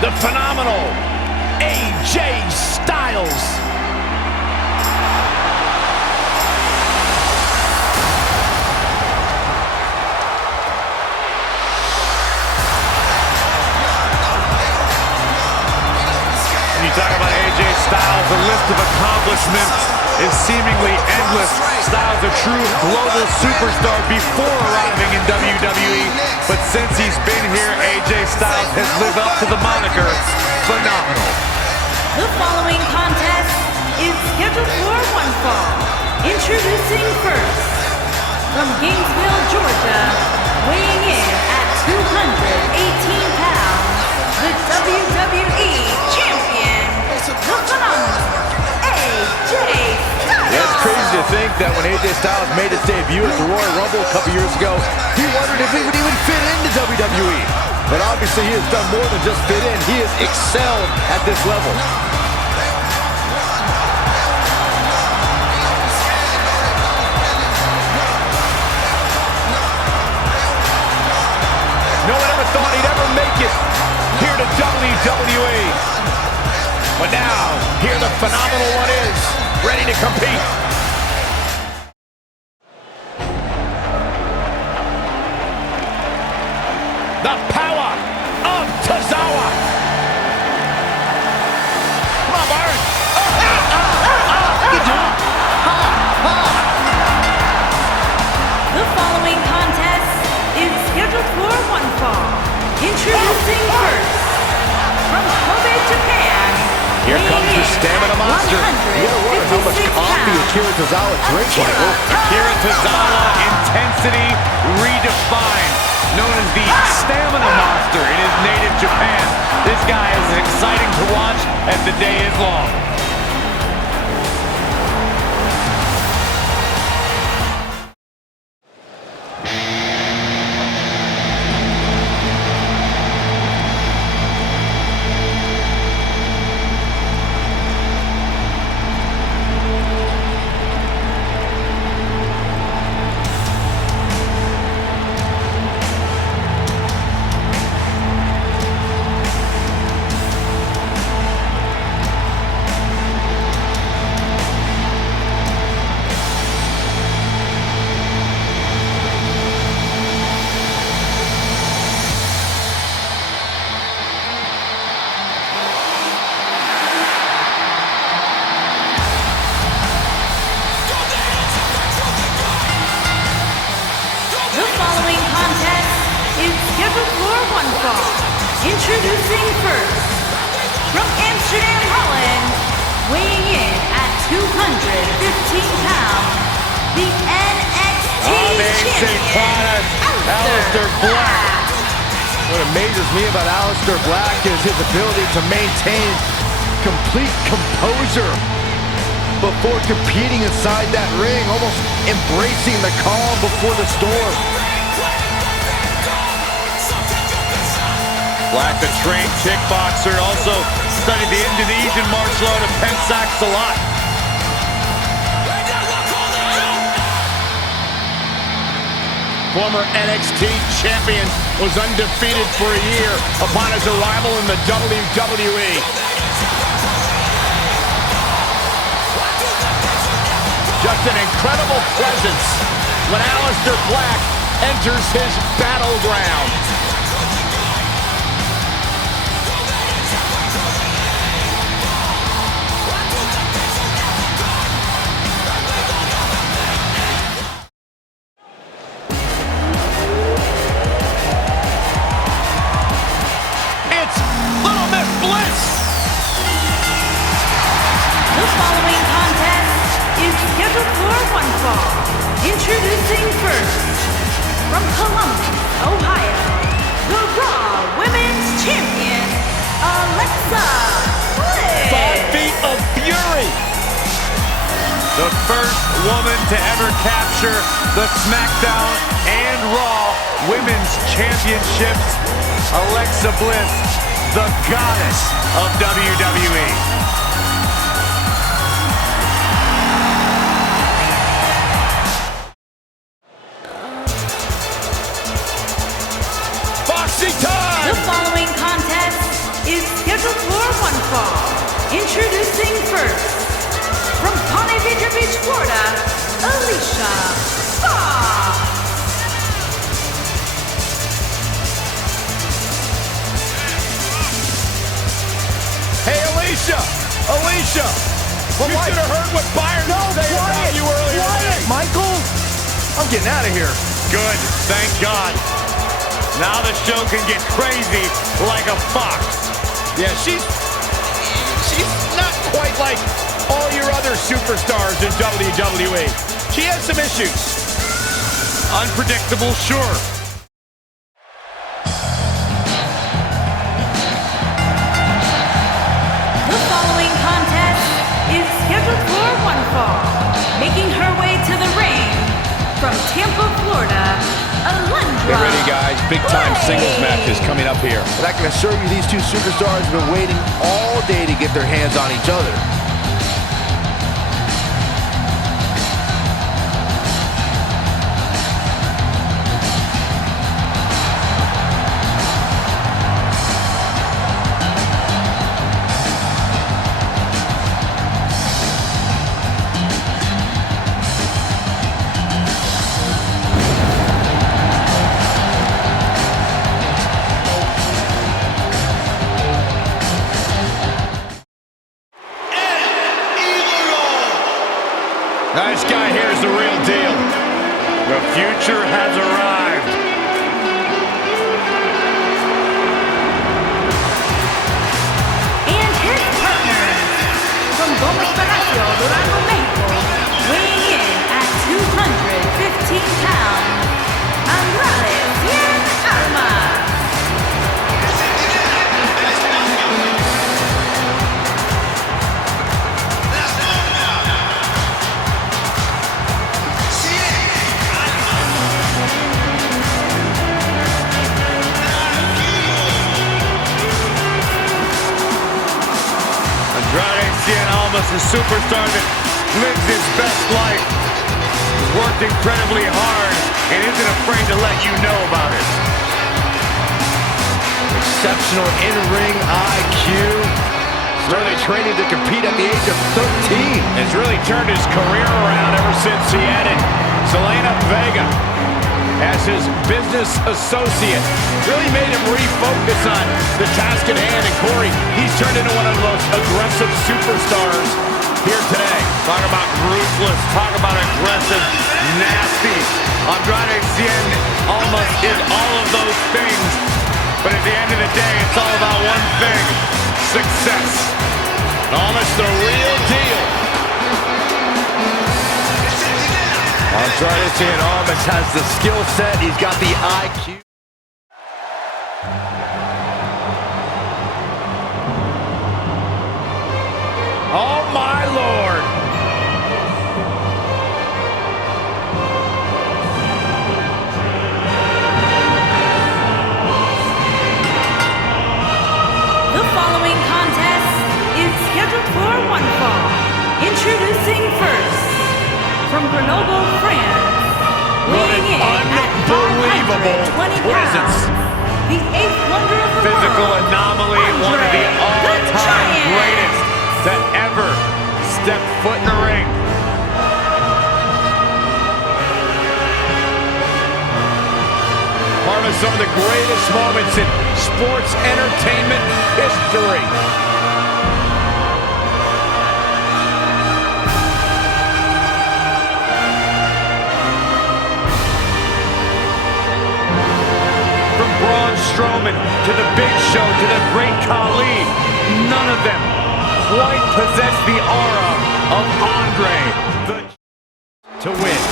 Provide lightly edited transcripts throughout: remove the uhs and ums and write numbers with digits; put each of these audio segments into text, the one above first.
the phenomenal AJ Styles. You talk about AJ Styles, the list of accomplishments is seemingly endless. Styles a true global superstar before arriving in WWE, but since he's been here, AJ Styles has lived up to the moniker phenomenal. The following contest is scheduled for one fall. Introducing first, from Gainesville, Georgia, weighing in at 218 pounds, the WWE Champion, the phenomenal AJ Styles. Yeah, it's crazy to think that when AJ Styles made his debut at the Royal Rumble a couple years ago, he wondered if he would even fit into WWE. But obviously he has done more than just fit in. He has excelled at this level. No one ever thought he'd ever make it here to WWE. But now, here the phenomenal one is, ready to compete. The power of Tozawa. Come on, Byron. Good job. The following contest is scheduled for one fall. Introducing first, from Kobe, Japan. Here comes the stamina monster. You gotta wonder how much coffee Akira Tozawa drinks when it works. Akira Tozawa, intensity redefined. Known as the stamina monster in his native Japan. This guy is exciting to watch as the day is long. Introducing first, from Amsterdam, Holland, weighing in at 215 pounds, the NXT Champion, Aleister Black. What amazes me about Aleister Black is his ability to maintain complete composure before competing inside that ring, almost embracing the calm before the storm. Black, the trained kickboxer, also studied the Indonesian martial art of Pencak Silat. Former NXT champion was undefeated for a year upon his arrival in the WWE. Just an incredible presence when Aleister Black enters his battleground. Introducing first, from Columbus, Ohio, the Raw Women's Champion, Alexa Bliss. 5 feet of fury. The first woman to ever capture the Smackdown and Raw Women's Championships, Alexa Bliss, the goddess of WWE. The following contest is I'm getting out of here. Good, thank God. Now the show can get crazy like a fox. Yeah, she's not quite like all your other superstars in WWE. She has some issues. Unpredictable, sure. The following contest is scheduled for one fall. Making her way to the ring from Tampa, Florida, Alundra. Get ready, guys. Big-time Blayze. singles match is coming up here. But I can assure you these two superstars have been waiting all day to get their hands on each other. This guy here is the real deal. The future has arrived. And his partner from Gomez Palacio, Durango, Mexico, weighing in at 215 pounds, André The Giant. Almost a superstar that lives his best life. He's worked incredibly hard and isn't afraid to let you know about it. Exceptional in-ring IQ. Started training to compete at the age of 13. Has really turned his career around ever since he added Zelina Vega as his business associate. Really made him refocus on the task at hand. And Corey, he's turned into one of the most aggressive superstars here today. Talk about ruthless, talk about aggressive, nasty. Andrade Cien almost is all of those things. But at the end of the day, it's all about one thing: success. Almost the real deal. Andrade Cien almost has the skill set. He's got the IQ. Oh my Lord. The following contest is scheduled for one fall. Introducing first, from Grenoble, France, weighing in at 520 pounds, the eighth wonder of the Physical world, anomaly, one of the André The all-time Giant. greatest that ever stepped foot in the ring. Part of some of the greatest moments in sports entertainment history. From Braun Strowman to the Big Show to the Great Khali, none of them quite possess the aura of André the Giant to win.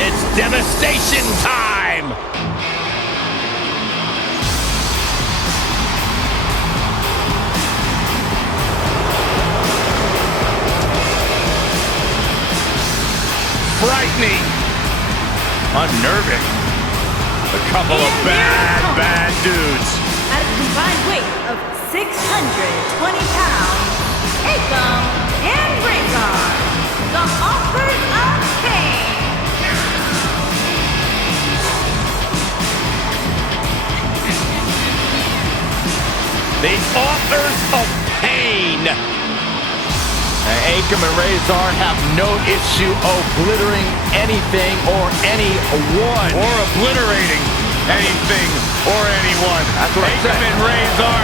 It's devastation time! Frightening, unnerving, a couple of bad dudes. At a combined weight of 620 pounds, Akam and Razor, the Authors of Pain. The Authors of Pain. Akam and Razor have no issue obliterating anything or anyone. Or obliterating anything or anyone. That's what I Akam said. and Razor,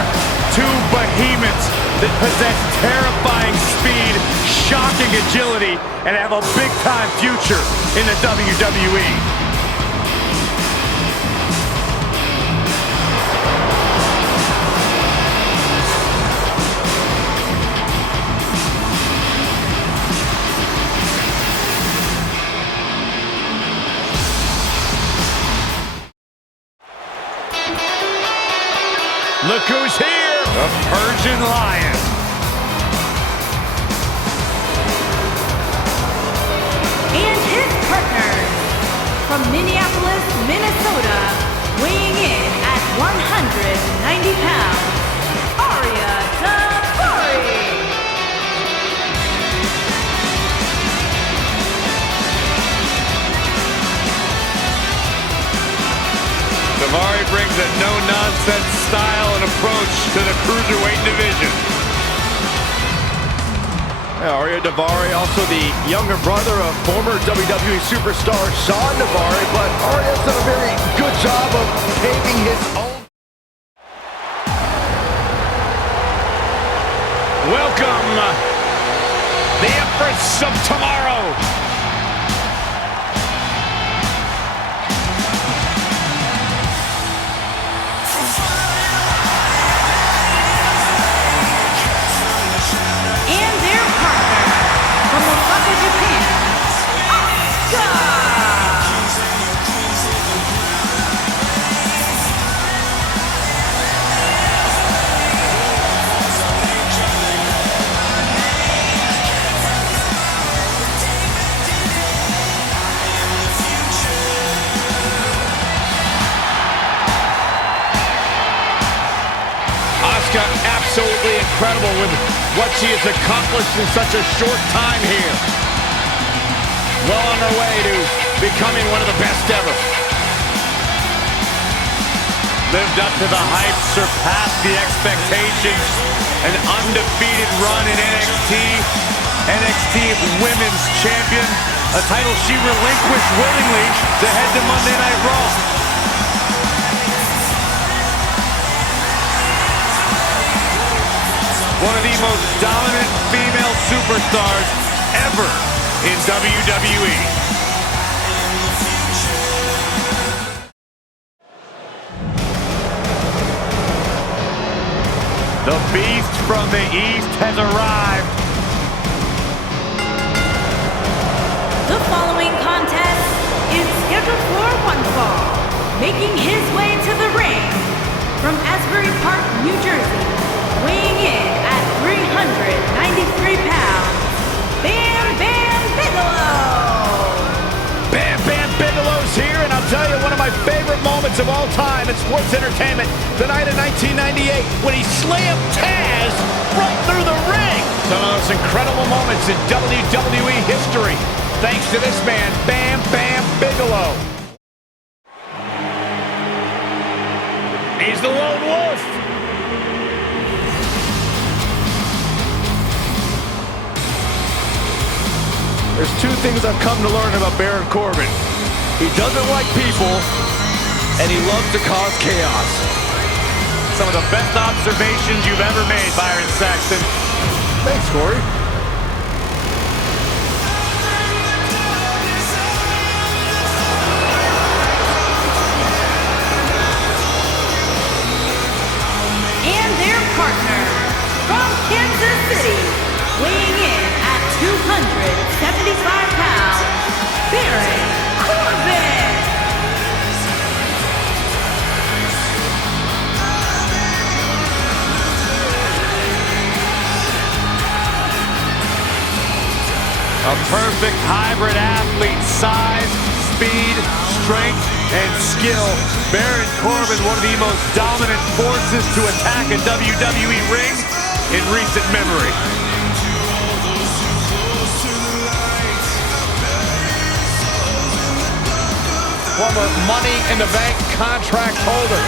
two behemoths that possess terrifying speed, shocking agility, and have a big-time future in the WWE. Look who's here, the Persian Lion. And his partners from Minneapolis, Minnesota, weighing in at 190 pounds, Ariya Daivari. Daivari brings a no-nonsense style and approach to the cruiserweight division. Yeah, Ariya Daivari, also the younger brother of former WWE superstar Shawn Daivari, but Ariya's done a very good job of paving his own. Welcome, the Empress of Tomorrow. Absolutely incredible with what she has accomplished in such a short time here. Well on her way to becoming one of the best ever. Lived up to the hype, surpassed the expectations. An undefeated run in NXT. NXT Women's Champion. A title she relinquished willingly to head to Monday Night Raw. One of the most dominant female superstars ever in WWE. The Beast from the East has arrived. The following contest is scheduled for one fall. Making his way to the ring from Asbury Park, New Jersey, weighing in at 393 pounds, Bam Bigelow! Bam Bigelow's here, and I'll tell you one of my favorite moments of all time in sports entertainment, the night of 1998, when he slammed Taz right through the ring. Some of those incredible moments in WWE history, thanks to this man, Bam Bigelow. He's the lone wolf. There's two things I've come to learn about Baron Corbin. He doesn't like people, and he loves to cause chaos. Some of the best observations you've ever made, Byron Saxton. Thanks, Corey. And their partner from Kansas City, weighing in at 275 pounds, Baron Corbin. A perfect hybrid athlete, size, speed, strength, and skill. Baron Corbin, one of the most dominant forces to attack a WWE ring in recent memory. Former Money in the Bank contract holder.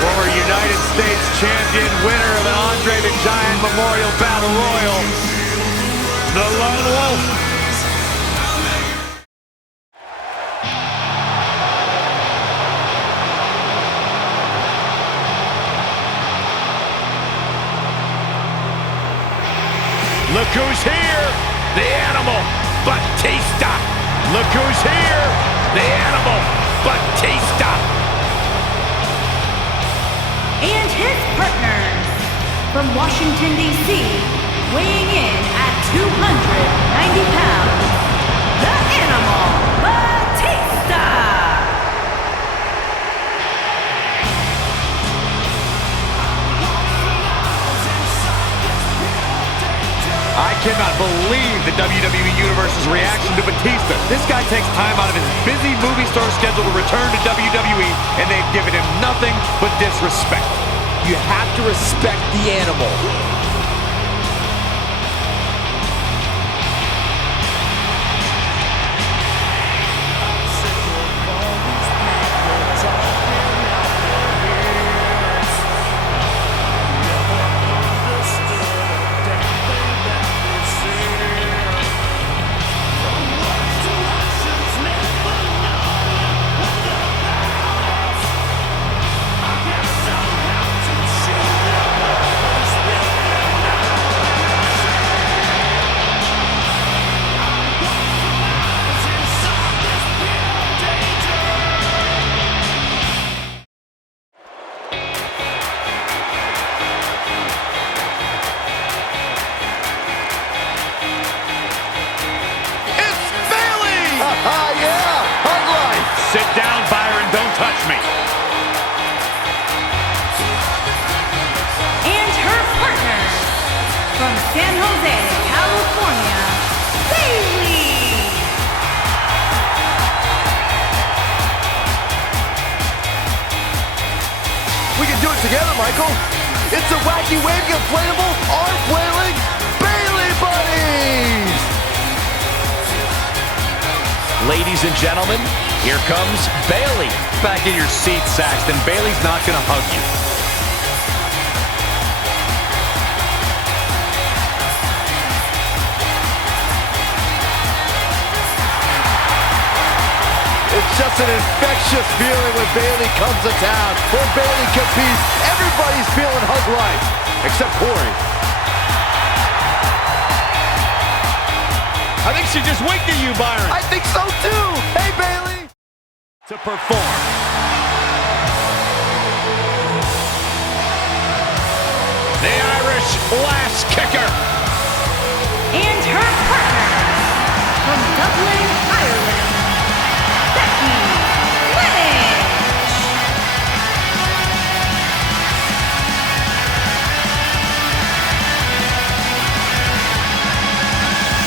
Former United States champion, winner of an André the Giant Memorial Battle Royal, the Lone Wolf. Look who's here, the Animal, Batista. Look who's here, the Animal, Batista. And his partners, from Washington, D.C., weighing in at 290 pounds, the Animal, Batista. I cannot believe the WWE Universe's reaction to Batista. This guy takes time out of his busy movie star schedule to return to WWE, and they've given him nothing but disrespect. You have to respect the Animal. Sit down, Byron. Don't touch me. And her partner, from San Jose, California, Bayley. We can do it together, Michael. It's a wacky, waving, inflatable, arm-flailing Bayley Buddies! Ladies and gentlemen, here comes Bayley. Back in your seat, Saxton. Bayley's not going to hug you. It's just an infectious feeling when Bayley comes to town. When Bayley competes, everybody's feeling hug life, except Corey. I think she just winked at you, Byron. I think so too. Hey, Bayley. To perform. The Irish Lash Kicker. And her partner, from Dublin, Ireland, Becky Lynch.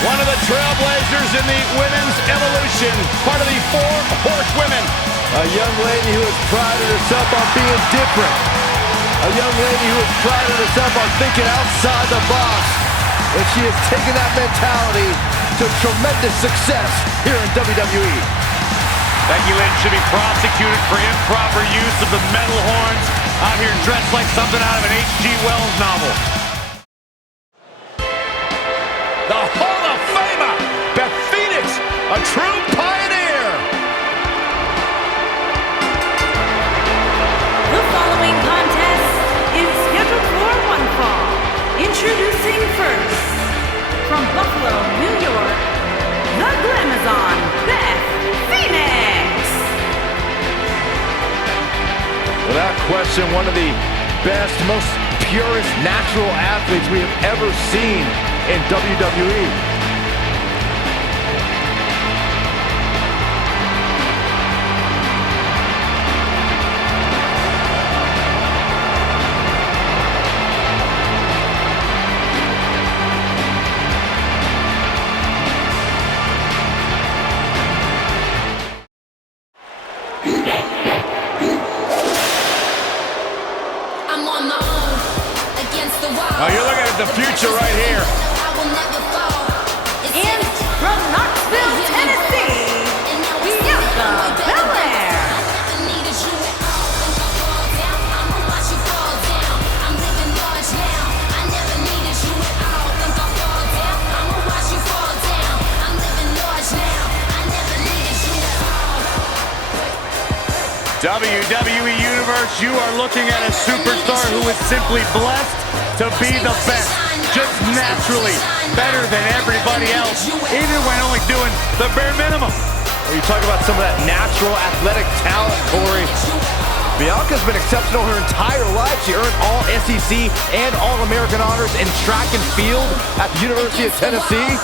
One of the trailblazers in the women's evolution, part of the 4 horsewomen. A young lady who has prided herself on being different. A young lady who has prided herself on thinking outside the box. And she has taken that mentality to tremendous success here in WWE. Becky Lynch should be prosecuted for improper use of the metal horns, out here dressed like something out of an H.G. Wells novel. The Hall of Famer, Beth Phoenix, a true pioneer. The following contest is scheduled for one fall. Introducing first, from Buffalo, New York, the Glamazon, Beth Phoenix. Without question, one of the best, most purest natural athletes we have ever seen in WWE. Oh, you're looking at the future right here. And from Knoxville, Tennessee, Bianca Belair. WWE Universe, you are looking at a superstar who is simply blessed to be the best. Just naturally better than everybody else, even when only doing the bare minimum. When you talk about some of that natural athletic talent, Corey, Bianca's been exceptional her entire life. She earned all SEC and All-American honors in track and field at the University of Tennessee.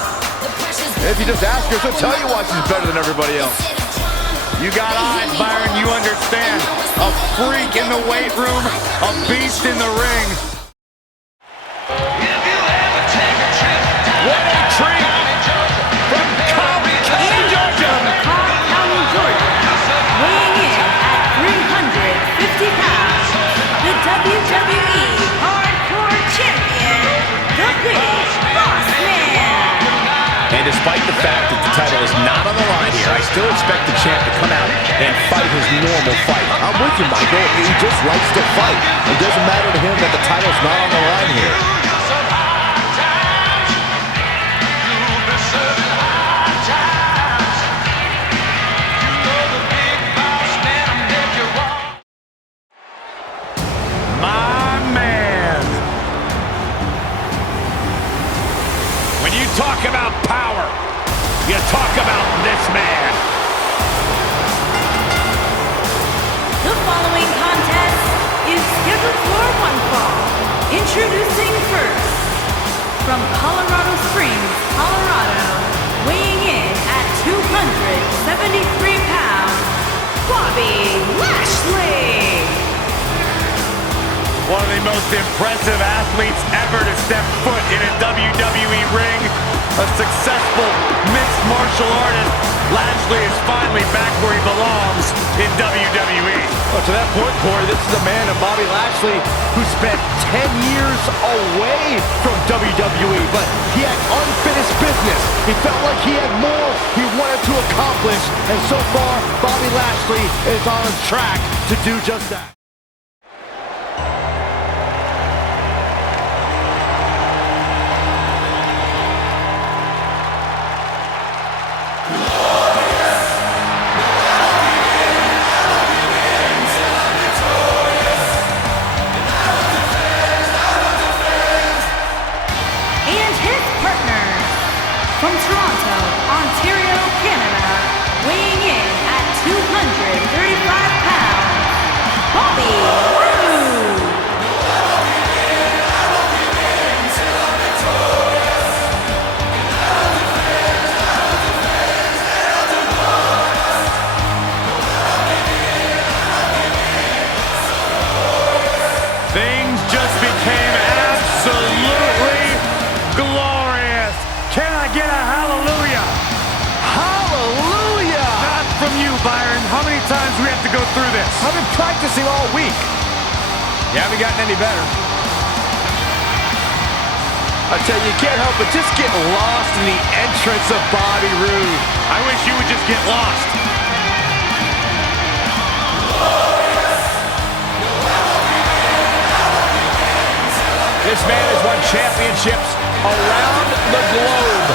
And if you just ask her, she'll tell you why she's better than everybody else. You got eyes, Byron, you understand. A freak in the weight room, a beast in the ring. What a treat from Cobb County, Georgia. Cobb County, Georgia, weighing in at 350 pounds, the WWE Hardcore Champion, the Big Boss Man. And despite the fact that the title is not on the line here, I still expect the champ to come out and fight his normal fight. I'm with you, Michael. He just likes to fight. It doesn't matter to him that the title's not on the line here. My man. When you talk about power, you talk about this man. The following contest is scheduled for one fall. Introducing first, from Colorado Springs, Colorado, weighing in at 273 pounds, Bobby Lashley. One of the most impressive athletes ever to step foot in a WWE ring. A successful mixed martial artist. Lashley is finally back where he belongs in WWE. Well, to that point, Corey, this is a man of Bobby Lashley who spent 10 years away from WWE, but he had unfinished business. He felt like he had more he wanted to accomplish, and so far, Bobby Lashley is on track to do just that. From Toronto, Ontario, Canada, weighing in at 235 pounds, Bobby Roode. Things just became absolutely glorious. Can I get a hallelujah? Hallelujah! Not from you, Byron. How many times do we have to go through this? I've been practicing all week. You haven't gotten any better. I tell you, you can't help but just get lost in the entrance of Bobby Roode. I wish you would just get lost. This man has won championships around the globe.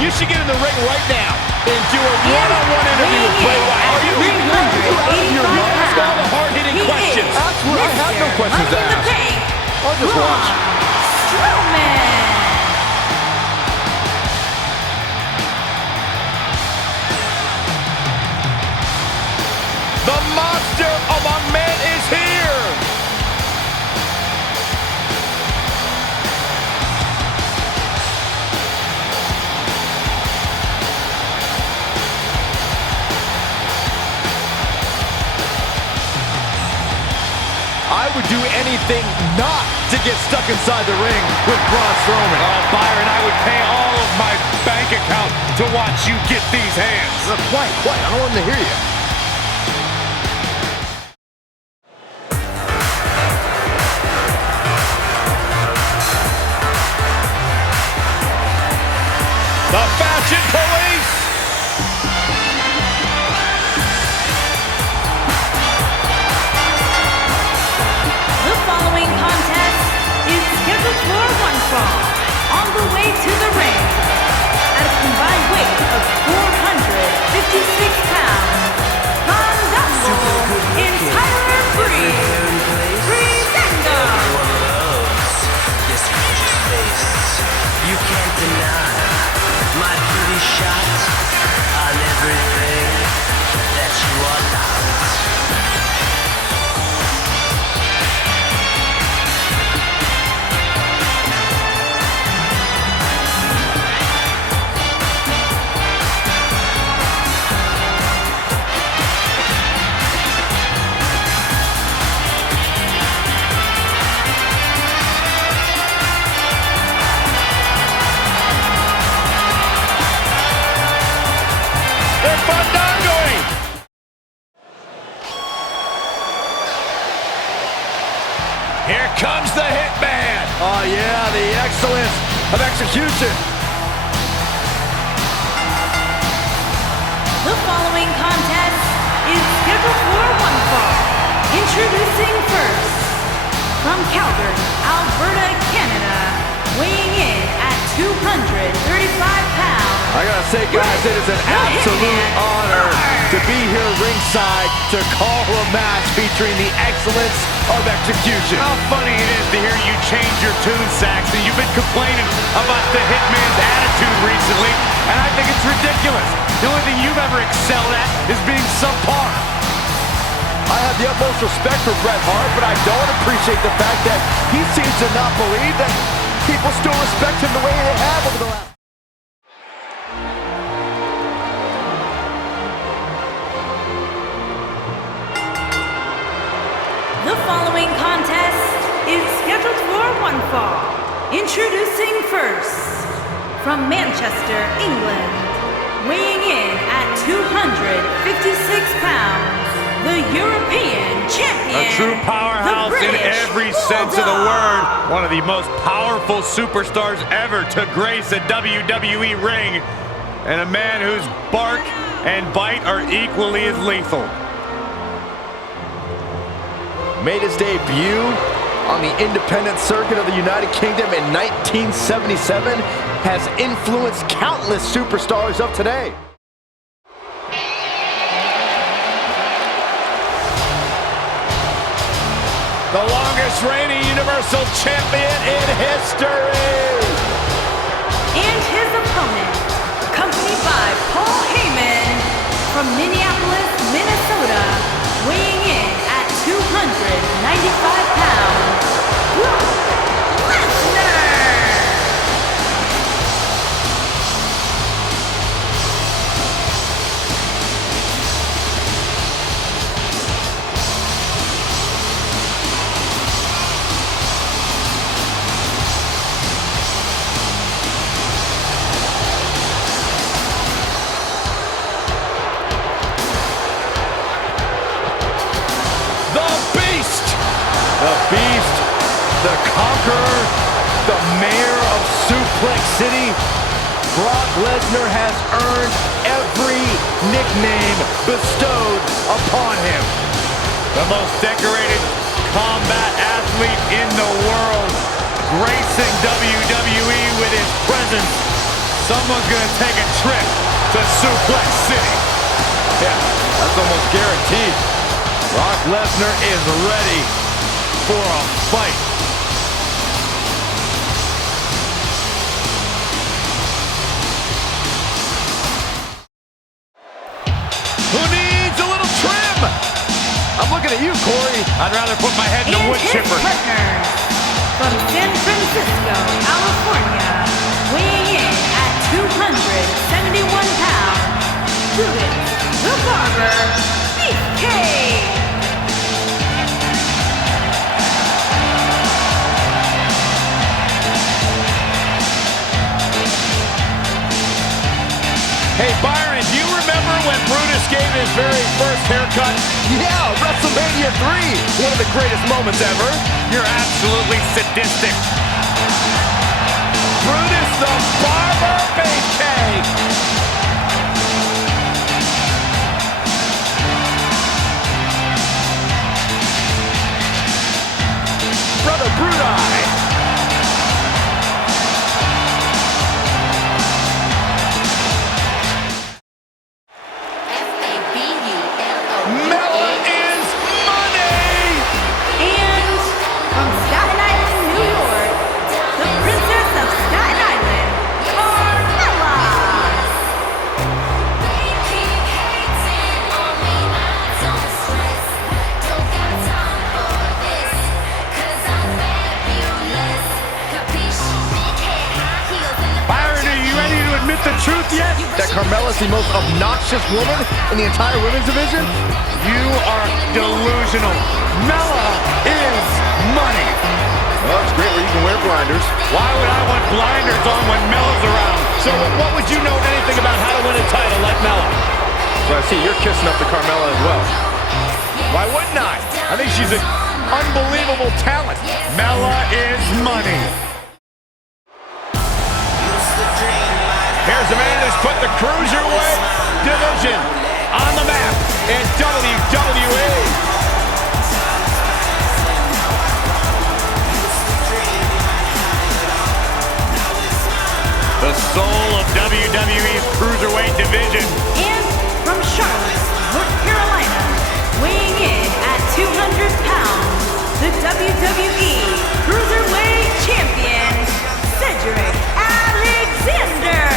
You should get in the ring right now and do a one-on-one interview with Bray Wyatt. Are you out of your mind? All the hard-hitting questions. Absolutely, I have no questions to ask. I'll just watch. Strowman. The monster among men is here. I would do anything not to get stuck inside the ring with Braun Strowman. Oh, Byron, I would pay all of my bank account to watch you get these hands. Quiet. I don't want them to hear you. The Fashion Police. The following contest is scheduled for one fall. On the way to the ring, at a combined weight of 456 pounds, Fandango in Tyler Breeze, Breezango. You can't deny my beauty shot on everything that you are not. They're fandangoing. Here comes the Hitman. Oh yeah, the excellence of execution. The following contest is scheduled for one fall. Introducing first, from Calgary, Alberta, Canada, weighing in at 235 pounds. I gotta say, guys, it is an absolute honor to be here ringside to call a match featuring the excellence of execution. How funny it is to hear you change your tune, Saxon. You've been complaining about the Hitman's attitude recently, and I think it's ridiculous. The only thing you've ever excelled at is being subpar. I have the utmost respect for Bret Hart, but I don't appreciate the fact that he seems to not believe that people still respect him the way they have over the last. The following contest is scheduled for one fall. Introducing first, from Manchester, England, weighing in at 256 pounds, the European champion. A true powerhouse in every sense of the word. One of the most powerful superstars ever to grace a WWE ring. And a man whose bark and bite are equally as lethal. Made his debut on the independent circuit of the United Kingdom in 1977, has influenced countless superstars of today. The longest reigning Universal Champion in history. And his opponent, accompanied by Paul Heyman, from Minneapolis, Minnesota, weighing in at 295 pounds, Brock Lesnar. The Beast, the Conqueror, the Mayor of Suplex City, Brock Lesnar has earned every nickname bestowed upon him. The most decorated combat athlete in the world, gracing WWE with his presence. Someone's gonna take a trip to Suplex City. Yeah, that's almost guaranteed. Brock Lesnar is ready for a fight. Who needs a little trim? I'm looking at you, Corey. I'd rather put my head in the And wood his chipper. partner, from San Francisco, California, weighing in at 271 pounds, Brutus the Barber Beefcake. Hey, Byron, do you remember when Brutus gave his very first haircut? Yeah, WrestleMania 3, one of the greatest moments ever. You're absolutely sadistic. Brutus the Barber Beefcake. truth yet? That Carmella's the most obnoxious woman in the entire women's division? You are delusional. Mella is money. Well, it's great where you can wear blinders. Why would I want blinders on when Mella's around? So what would you know anything about how to win a title like Mella? So I see you're kissing up to Carmella as well. Why wouldn't I? I think she's an unbelievable talent. Mella is money. Here's the man who's put the Cruiserweight division on the map in WWE. The soul of WWE's Cruiserweight division. And from Charlotte, North Carolina, weighing in at 200 pounds, the WWE Cruiserweight Champion, Cedric Alexander.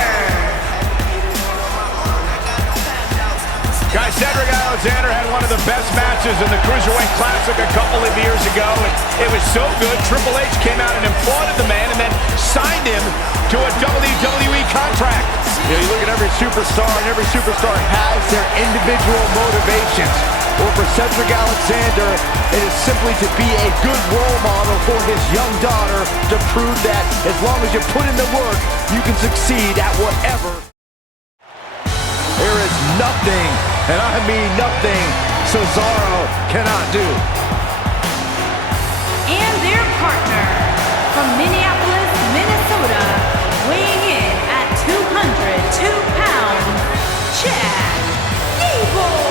Guys, Cedric Alexander had one of the best matches in the Cruiserweight Classic a couple of years ago, and it was so good, Triple H came out and applauded the man and then signed him to a WWE contract. You know, you look at every superstar, and every superstar has their individual motivations. Well, for Cedric Alexander, it is simply to be a good role model for his young daughter to prove that as long as you put in the work, you can succeed at whatever. There is nothing, and I mean nothing, Cesaro cannot do. And their partner, from Minneapolis, Minnesota, weighing in at 202 pounds, Chad Gable.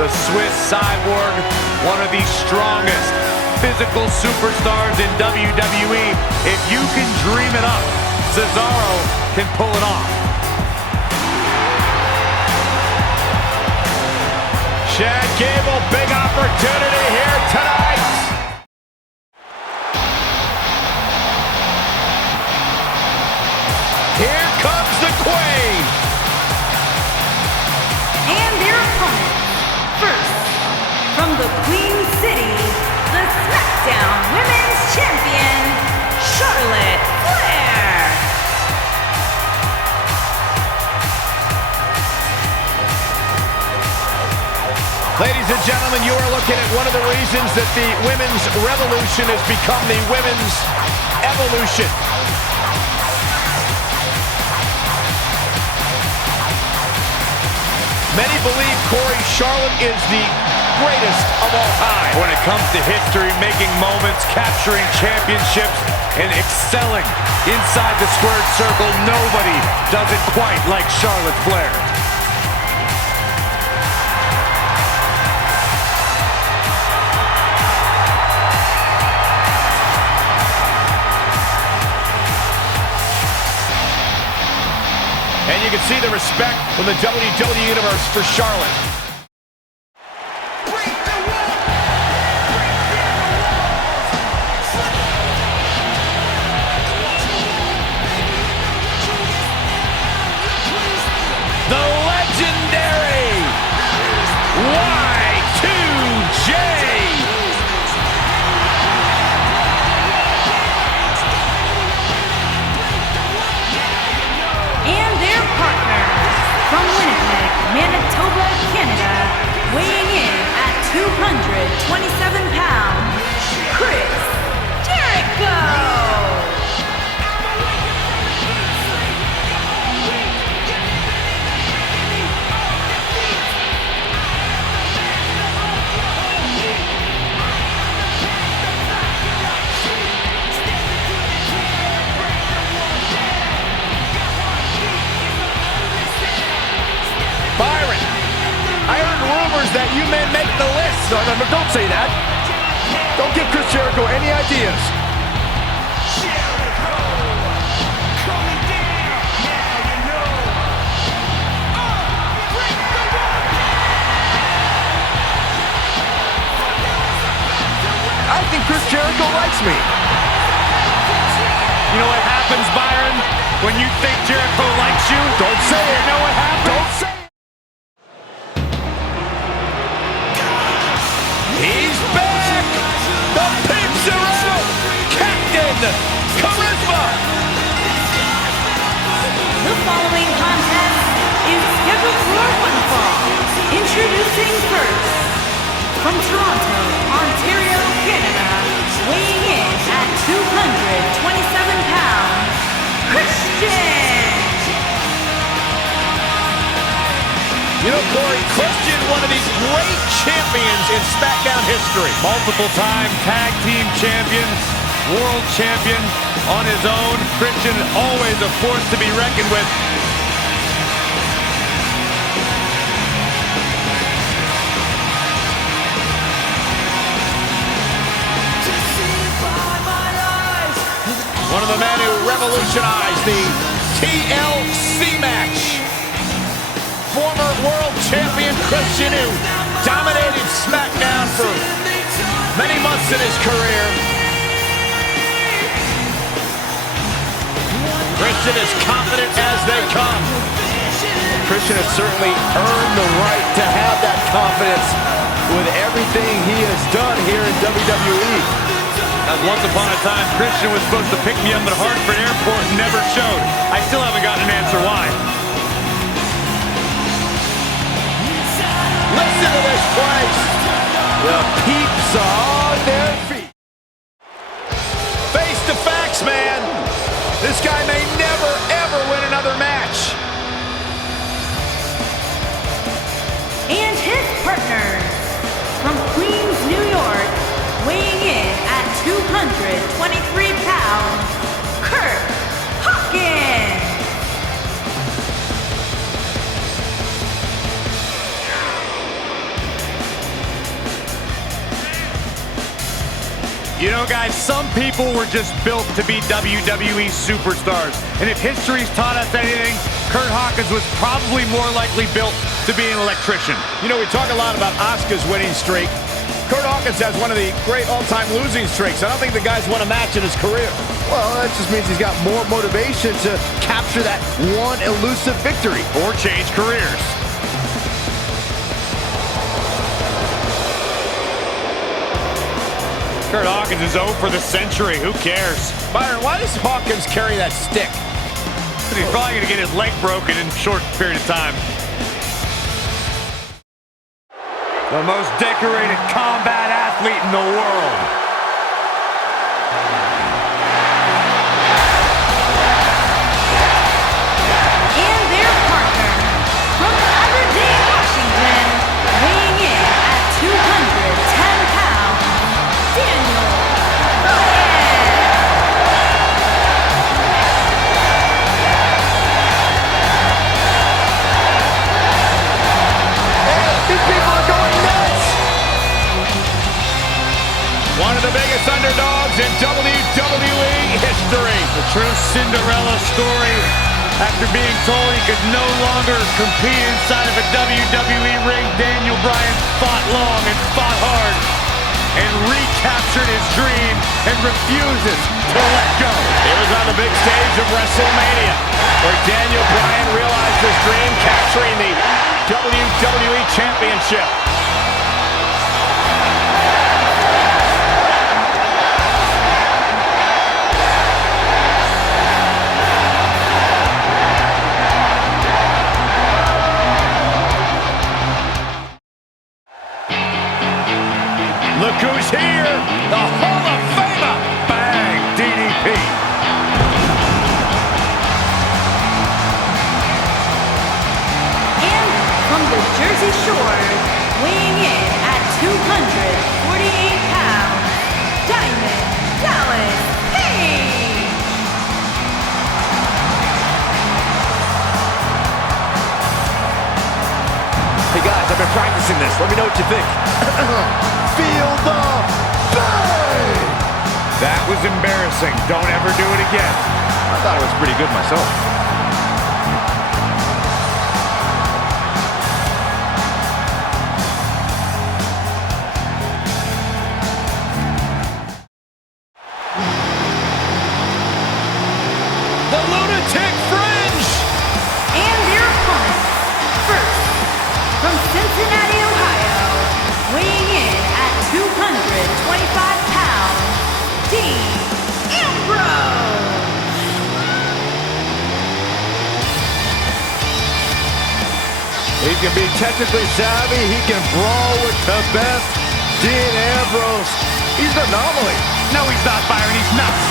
The Swiss Cyborg, one of the strongest physical superstars in WWE. If you can dream it up, Cesaro can pull it off. Chad Gable, big opportunity here tonight. Here comes the Queen. And their opponent, first, from the Queen City, the Smackdown Women's Champion, Charlotte Flair. Ladies and gentlemen, you are looking at one of the reasons that the women's revolution has become the women's evolution. Many believe, Corey, Charlotte is the greatest of all time. When it comes to history, making moments, capturing championships, and excelling inside the squared circle, nobody does it quite like Charlotte Flair. And you can see the respect from the WWE Universe for Charlotte. The legendary Y2J. From Winnipeg, Manitoba, Canada, weighing in at 227 pounds, Chris Jericho! Byron, I heard rumors that you may make the list. No, don't say that. Don't give Chris Jericho any ideas. I think Chris Jericho likes me. You know what happens, Byron? When you think Jericho likes you, Don't say it. you know what happens? Don't say it. He's back! The Pizarro! Captain Charisma! Introducing first, from Toronto, Ontario, Canada, weighing in at 227 pounds, Christian! You know, Corey, Christian, one of these great champions in SmackDown history. Multiple-time tag team champion, world champion on his own. Christian, always a force to be reckoned with. One of the men who revolutionized the TLC match. Former world champion Christian, who dominated SmackDown for many months in his career. Christian is confident as they come. Christian has certainly earned the right to have that confidence with everything he has done here in WWE. As once upon a time, Christian was supposed to pick me up at Hartford Airport and never showed. I still haven't gotten an answer why. Listen to this place. The peeps are on their feet. Face the facts, man. This guy may never, ever win another match. And his partner, from Queens, New York, weighing in at 223 pounds, Curt Hawkins! You know, guys, some people were just built to be WWE superstars. And if history's taught us anything, Curt Hawkins was probably more likely built to be an electrician. You know, we talk a lot about Asuka's winning streak. Curt Hawkins has one of the great all-time losing streaks. I don't think the guy's won a match in his career. Well, that just means he's got more motivation to capture that one elusive victory. Or change careers. Curt Hawkins is 0 for the century. Who cares? Byron, why does Hawkins carry that stick? He's probably going to get his leg broken in a short period of time. The most decorated combat athlete in the world. And their partner, from Aberdeen, Washington, weighing in at 210 pounds, Daniel Bryan! These people are going nuts! One of the biggest underdogs in WWE history. The true Cinderella story. After being told he could no longer compete inside of a WWE ring, Daniel Bryan fought long and fought hard and recaptured his dream and refuses to let go. It was on the big stage of WrestleMania where Daniel Bryan realized his dream, capturing the WWE Championship. Look who's here, the Hall of Famer, Bang DDP. And from the Jersey Shore, weighing in at 248 pounds, Diamond Dallas Page! Hey guys, I've been practicing this. Let me know what you think. Feel the bang! That was embarrassing. Don't ever do it again. I thought it was pretty good myself. The Lunatic Fringe! And their opponent, first, from Cincinnati, Ohio, weighing in at 225 pounds, Dean Ambrose! He can be technically savvy. He can brawl with the best. Dean Ambrose, he's an anomaly. No, he's not, Byron. He's nuts.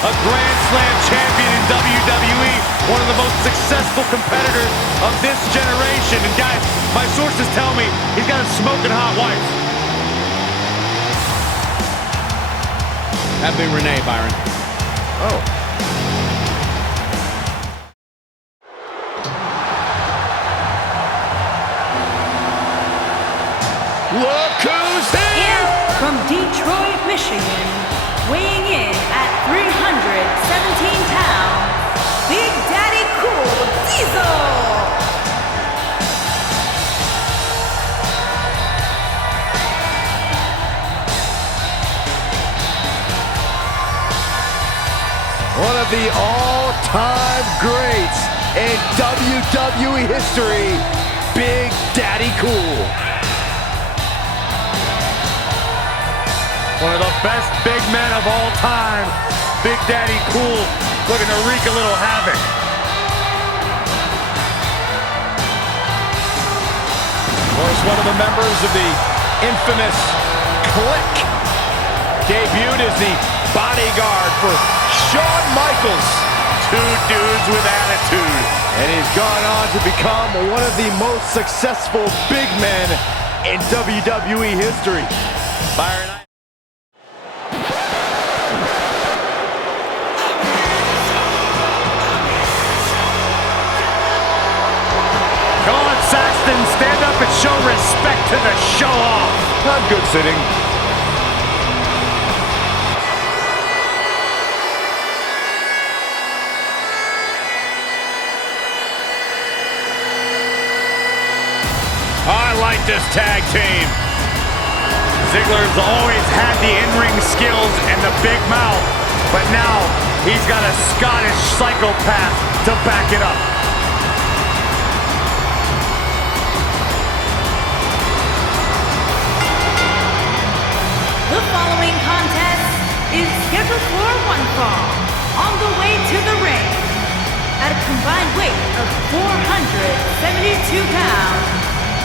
A Grand Slam champion in WWE, one of the most successful competitors of this generation. And guys, my sources tell me he's got a smoking hot wife. That'd be Renee, Byron. Oh. Look who's here! And from Detroit, Michigan, weighing in at 317 pounds, Big Daddy Cool Diesel! One of the all-time greats in WWE history, Big Daddy Cool. One of the best big men of all time, Big Daddy Cool, looking to wreak a little havoc. Of course, one of the members of the infamous Clique debuted as the bodyguard for Shawn Michaels. Two dudes with attitude. And he's gone on to become one of the most successful big men in WWE history. Byron. Come on, Saxton, stand up and show respect to the show-off. Not good sitting. I like this tag team. Ziggler's always had the in-ring skills and the big mouth, but now he's got a Scottish psychopath to back it up. The following contest is scheduled for one fall. On the way to the ring, at a combined weight of 472 pounds,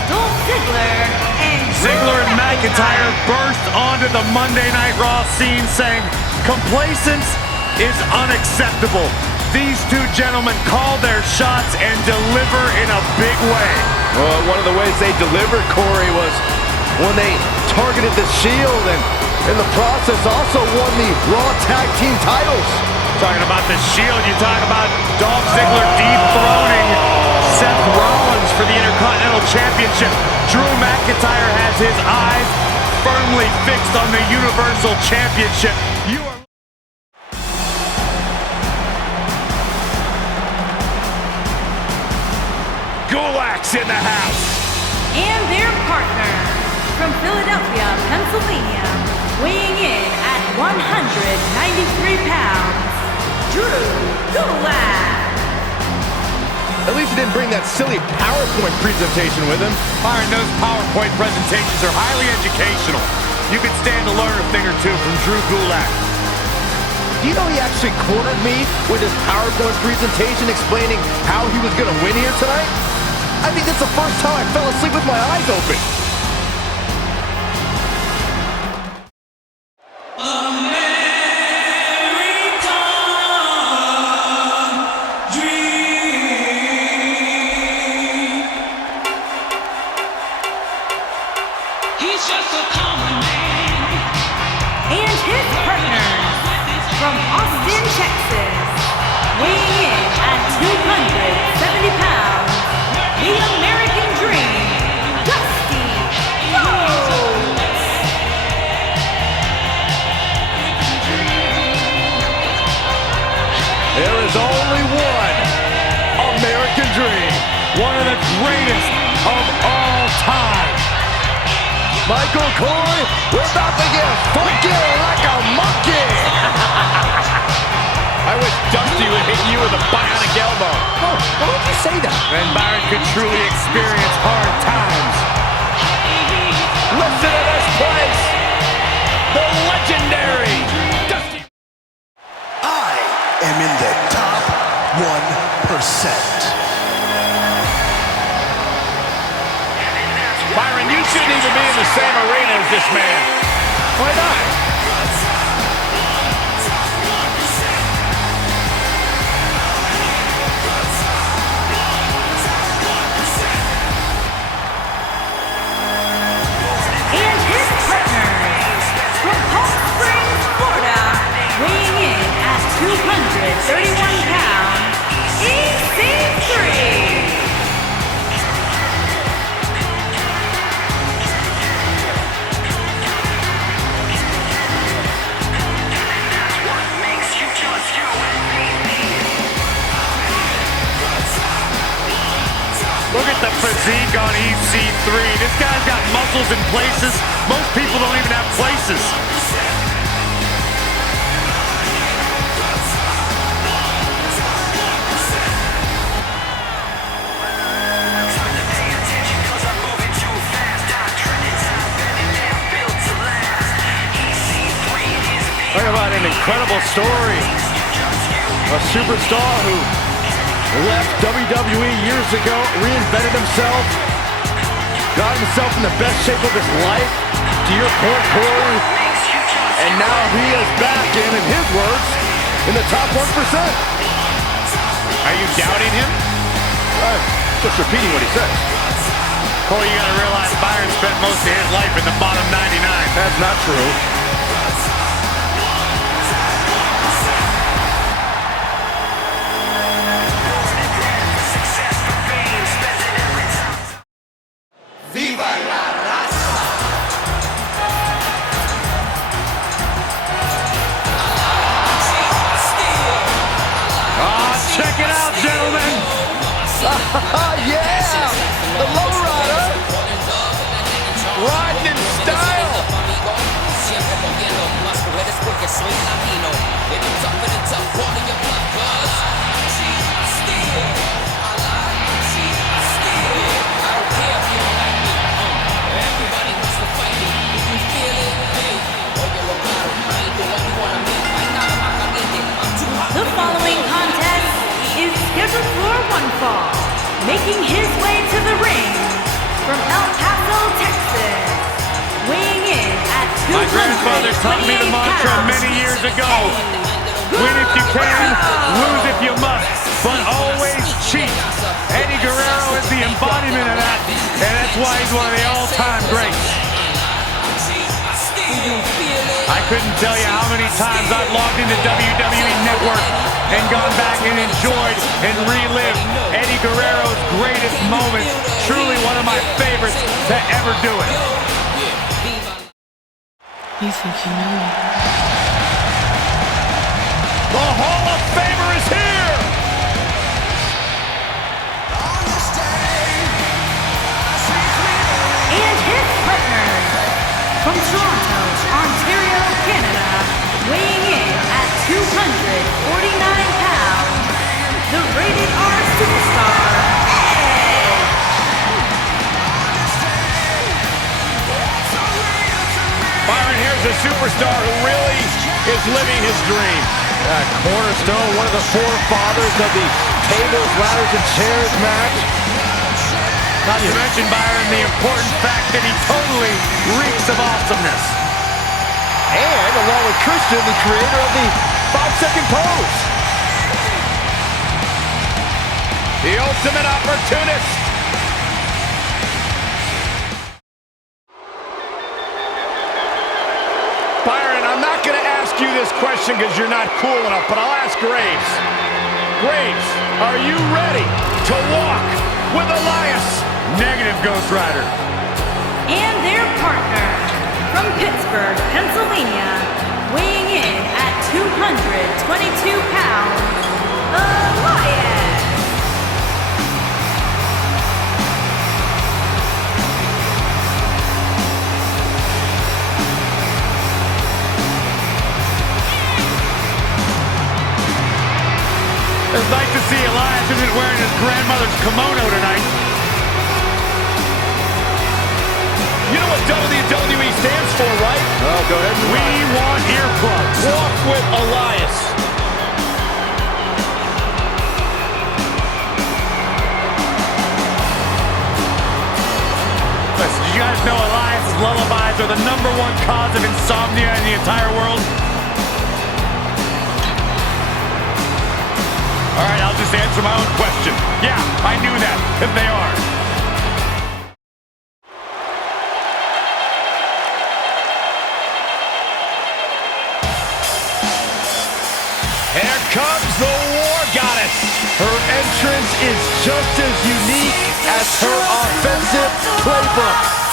Dolph Ziggler and Ziggler and McIntyre burst onto the Monday Night Raw scene saying, "Complacence is unacceptable." These two gentlemen call their shots and deliver in a big way. Well, one of the ways they delivered, Corey, was when they targeted the Shield and in the process also won the Raw Tag Team titles. Talking about the Shield, you talk about Dolph Ziggler dethroning Seth Rollins for the Intercontinental Championship. Drew McIntyre has his eyes firmly fixed on the Universal Championship. You are Gulak's in the house. and their partner from Philadelphia, Pennsylvania, weighing in at 193 pounds, Drew Gulak. At least he didn't bring that silly PowerPoint presentation with him. Byron, those PowerPoint presentations are highly educational. You can stand to learn a thing or two from Drew Gulak. Do you know he actually cornered me with his PowerPoint presentation explaining how he was going to win here tonight? I think that's the first time I fell asleep with my eyes open. And his partners from Austin, Texas, weighing in at 270 pounds, the American Dream, Dusty Rhodes. There is only one American Dream. One of the greatest of all time. Michael Corey, we're about to get funky like a monkey. I wish Dusty would hit you with a bionic elbow. Oh, why would you say that? And Byron could truly experience hard times. Listen to this place. The legendary Dusty. same arena as this man. Why not? And his partner, from Palm Springs, Florida, weighing in at 231 pounds, EC3. Look at the physique on EC3. This guy's got muscles in places most people don't even have places. Talk about an incredible story. A superstar who left WWE years ago, reinvented himself, got himself in the best shape of his life, to your point, Corey, and now he is back in his words, in the top 1%. Are you doubting him? Just repeating what he says. Corey, you gotta realize Byron spent most of his life in the bottom 99. That's not true. Check it out, gentlemen. Yeah! The lowrider! Riding in style! The following contest is scheduled for one fall. Making his way to the ring from El Paso, Texas, weighing in at 228 My grandfather taught me the mantra many years ago. Win if you can, lose if you must, but always cheat. Eddie Guerrero is the embodiment of that, and that's why he's one of the all-time greats. I couldn't tell you how many times I've logged into WWE Network and gone back and enjoyed and relived Eddie Guerrero's greatest moments. Truly one of my favorites to ever do it. You think you know me? The Hall of Famer is here! And his partner from Toronto, Ontario, Canada, weighing in at 249 pounds, the Rated R superstar, Edge. Byron, here's a superstar who really is living his dream. Cornerstone, one of the forefathers of the tables, ladders, and chairs match. Not to mention, Byron, the important fact that he totally reeks of awesomeness. And along with Christian, the creator of the 5-second pose. The ultimate opportunist. Byron, I'm not going to ask you this question because you're not cool enough, but I'll ask Graves. Graves, are you ready to walk with Elias? Negative, Ghost Rider. And their partner from Pittsburgh, Pennsylvania, weighing in at 222 pounds, Elias. It's nice to see Elias isn't wearing his grandmother's kimono tonight. You know what WWE stands for, right? Oh, go ahead. We want earplugs. Walk with Elias. Listen, did you guys know Elias is lullabies are the #1 cause of insomnia in the entire world? All right, I'll just answer my own question. Yeah, I knew that, if they are. Here comes the War Goddess. Her entrance is just as unique as her offensive playbook.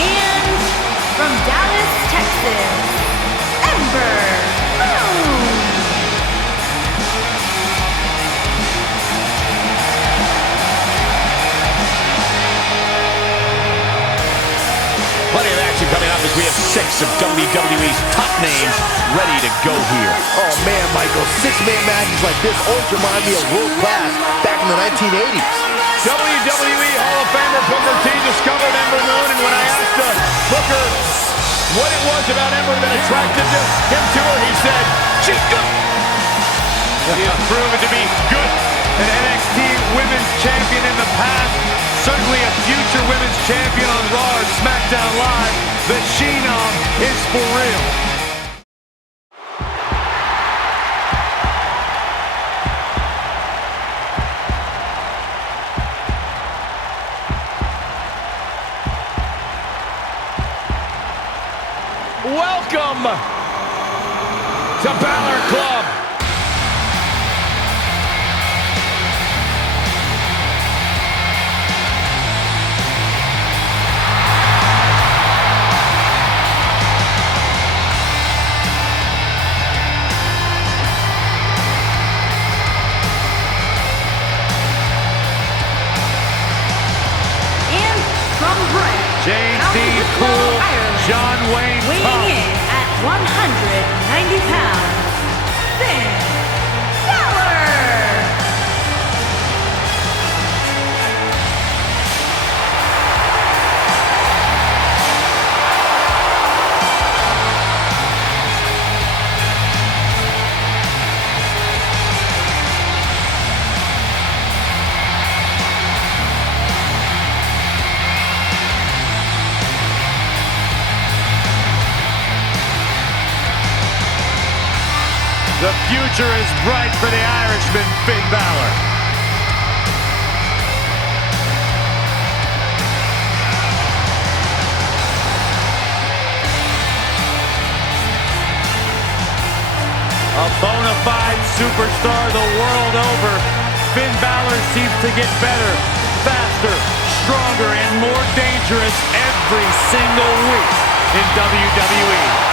And from Dallas, Texas, Ember Moon. Plenty of action coming up as we have 6 of WWE's top names ready to go here. Oh man, Michael, 6-man matches like this always remind me of world class back in the 1980s. WWE Hall of Famer Booker T discovered Ember Moon, and when I asked Booker what it was about Ember that attracted him to her, he said, "She's good." She has proven to be good. An NXT Women's Champion in the past. Certainly a future Women's Champion on Raw and SmackDown Live. The Phenom is for real. Welcome to Balor Club. And from Bret, James D. County Cool, Wicklow, Ireland, John Wayne weighing Tough. in at 190 pounds, Finn Balor. The future is bright for the Irishman, Finn Balor. A bona fide superstar the world over, Finn Balor seems to get better, faster, stronger, and more dangerous every single week in WWE.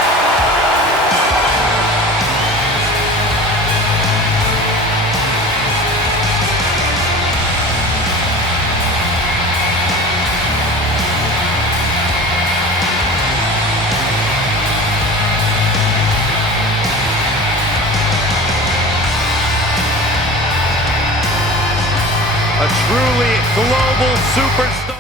A truly global superstar.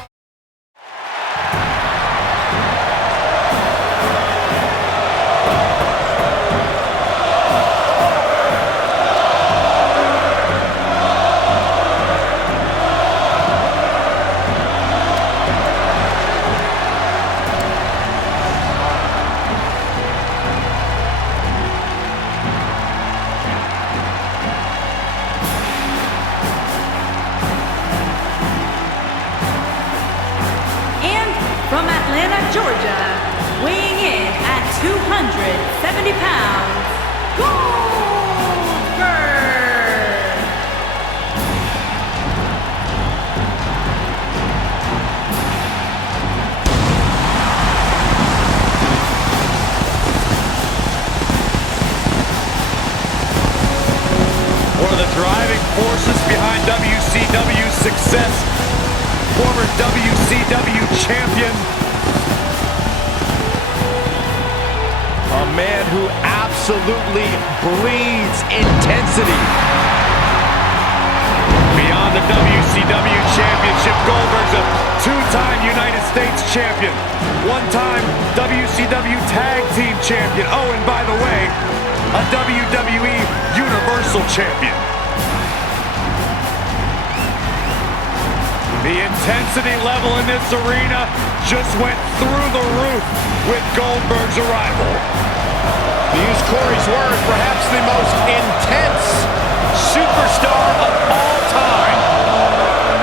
From Atlanta, Georgia, weighing in at 270 pounds, Goldberg. One of the driving forces behind WCW's success, former WCW champion. A man who absolutely bleeds intensity. Beyond the WCW Championship. Goldberg's a two-time United States champion, one-time WCW Tag Team champion. Oh, and by the way, a WWE Universal champion. The intensity level in this arena just went through the roof with Goldberg's arrival. To use Corey's words, perhaps the most intense superstar of all time.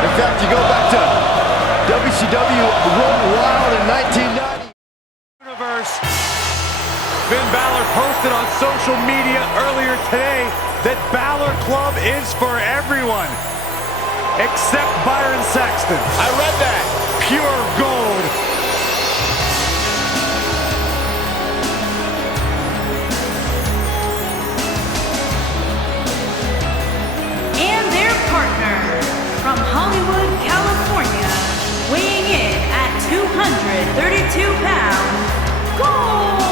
In fact, you go back to WCW Road Wild in 1990. Universe. Finn Balor posted on social media earlier today that Balor Club is for everyone, except Byron Saxton. I read that. Pure gold. And their partner from Hollywood, California, weighing in at 232 pounds, Goldust.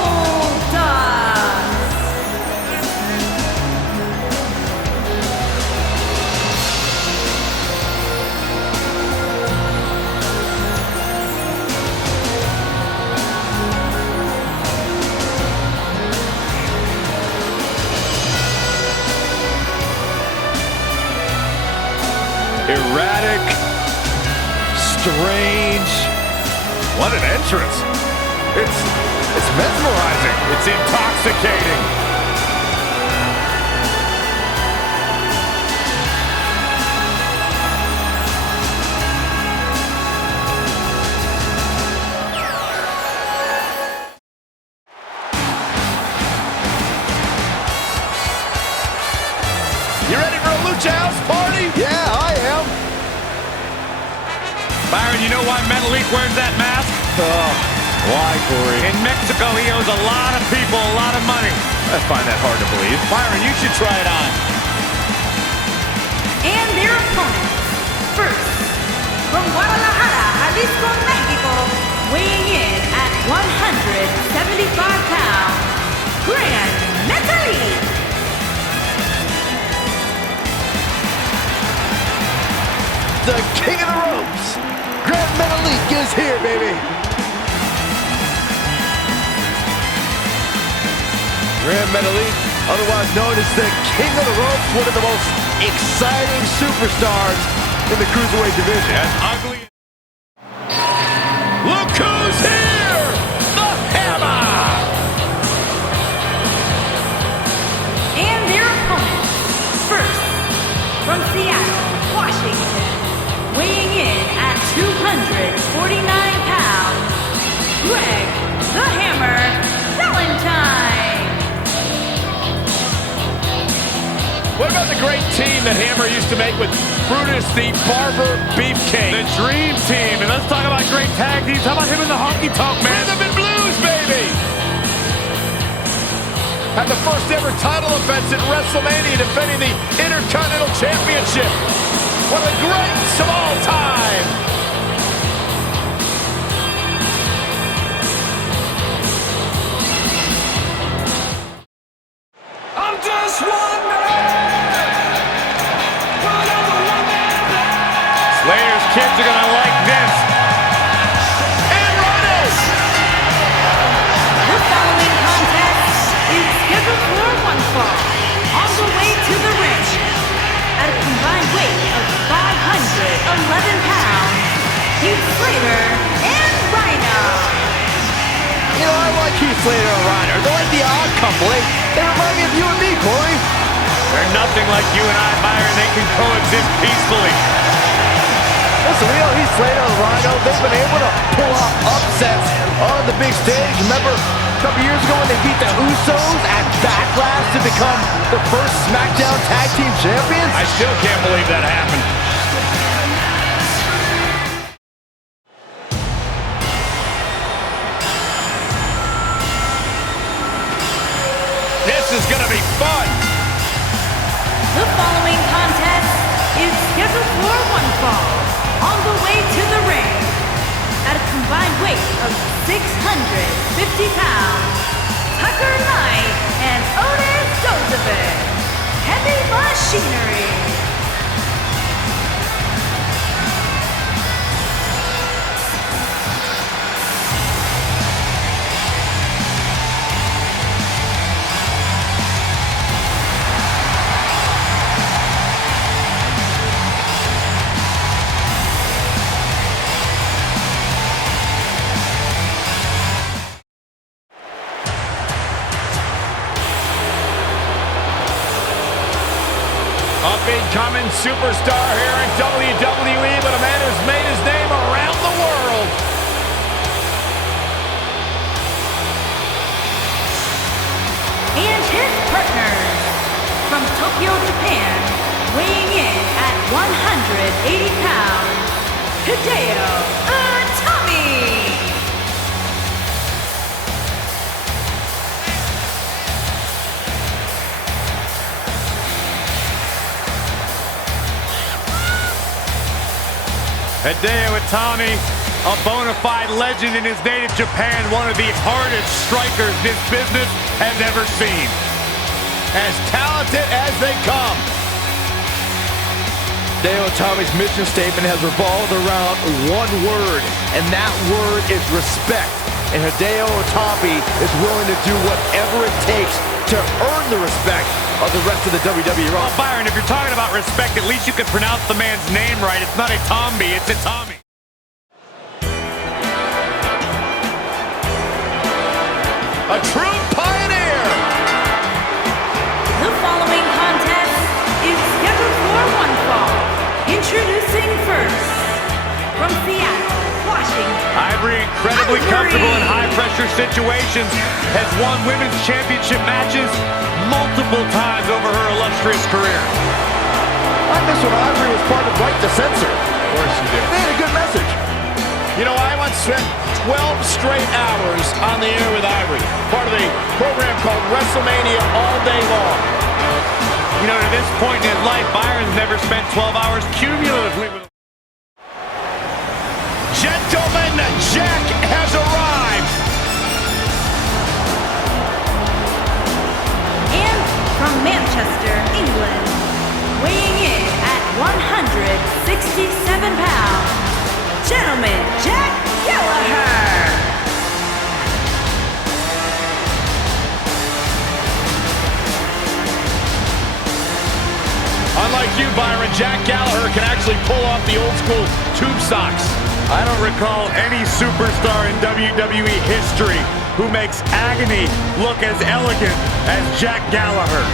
Erratic, strange. What an entrance. It's mesmerizing. It's intoxicating. You ready for a Lucha House party? Yeah, I am. Byron, you know why Metalik wears that mask? Why, Corey? In Mexico, he owes a lot of people a lot of money. I find that hard to believe. Byron, you should try it on. And their opponents, first, from Guadalajara, Jalisco, Mexico, weighing in at 175 pounds, Gran Metalik. The king of the ropes, Gran Metalik is here, baby. Gran Metalik, otherwise known as the king of the ropes, one of the most exciting superstars in the cruiserweight division. As ugly. Look who's here! The Hammer! And their opponents, first, from Seattle, Washington, weighing in at 249 pounds, Greg the Hammer Valentine. What about the great team that Hammer used to make with Brutus the Barber Beefcake? The dream team. And let's talk about great tag teams. How about him in the honky tonk, man? Rhythm and Blues, baby! Had the first ever title offense at WrestleMania, defending the Intercontinental Championship. One of the greats of all time. I'm just one man. Slater's kids are gonna like this. And Rodas. The following contest is scheduled for one fall, on the way to the ring, at a combined weight of 511 pounds, Heath Slater and Rhino. You know, I like Heath Slater and Rhino. They're like the odd couple. They remind me of you and me, Corey. They're nothing like you and I, Byron. They can coexist peacefully. Listen, we know Heath Slater and Rhino, they've been able to pull off upsets on the big stage. Remember a couple years ago when they beat the Usos at Backlash to become the first Smackdown Tag Team Champions? I still can't believe that happened. This is gonna be fun. The following contest is scheduled for one fall, on the way to the ring, at a combined weight of 650 pounds, Tucker Knight and Otis Dozovic, Heavy Machinery. up-and-coming superstar here in WWE, but a man who's made his name around the world. And his partner from Tokyo, Japan, weighing in at 180 pounds, Hideo Itami. Hideo Itami, a bona fide legend in his native Japan, one of the hardest strikers this business has ever seen. As talented as they come. Hideo Itami's mission statement has revolved around one word, and that word is respect. And Hideo Itami is willing to do whatever it takes to earn the respect of the rest of the WWE. Well, Byron, if you're talking about respect, at least you can pronounce the man's name right. It's not Itami, it's Itami. A true pioneer. The following contest is scheduled for one fall. Introducing first, from Seattle, Washington. Ivory, incredibly comfortable in high-pressure situations, has won women's championship matches multiple times over her illustrious career. I miss when Ivory was part of Right to Censor. Of course you did. They had a good message. You know, I once spent 12 straight hours on the air with Ivory, part of a program called WrestleMania All Day Long. You know, to this point in his life, Byron's never spent 12 hours cumulatively with. Gentlemen, Jack has arrived. And from Manchester, England, weighing in at 167 pounds, gentleman Jack Gallagher. Unlike you, Byron, Jack Gallagher can actually pull off the old school tube socks. I don't recall any superstar in WWE history who makes agony look as elegant as Jack Gallagher.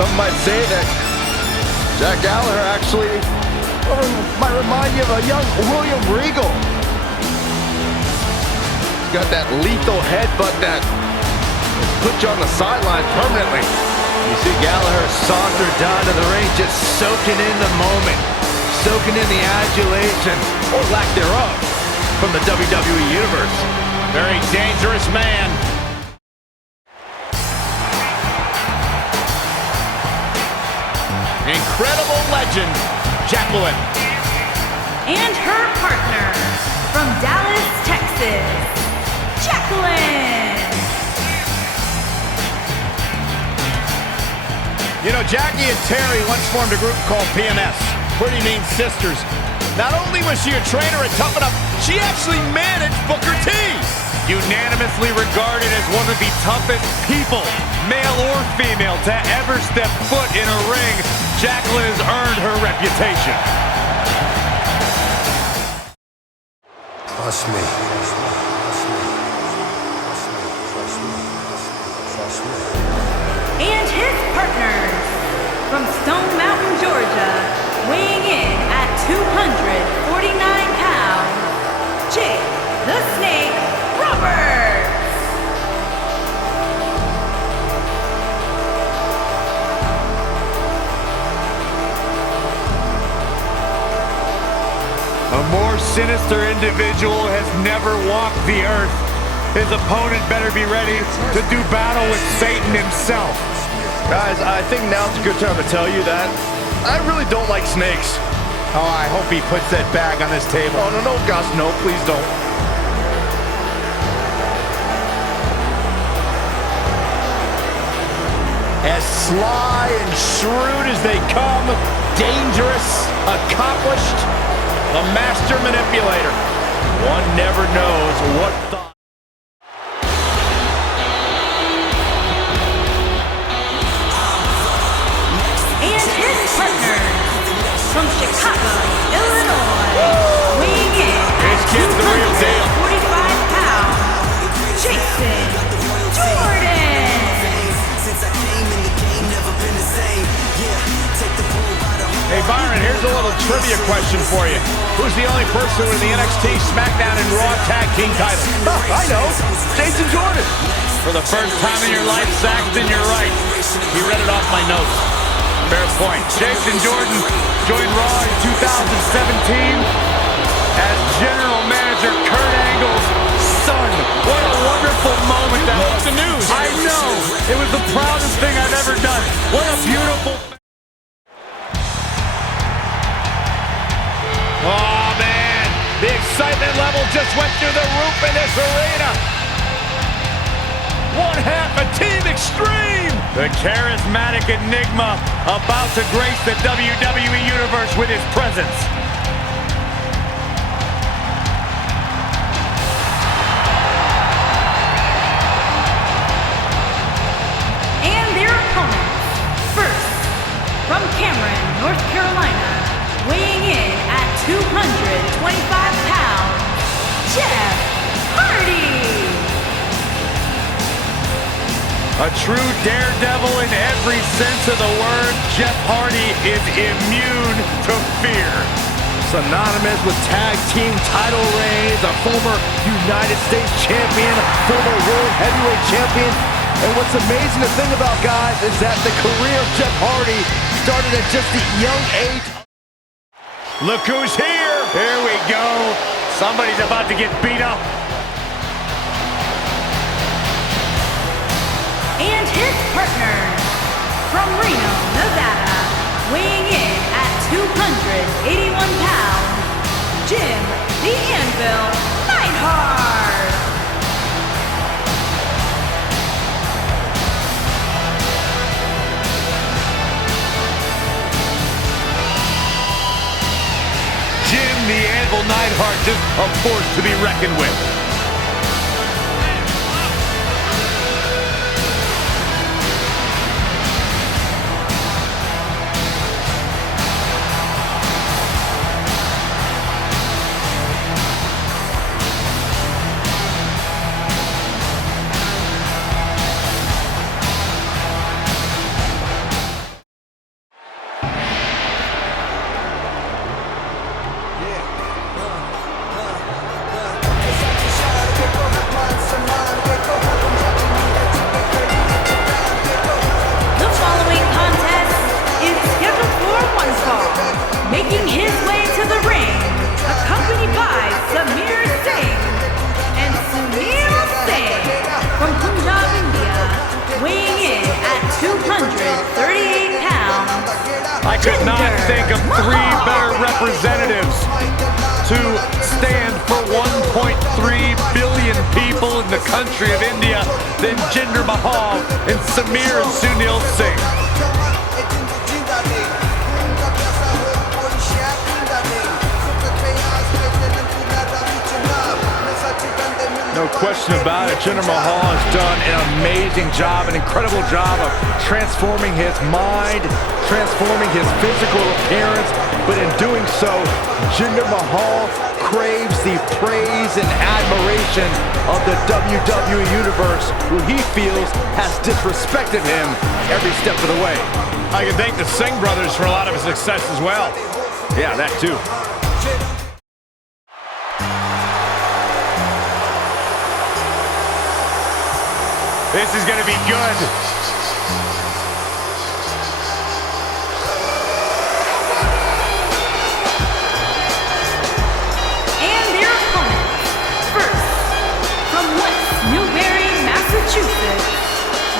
Some might say that Jack Gallagher actually might remind you of a young William Regal. He's got that lethal headbutt that puts you on the sideline permanently. You see Gallagher saunter down to the ring, just soaking in the moment, soaking in the adulation, or lack thereof, from the WWE Universe. Very dangerous man. Incredible legend, Jacqueline. And her partner, from Dallas, Texas, Jacqueline. You know, Jackie and Terry once formed a group called PMS, Pretty Mean Sisters. Not only was she a trainer at Tough Enough, she actually managed Booker T. Unanimously regarded as one of the toughest people, male or female, to ever step foot in a ring, Jacqueline has earned her reputation. Trust me. And his partners, from Stone Mountain, Georgia, weighing in at 249 pounds, Jake the Snake Roberts. A more sinister individual has never walked the earth. His opponent better be ready to do battle with Satan himself. Guys, I think now's a good time to tell you that I really don't like snakes. Oh, I hope he puts that bag on this table. Oh, no, Gus, no, please don't. As sly and shrewd as they come, dangerous, accomplished, a master manipulator. One never knows what thought. And his partner, from Chicago, Illinois, weighing in at This kid's the real deal. 245 pounds, Jason Jordan. Since I came in the game, never been the same. Yeah, take Byron, here's a little trivia question for you. Who's the only person with the NXT, Smackdown, and Raw Tag Team titles? I know. Jason Jordan. For the first time in your life, Saxton, you're right. He read it off my notes. Fair point. Jason Jordan joined Raw in 2017 as General Manager Kurt Angle's son. What a wonderful moment that was. The news. I know. It was the proudest thing I've ever done. What a beautiful... Oh, man. The excitement level just went through the roof in this arena. One half of Team Extreme. The charismatic enigma about to grace the WWE Universe with his presence. And their opponents. First, from Cameron, North Carolina, weighing in at 225 pounds, Jeff Hardy. A true daredevil in every sense of the word, Jeff Hardy is immune to fear. Synonymous with tag team title reigns, a former United States champion, former World Heavyweight champion. And what's amazing to think about, guys, is that the career of Jeff Hardy started at just a young age. Look who's here. Here we go. Somebody's about to get beat up. And his partner, from Reno, Nevada, weighing in at 281 pounds, Jim the Anvil Neidhart. Jim the Anvil Neidhart, just a force to be reckoned with. Making his way to the ring, accompanied by Samir Singh and Sunil Singh from Punjab, India, weighing in at 238 pounds. I could not think of three better representatives to stand for 1.3 billion people in the country of India than Jinder Mahal and Samir and Sunil Singh. No question about it, Jinder Mahal has done an amazing job, an incredible job of transforming his mind, transforming his physical appearance, but in doing so, Jinder Mahal craves the praise and admiration of the WWE Universe, who he feels has disrespected him every step of the way. I can thank the Singh brothers for a lot of his success as well. Yeah, that too. This is going to be good. And their opponents. First, from West Newbury, Massachusetts,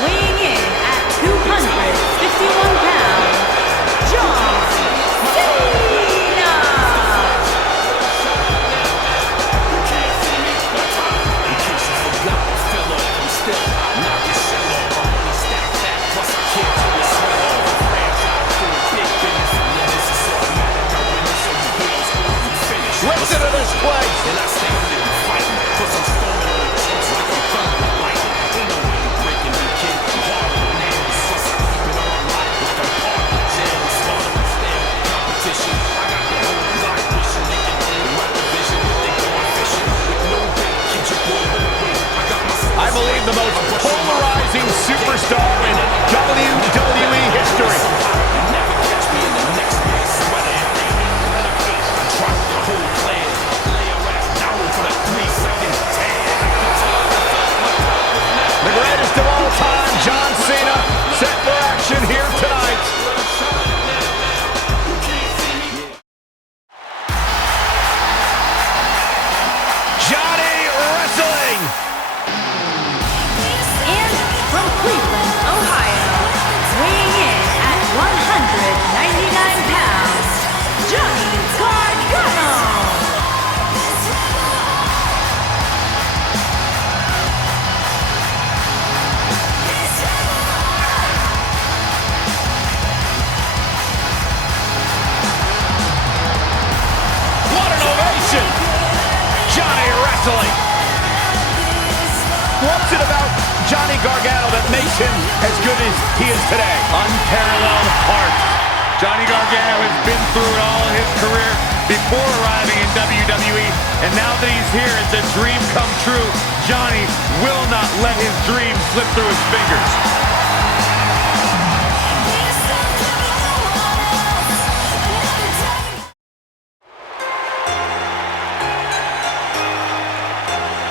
weighing in at 251 pounds, John Cena. Listen to this place. I believe the most polarizing superstar in WWE history. Cena set for action here tonight. Johnny Wrestling. And from Cleveland, Ohio, weighing in at 199 pounds, Jonhy Gargano. What an ovation! Johnny Wrestling. What's it about Johnny Gargano that makes him as good as he is today? Unparalleled heart. Johnny Gargano has been through it all in his career before arriving in WWE, and now that he's here, it's a dream come true. Johnny will not let his dream slip through his fingers.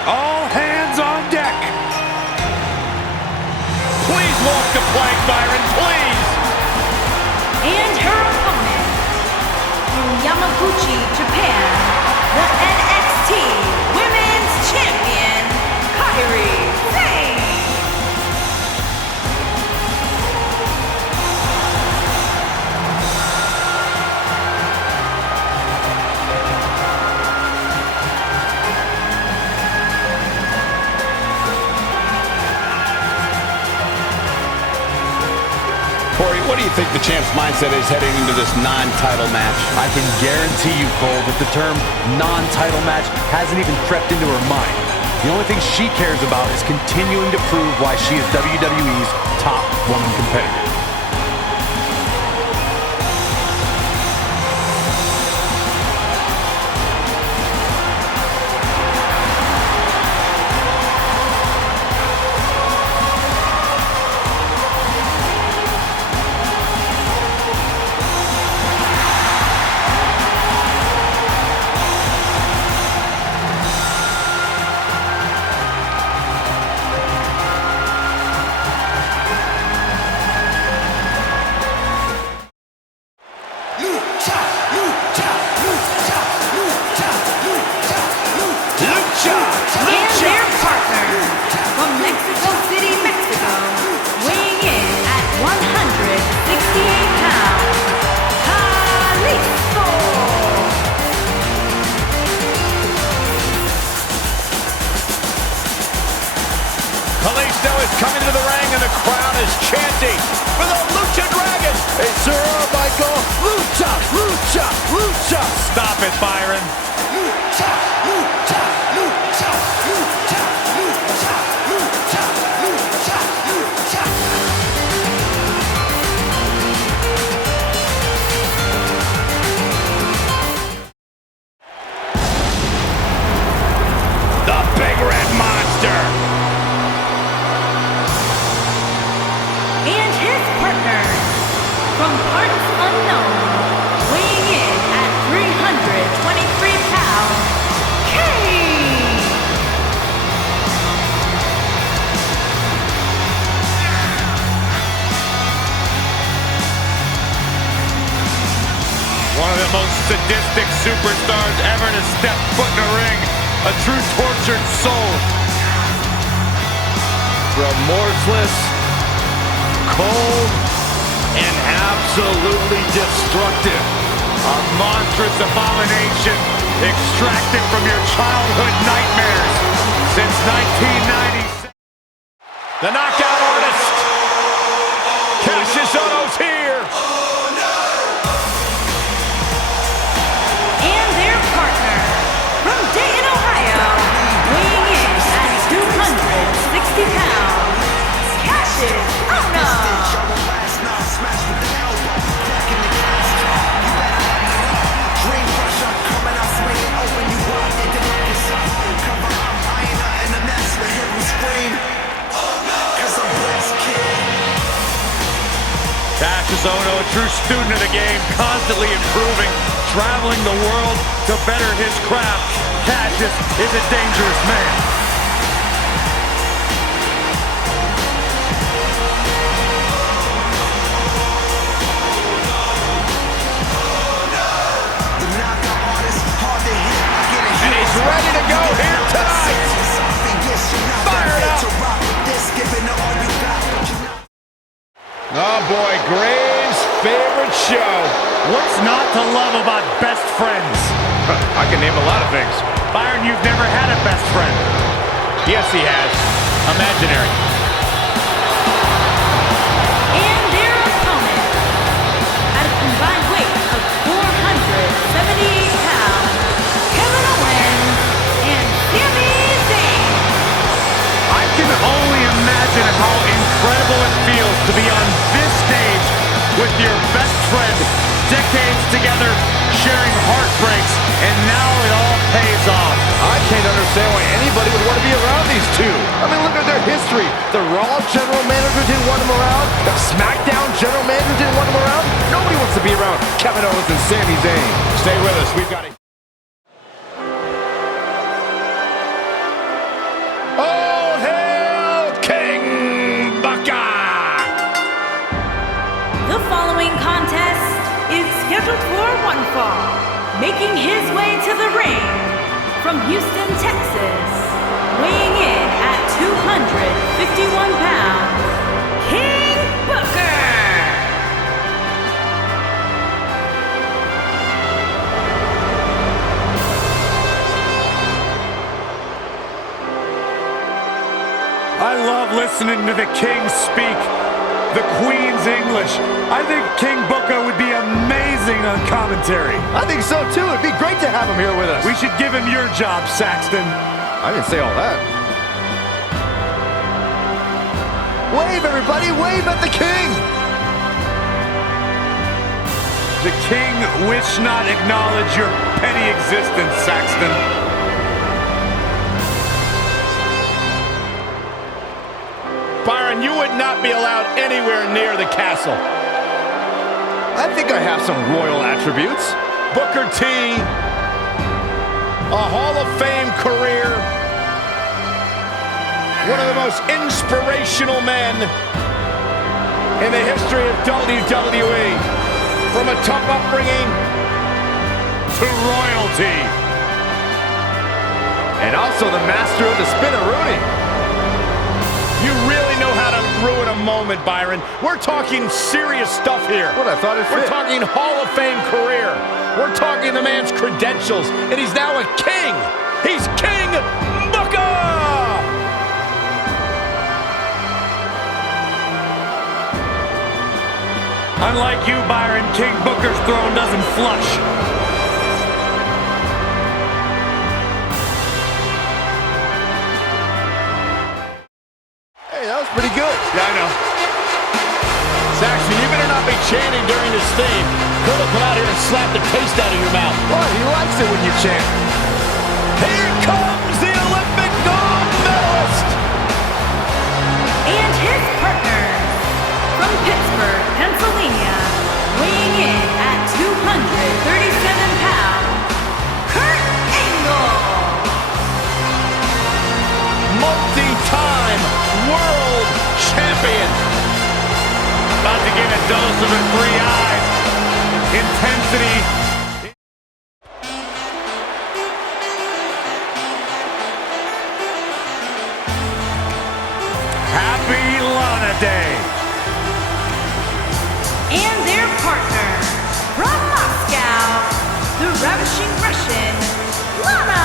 All hands on deck. Please walk the plank, Byron, please. And her opponent, from Yamaguchi, Japan, the NXT Women's Champion, Kairi Sane. Corey, what do you think the champ's mindset is heading into this non-title match? I can guarantee you, Cole, that the term non-title match hasn't even crept into her mind. The only thing she cares about is continuing to prove why she is WWE's top woman competitor. And their partner, from Mexico City, Mexico, weighing in at 168 pounds, Kalisto. Kalisto is coming to the ring and the crowd is chanting for the Lucha Dragon. It's Sir Michael Lucha, Lucha, Lucha. Stop it, Byron. Lucha, lucha, lucha, lucha, lucha, lucha, lucha, lucha. The Big Red Monster. And his partner, from parts unknown, weighing in at 323 pounds, Kane. One of the most sadistic superstars ever to step foot in a ring. A true tortured soul. Remorseless, cold, and absolutely destructive. A monstrous abomination extracted from your childhood nightmares since 1997. The knockout artist. Kassius Ohno's here. And their partner, from Dayton, Ohio, weighing in at 260 pounds, Kassius Ohno. Kassius Ohno, a true student of the game, constantly improving, traveling the world to better his craft. Kassius is a dangerous man. Oh boy, Graves' favorite show. What's not to love about best friends? I can name a lot of things. Byron, you've never had a best friend. Yes, he has. Imaginary. And their opponent, at a combined weight of 478 pounds, Kevin Owens and Sami Zayn. I can only imagine how incredible it feels to be on this stage with your best friend, decades together, sharing heartbreaks, and now it all pays off. I can't understand why anybody would want to be around these two. I mean, look at their history. The Raw general manager didn't want them around. The SmackDown general manager didn't want them around. Nobody wants to be around Kevin Owens and Sami Zayn. Stay with us. We've got a... All hail King Baka! The following contest is scheduled for one fall. Making his way to the ring from Houston, Texas, weighing in at 251 pounds, King Booker. I love listening to the King speak the Queen's English. I think King Booker would be amazing on commentary. I think so, too. It'd be great to have him here with us. We should give him your job, Saxton. I didn't say all that. Wave, everybody. Wave at the King. The King wish not acknowledge your petty existence, Saxton. Byron, you would not be allowed anywhere near the castle. I think I have some royal attributes. Booker T, a Hall of Fame career, one of the most inspirational men in the history of WWE. From a tough upbringing To royalty. And also the master of the spin-a-rooney. You really know how to ruin a moment, Byron. We're talking serious stuff here. What, I thought it We're fit. talking Hall of Fame career. We're talking the man's credentials, and he's now a king. He's King Booker! Unlike you, Byron, King Booker's throne doesn't flush. Hey, that was pretty good. Yeah, I know. Saxon, you better not be chanting during this theme. Kurt will come out here and slap the taste out of your mouth. What? He likes it when you chant. Here comes the Olympic gold medalist! And his partner, from Pittsburgh, Pennsylvania, weighing in at 237 pounds, Kurt Angle. Multi-time world champion. About to get a dose of the three eyes. Intensity. Happy Lana Day. And their partner, from Moscow, the ravishing Russian, Lana.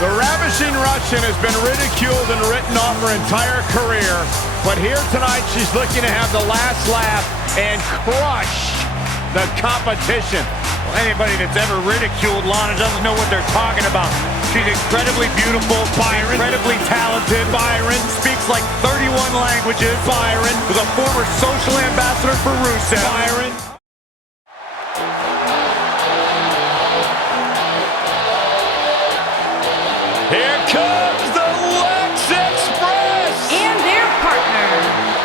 The ravishing Russian has been ridiculed and written off her entire career, but here tonight she's looking to have the last laugh and crush the competition. Well, anybody that's ever ridiculed Lana doesn't know what they're talking about. She's incredibly beautiful, incredibly talented. Byron Speaks like 31 languages. Byron Was a former social ambassador for Rusev. Byron. Here comes the Lex Express! And their partner,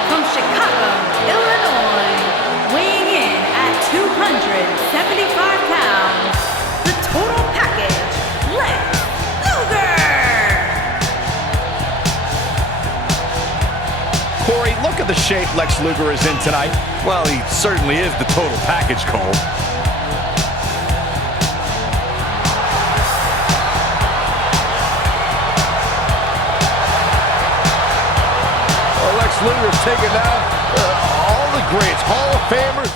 from Chicago, Illinois, weighing in at 275 pounds, the total package, Lex Luger. Corey, look at at the shape Lex Luger is in tonight. Well, he certainly is the total package, Cole. Lex Luger's taking down all the greats, Hall of Famers.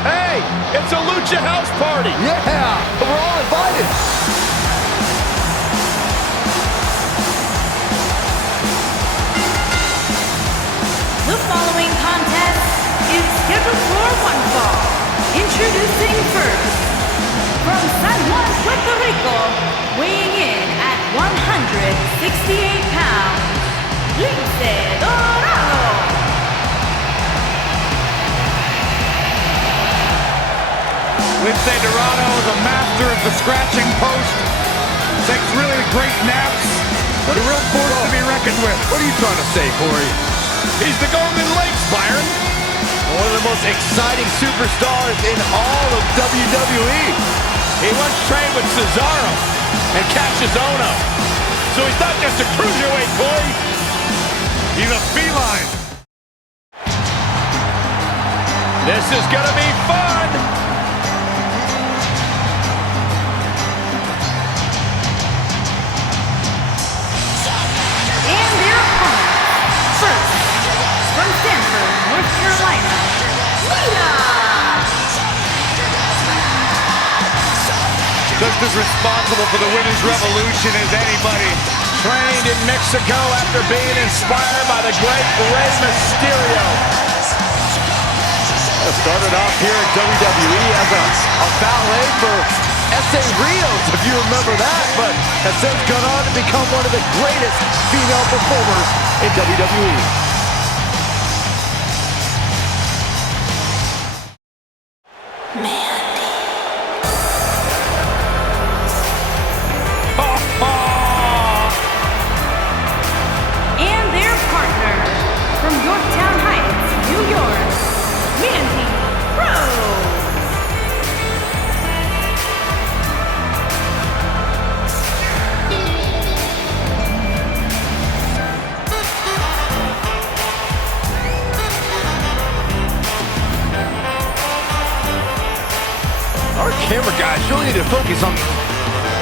Hey, it's a Lucha House Party. Yeah, we're all invited. The following contest is scheduled for one fall. Introducing first, from San Juan, Puerto Rico, weighing in at 168 pounds, Lince Dorado. Lince Dorado is a master of the scratching post. Takes really great naps. What a real force to be reckoned with. What are you trying to say, Corey? He's the Golden Lakes, Byron. One of the most exciting superstars in all of WWE. He once trained with Cesaro and Kassius Ohno. So he's not just a cruiserweight, boy. He's a feline. This is gonna be fun. And their opponent, first, from Stanford, North Carolina, Lita. Just as responsible for the women's revolution as anybody. Trained in Mexico after being inspired by the great Rey Mysterio. Started off here at WWE as a ballet for S.A. Rios, if you remember that, but has since gone on to become one of the greatest female performers in WWE. And their partner, from Yorktown Heights, New York, Mandy Rose. Our camera guys really need to focus on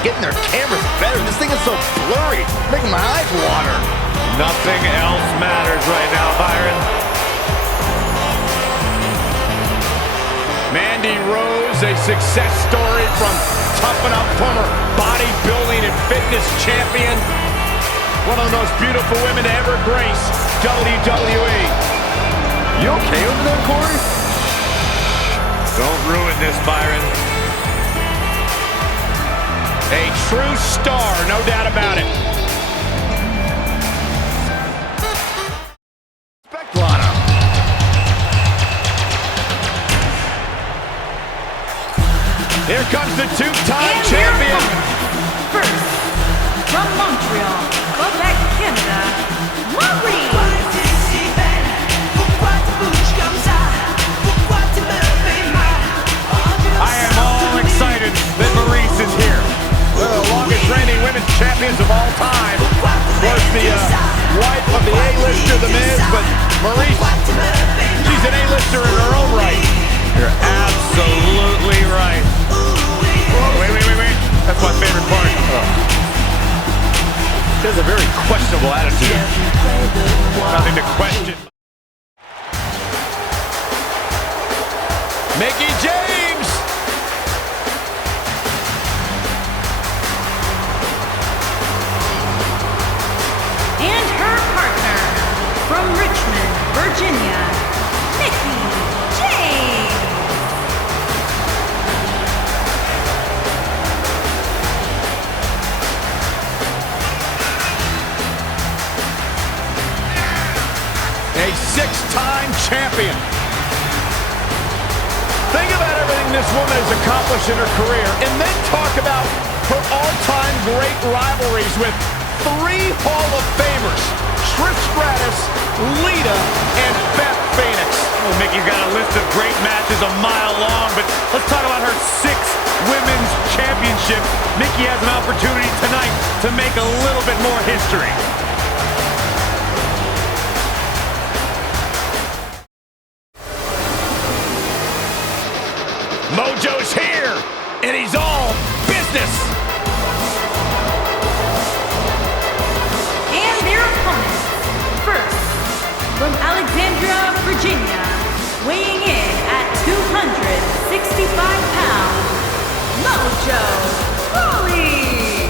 getting their cameras better. This thing is so blurry, making my eyes water. Nothing else matters right now, Byron. Mandy Rose, a success story from toughen up former bodybuilding and fitness champion. One of the most beautiful women to ever grace WWE. You okay over there, Corey? Don't ruin this, Byron. A true star, no doubt about it. Lana. Here comes the two-time And champion. first, from Montreal, Quebec, Canada, Marie. I am all excited that Maurice is here. One of the longest reigning women's champions of all time. Of course, the wife of the A-lister, The Miz, but Maurice, she's an A-lister in her own right. You're absolutely right. Wait. That's my favorite part. She has a very questionable attitude. Nothing to question. Micky James. And her partner, from Richmond, Virginia, Micky James. A six-time champion. Think about everything this woman has accomplished in her career, and then talk about her all-time great rivalries with three Hall of Famers, Trish Stratus, Lita, and Beth Phoenix. Well, Mickey's got a list of great matches a mile long, but let's talk about her 6 women's championships. Micky has an opportunity tonight to make a little bit more history. greatness. And their opponents, first, from Alexandria, Virginia, weighing in at 265 pounds, Mojo Rawley.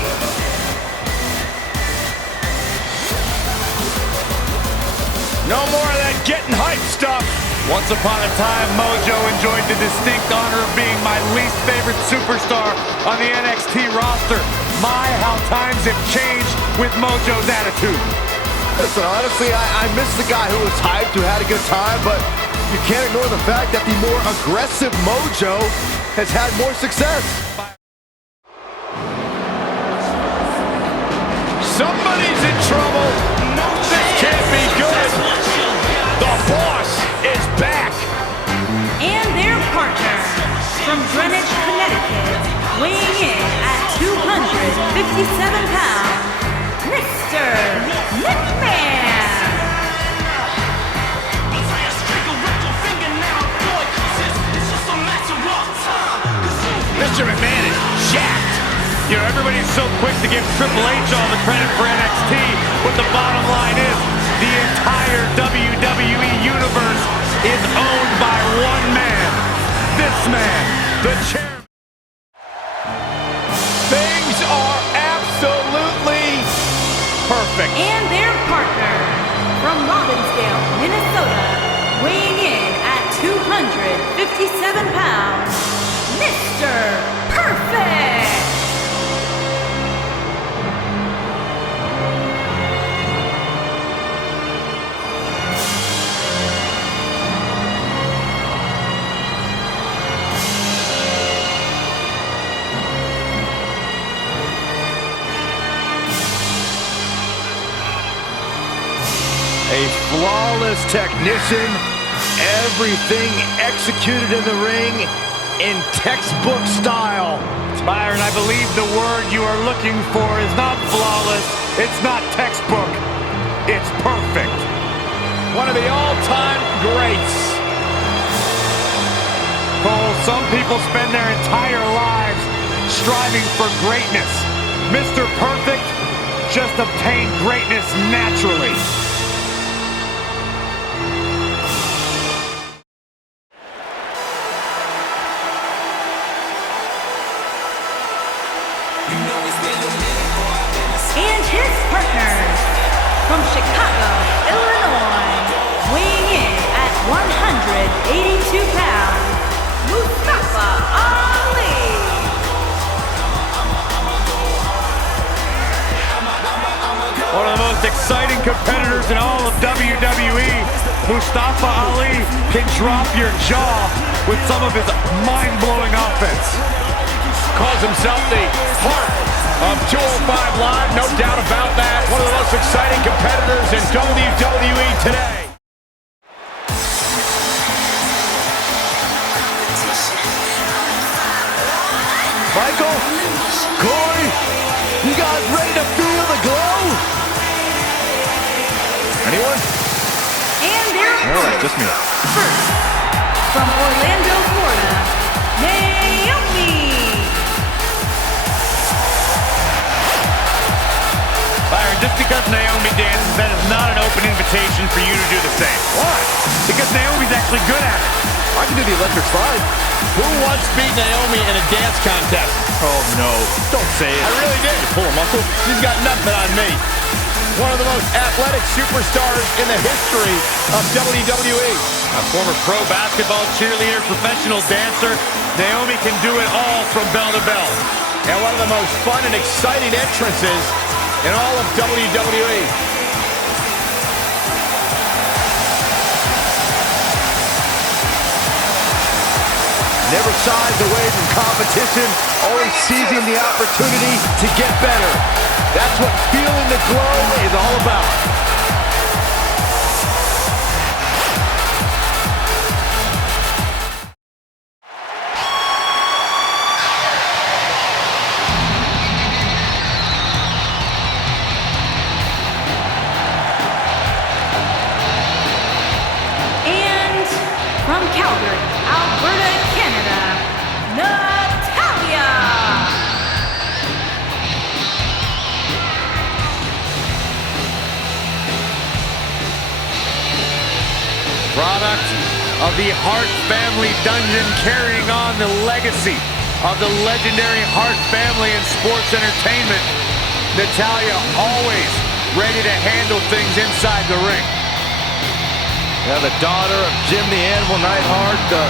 No more of that getting hype stuff. Once upon a time, Mojo enjoyed the distinct honor of being my least favorite superstar on the NXT roster. My, how times have changed with Mojo's attitude. Listen, honestly, I miss the guy who was hyped, who had a good time, but you can't ignore the fact that the more aggressive Mojo has had more success. Somebody's in trouble. This can't be good. The boss is back. And their partner, from Greenwich, Connecticut, weighing in at 257 pounds, Mr. McMahon. Mr. McMahon is jacked. You know, everybody's so quick to give Triple H all the credit for NXT, but the bottom line is the entire WWE Universe is owned by one man. This man, the chairman. Things are absolutely perfect. And their partner, from Robbinsdale, Minnesota, weighing in at 257 pounds, Mr. Perfect. A flawless technician, everything executed in the ring in textbook style. Byron, I believe the word you are looking for is not flawless, it's not textbook, it's perfect. One of the all-time greats. Cole, some people spend their entire lives striving for greatness. Mr. Perfect just obtained greatness naturally. And his partners, from Chicago, Illinois, weighing in at 182 pounds, Mustafa Ali. One of the most exciting competitors in all of WWE, Mustafa Ali can drop your jaw with some of his mind-blowing offense. Calls himself the heart of 205 Live, no doubt about that. One of the most exciting competitors in WWE today. Michael, Corey, you guys ready to feel the glow? Anyone? And their opponents, just me. first, from Orlando, Florida, Naomi. Byron, just because Naomi dances, that is not an open invitation for you to do the same. Why? Because Naomi's actually good at it. I can do the electric slide. Who once beat Naomi in a dance contest? Oh, no. Don't say it. I really did. You pull a muscle? She's got nothing on me. One of the most athletic superstars in the history of WWE. A former pro basketball cheerleader, professional dancer, Naomi can do it all from bell to bell. And one of the most fun and exciting entrances in all of WWE. Never shies away from competition, always seizing the opportunity to get better. That's what feeling the glow is all about. And from Calgary, Alberta, Canada, Natalya. front of the Hart family dungeon, carrying on the legacy of the legendary Hart family in sports entertainment. Natalya always ready to handle things inside the ring. Yeah, the daughter of Jim the Animal Neidhart, the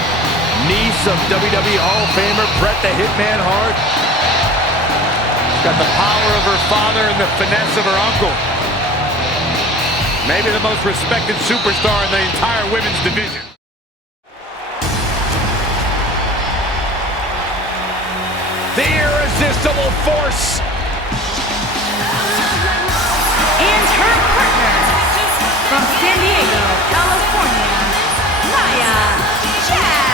niece of WWE Hall of Famer Bret the Hitman Hart. She's got the power of her father and the finesse of her uncle. Maybe the most respected superstar in the entire women's division. The irresistible force. And her partner, from San Diego, California, Nia Jax.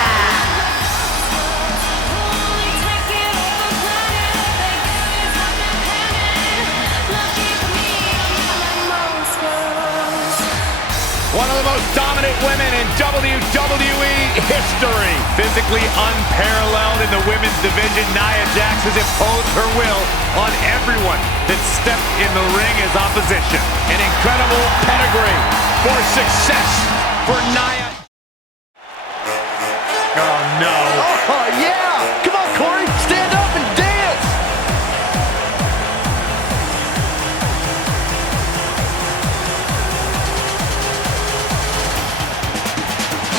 One of the most dominant women in WWE history. Physically unparalleled in the women's division, Nia Jax has imposed her will on everyone that stepped in the ring as opposition. An incredible pedigree for success for Nia. Oh, no. Oh, yeah! Come on, Corey, stand up and dance!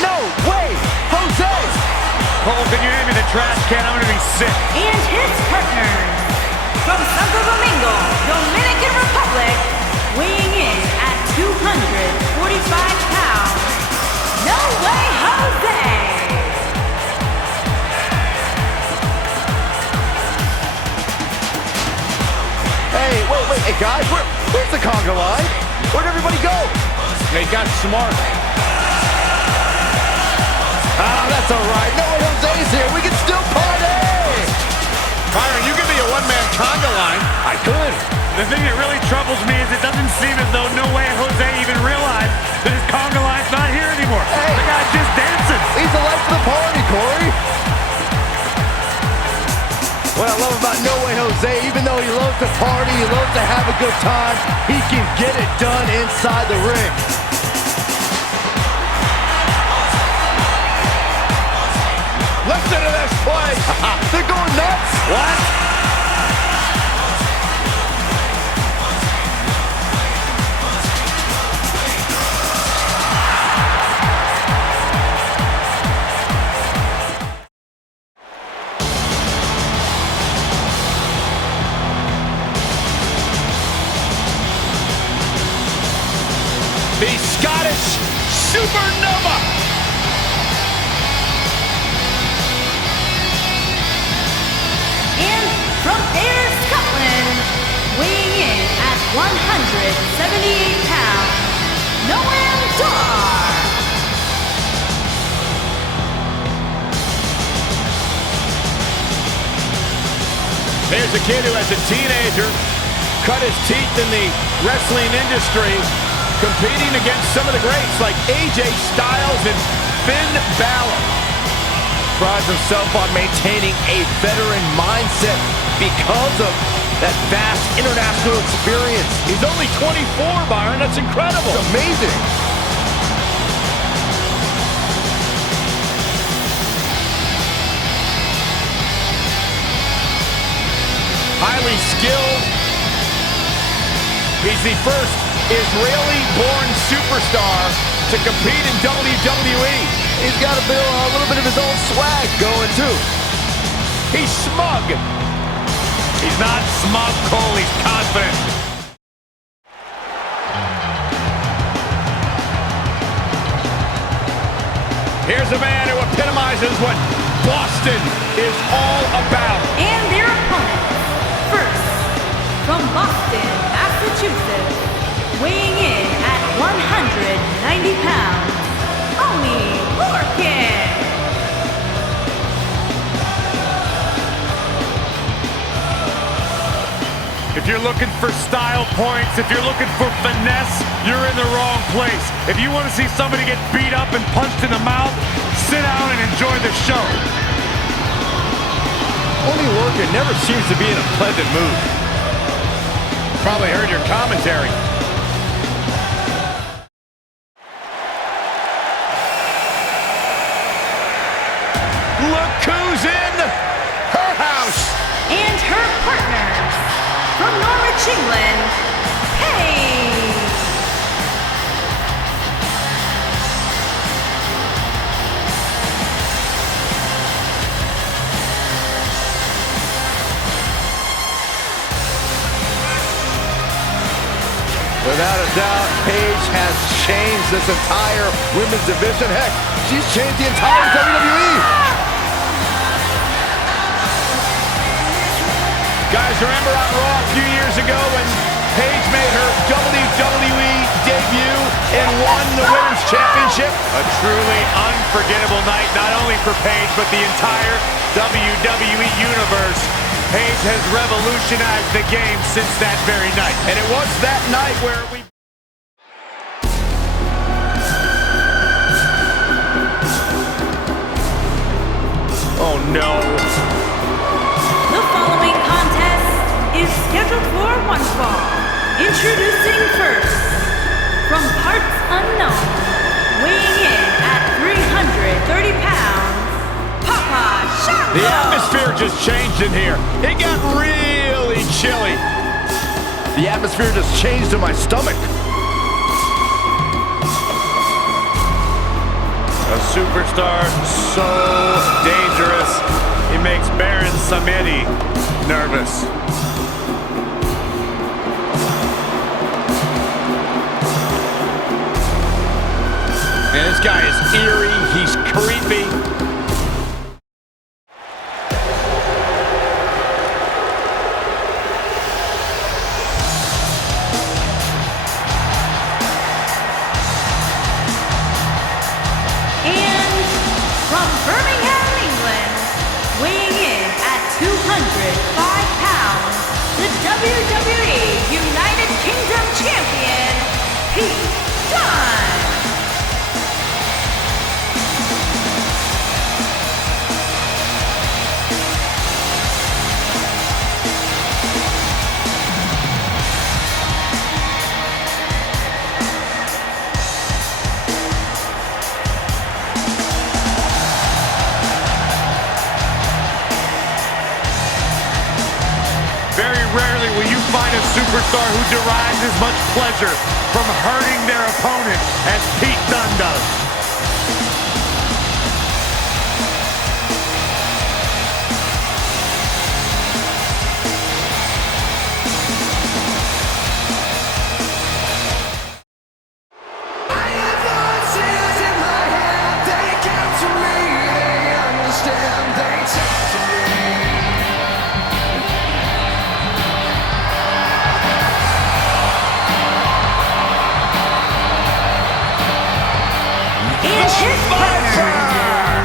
No way! Jose! Cole, can you hand me the trash can? I'm gonna be sick. And his partners, from Santo Domingo, Dominican Republic, weighing in at 245 pounds, No Way Jose! Hey, wait, hey guys, where's the conga line? Where'd everybody go? They got smart. Ah, that's all right. No Way Jose's here. We can still party! Byron, you give me a one-man conga line. I could. The thing that really troubles me is it doesn't seem as though No Way Jose even realized that his conga line's not here anymore. Hey. The guy's just dancing. He's the life of the party, Corey. What I love about No Way Jose, even though he loves to party, he loves to have a good time, he can get it done inside the ring. Listen to this play. They're going nuts. What? The Scottish Supernova. And from Ayr, Scotland, weighing in at 178 pounds, Noam Dar. There's a kid who, as a teenager, cut his teeth in the wrestling industry, competing against some of the greats like AJ Styles and Finn Balor. Prides himself on maintaining a veteran mindset because of that vast international experience. He's only 24, Byron. That's incredible. It's amazing. Highly skilled. He's the first Israeli-born superstar to compete in WWE. He's got a little bit of his own swag going, too. He's smug. He's not smug, Cole. He's confident. Here's a man who epitomizes what Boston is all about. And their opponents, first, from Boston, Massachusetts, weighing in at 190 pounds, Oney Lorcan. If you're looking for style points, if you're looking for finesse, you're in the wrong place. If you want to see somebody get beat up and punched in the mouth, sit down and enjoy the show. Oney Lorcan never seems to be in a pleasant mood. Probably heard your commentary. Dutch England, Paige. Without a doubt, Paige has changed this entire women's division. Heck, she's changed the entire WWE. Guys, remember on Raw a few years ago when Paige made her WWE debut and won the Women's Championship? A truly unforgettable night, not only for Paige, but the entire WWE Universe. Paige has revolutionized the game since that very night. And it was that night where we... Oh no. The following contest is scheduled for one fall. Introducing first, from parts unknown, weighing in at 330 pounds, Papa Shango. The atmosphere just changed in here. It got really chilly. The atmosphere just changed in my stomach. A superstar so dangerous, he makes Baron Samedi nervous. Man, this guy is eerie, he's creepy. And from Birmingham, England, weighing in at 205 pounds, the WWE United Kingdom Champion, Pete Dunne. Very rarely will you find a superstar who derives as much pleasure from hurting their opponent as Pete Dunne does.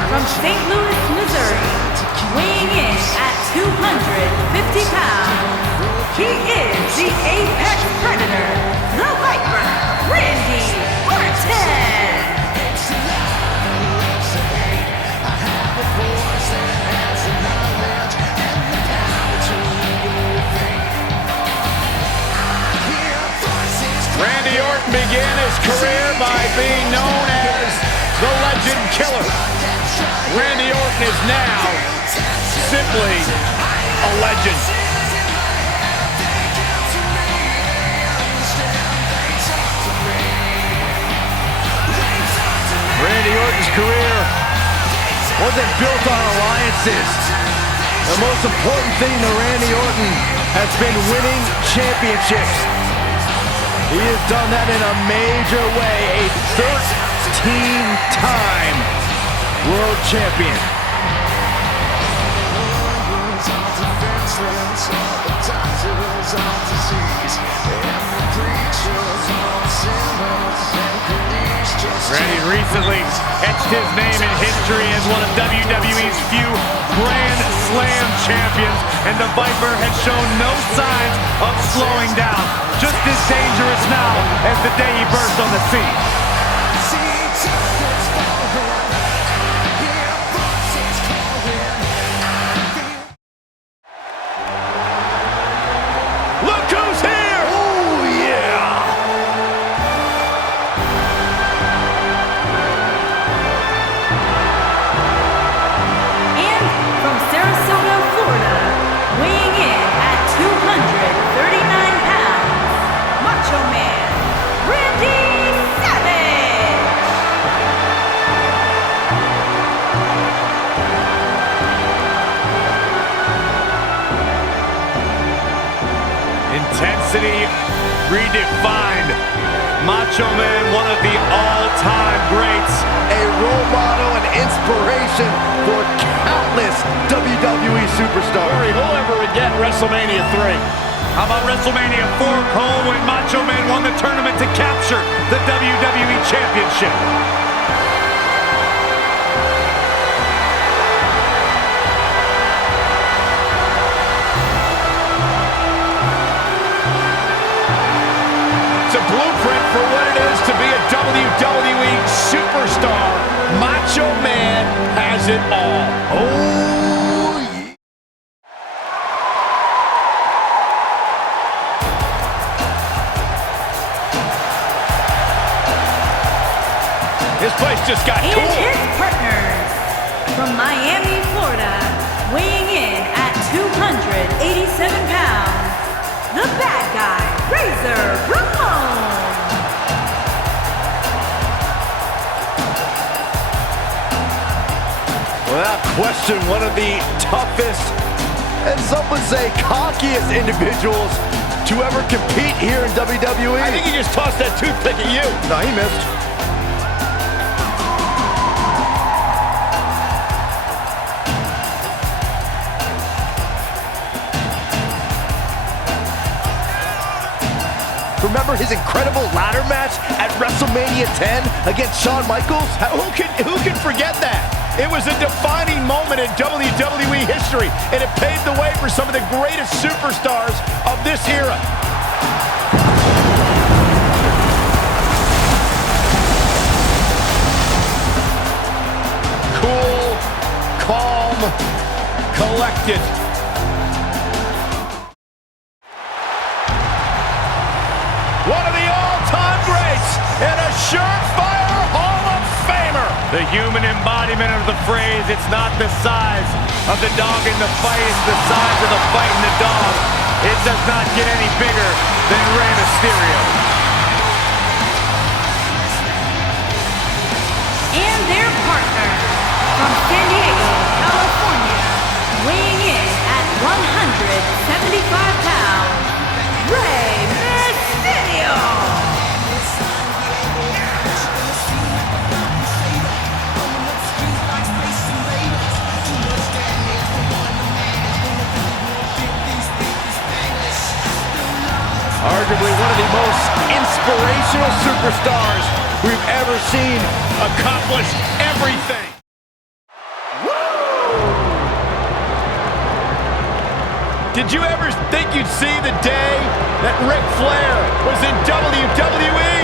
From St. Louis, Missouri, weighing in at 250 pounds, he is the Apex Predator, the Viper, Randy Orton. Randy Orton began his career by being known as the Legend Killer. Randy Orton is now simply a legend. Randy Orton's career wasn't built on alliances. The most important thing to Randy Orton has been winning championships. He has done that in a major way, a 13-time world champion. Randy recently etched his name in history as one of WWE's few Grand Slam champions, and the Viper has shown no signs of slowing down. Just as dangerous now as the day he burst on the scene. Look who's here! Oh, yeah! And from Sarasota, Florida, weighing in at 239 Intensity redefined. Macho Man, one of the all-time greats. A role model and inspiration for countless WWE superstars. Who'll ever forget WrestleMania 3? How about WrestleMania 4, Cole, when Macho Man won the tournament to capture the WWE Championship? It's a blueprint for what it is to be a WWE superstar. Macho Man has it all. Oh, yeah. This place just got And cool. his partners from Miami, Florida, weighing in at 287 pounds, the bad guy, Razor Ramon. Without question, one of the toughest, and some would say cockiest individuals to ever compete here in WWE. I think he just tossed that toothpick at you. No, he missed. Remember his incredible ladder match at WrestleMania 10 against Shawn Michaels? Who can forget that? It was a defining moment in WWE history, and it paved the way for some of the greatest superstars of this era. Cool, calm, collected. One of the all-time greats and a surefire Hall of Famer. The human embodiment of the phrase, it's not the size of the dog in the fight, it's the size of the fight in the dog. It does not get any bigger than Rey Mysterio. And their partner from San Diego, California, weighing in at 175 pounds, Rey Mysterio. Arguably one of the most inspirational superstars we've ever seen. Accomplished everything. Did you ever think you'd see the day that Ric Flair was in WWE?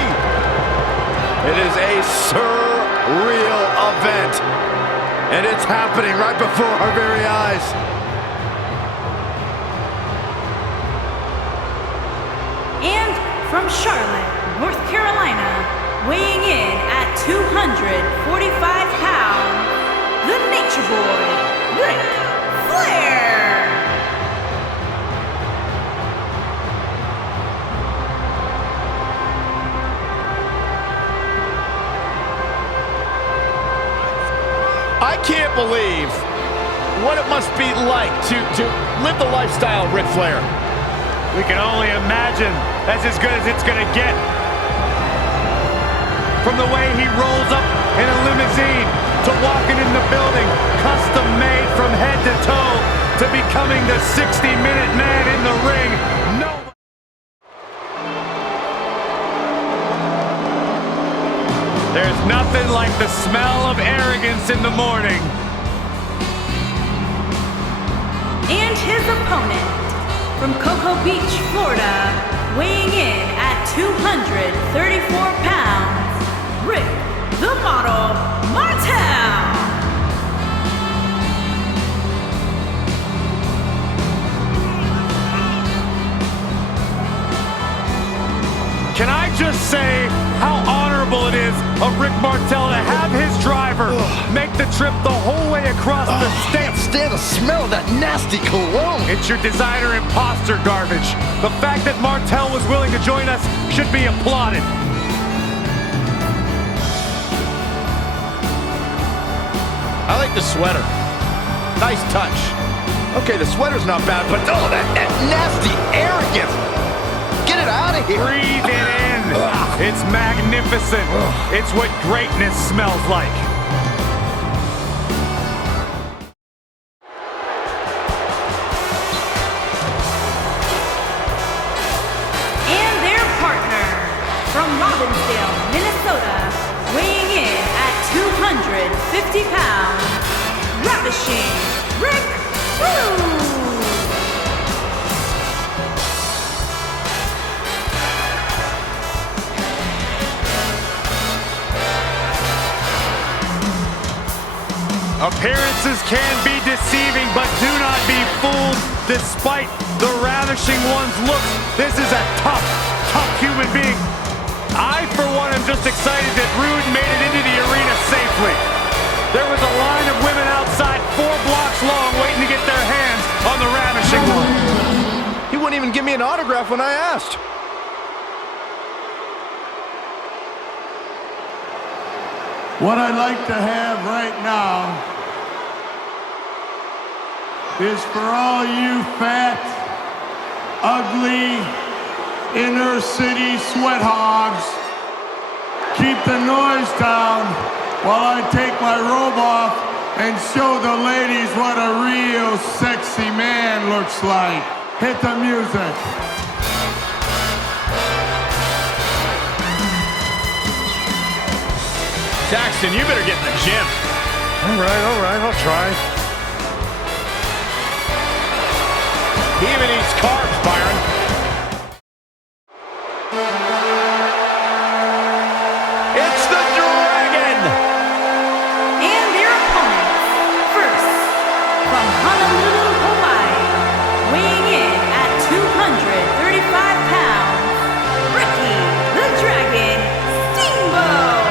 It is a surreal event, and it's happening right before our very eyes. And from Charlotte, North Carolina, weighing in at 245 pounds, the Nature Boy, Ric Flair. I can't believe what it must be like to live the lifestyle of Ric Flair. We can only imagine that's as good as it's gonna get. From the way he rolls up in a limousine to walking in the building, custom made from head to toe, to becoming the 60-minute man in the ring. No. There's nothing like the smell of arrogance in the morning. And his opponent from Cocoa Beach, Florida, weighing in at 234 pounds, Rick the Model Martel. Can I just say how honorable it is of Rick Martel to have his driver make the trip the whole way across the state? Can't stand the smell of that nasty cologne. It's your designer imposter garbage. The fact that Martel was willing to join us should be applauded. I like the sweater. Nice touch. Okay, the sweater's not bad, but oh, that nasty arrogance. here. Breathe it in. It's magnificent. It's what greatness smells like. And their partner from Robbinsdale, Minnesota, weighing in at 250 pounds, Ravishing Rick Rude. Appearances can be deceiving, but do not be fooled. Despite the Ravishing One's looks, this is a tough human being. I, for one, am just excited that Rude made it into the arena safely. There was a line of women outside 4 blocks long waiting to get their hands on the Ravishing One. He wouldn't even give me an autograph when I asked. What I'd like to have right now is for all you fat, ugly, inner city sweat hogs, keep the noise down while I take my robe off and show the ladies what a real sexy man looks like. Hit the music. Jackson, you better get in the gym. All right, I'll try. He even eats carbs, Byron. It's the Dragon! And their opponents, first, from Honolulu, Hawaii, weighing in at 235 pounds, Ricky the Dragon Steamboat.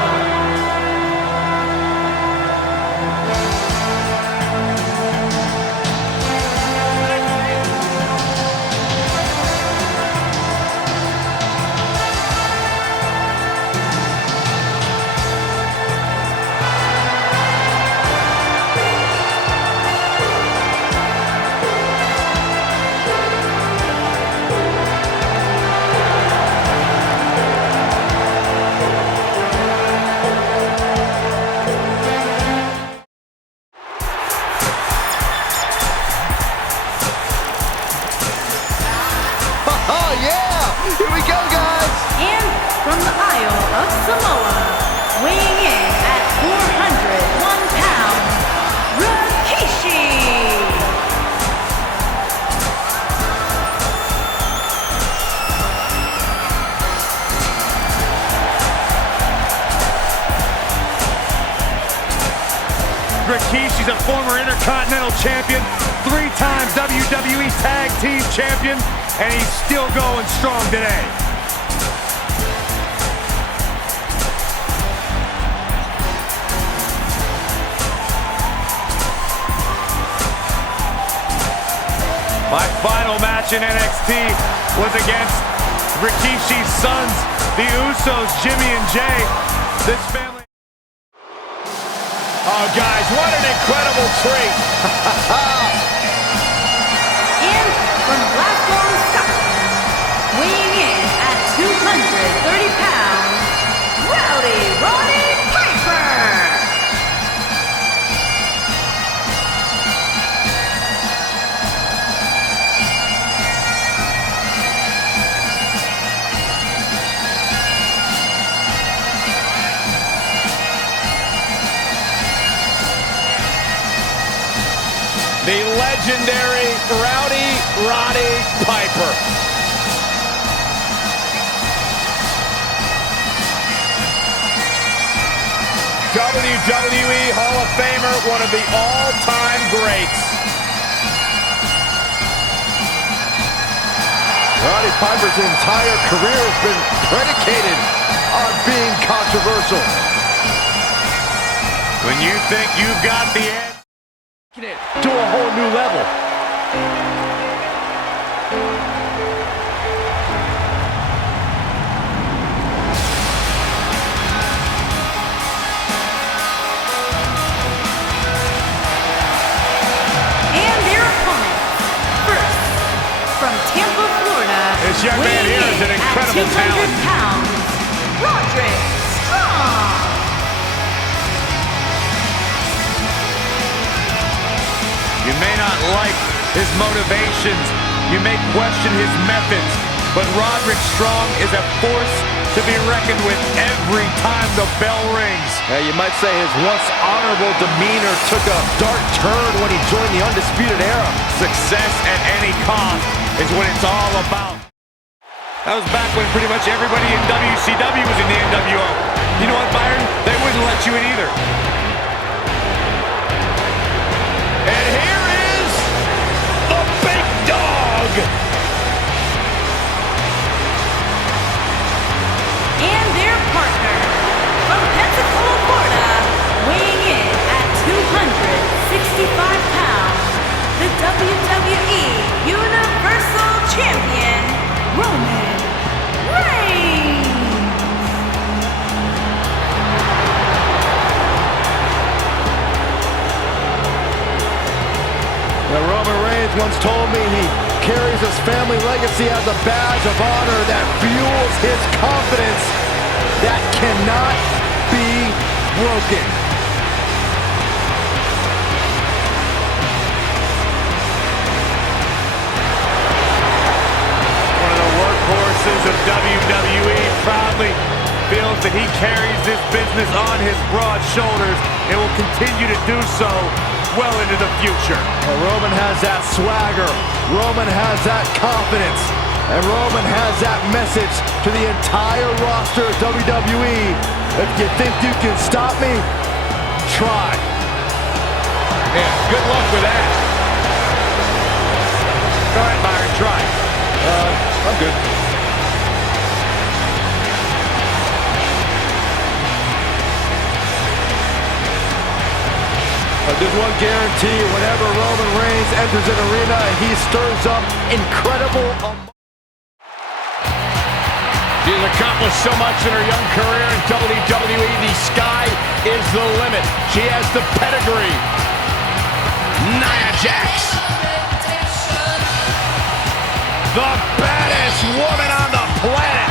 Here we go, guys! And from the Isle of Samoa, weighing in at 401 pounds, Rikishi. Rikishi's a former Intercontinental Champion, 3-time WWE Tag Team Champion, and he's still going strong today. My final match in NXT was against Rikishi's sons, the Usos, Jimmy and Jay. This family... Oh, guys, what an incredible treat. And from Glasgow, Scotland, weighing in at 230 pounds, Rowdy Roddy Piper. The legendary Rowdy Roddy Piper. WWE Hall of Famer, one of the all-time greats. Roddy Piper's entire career has been predicated on being controversial. When you think you've got the edge, To a whole new level. And their opponents, first, from Tampa, Florida, This young man here is an incredible talent. Pounds, Roderick Strong. You may not like his motivations, you may question his methods, but Roderick Strong is a force to be reckoned with every time the bell rings. You might say his once honorable demeanor took a dark turn when he joined the Undisputed Era. Success at any cost is what it's all about. That was back when pretty much everybody in WCW was in the NWO. You know what, Byron? They wouldn't let you in either. And here is the big dog. And their partner, from Pensacola, Florida, weighing in at 265 pounds, the WWE Universal Champion, Roman Reigns. Now, Roman Reigns once told me he carries his family legacy as a badge of honor that fuels his confidence that cannot be broken. One of the workhorses of WWE proudly feels that he carries this business on his broad shoulders and will continue to do so well into the future. Well, Roman has that swagger, Roman has that confidence, and Roman has that message to the entire roster of WWE. If you think you can stop me, try. Yeah, good luck with that. Go ahead, Byron, try. I'm good. There's one guarantee, whenever Roman Reigns enters an arena, he stirs up incredible... She's accomplished so much in her young career in WWE. The sky is the limit. She has the pedigree. Nia Jax. The baddest woman on the planet.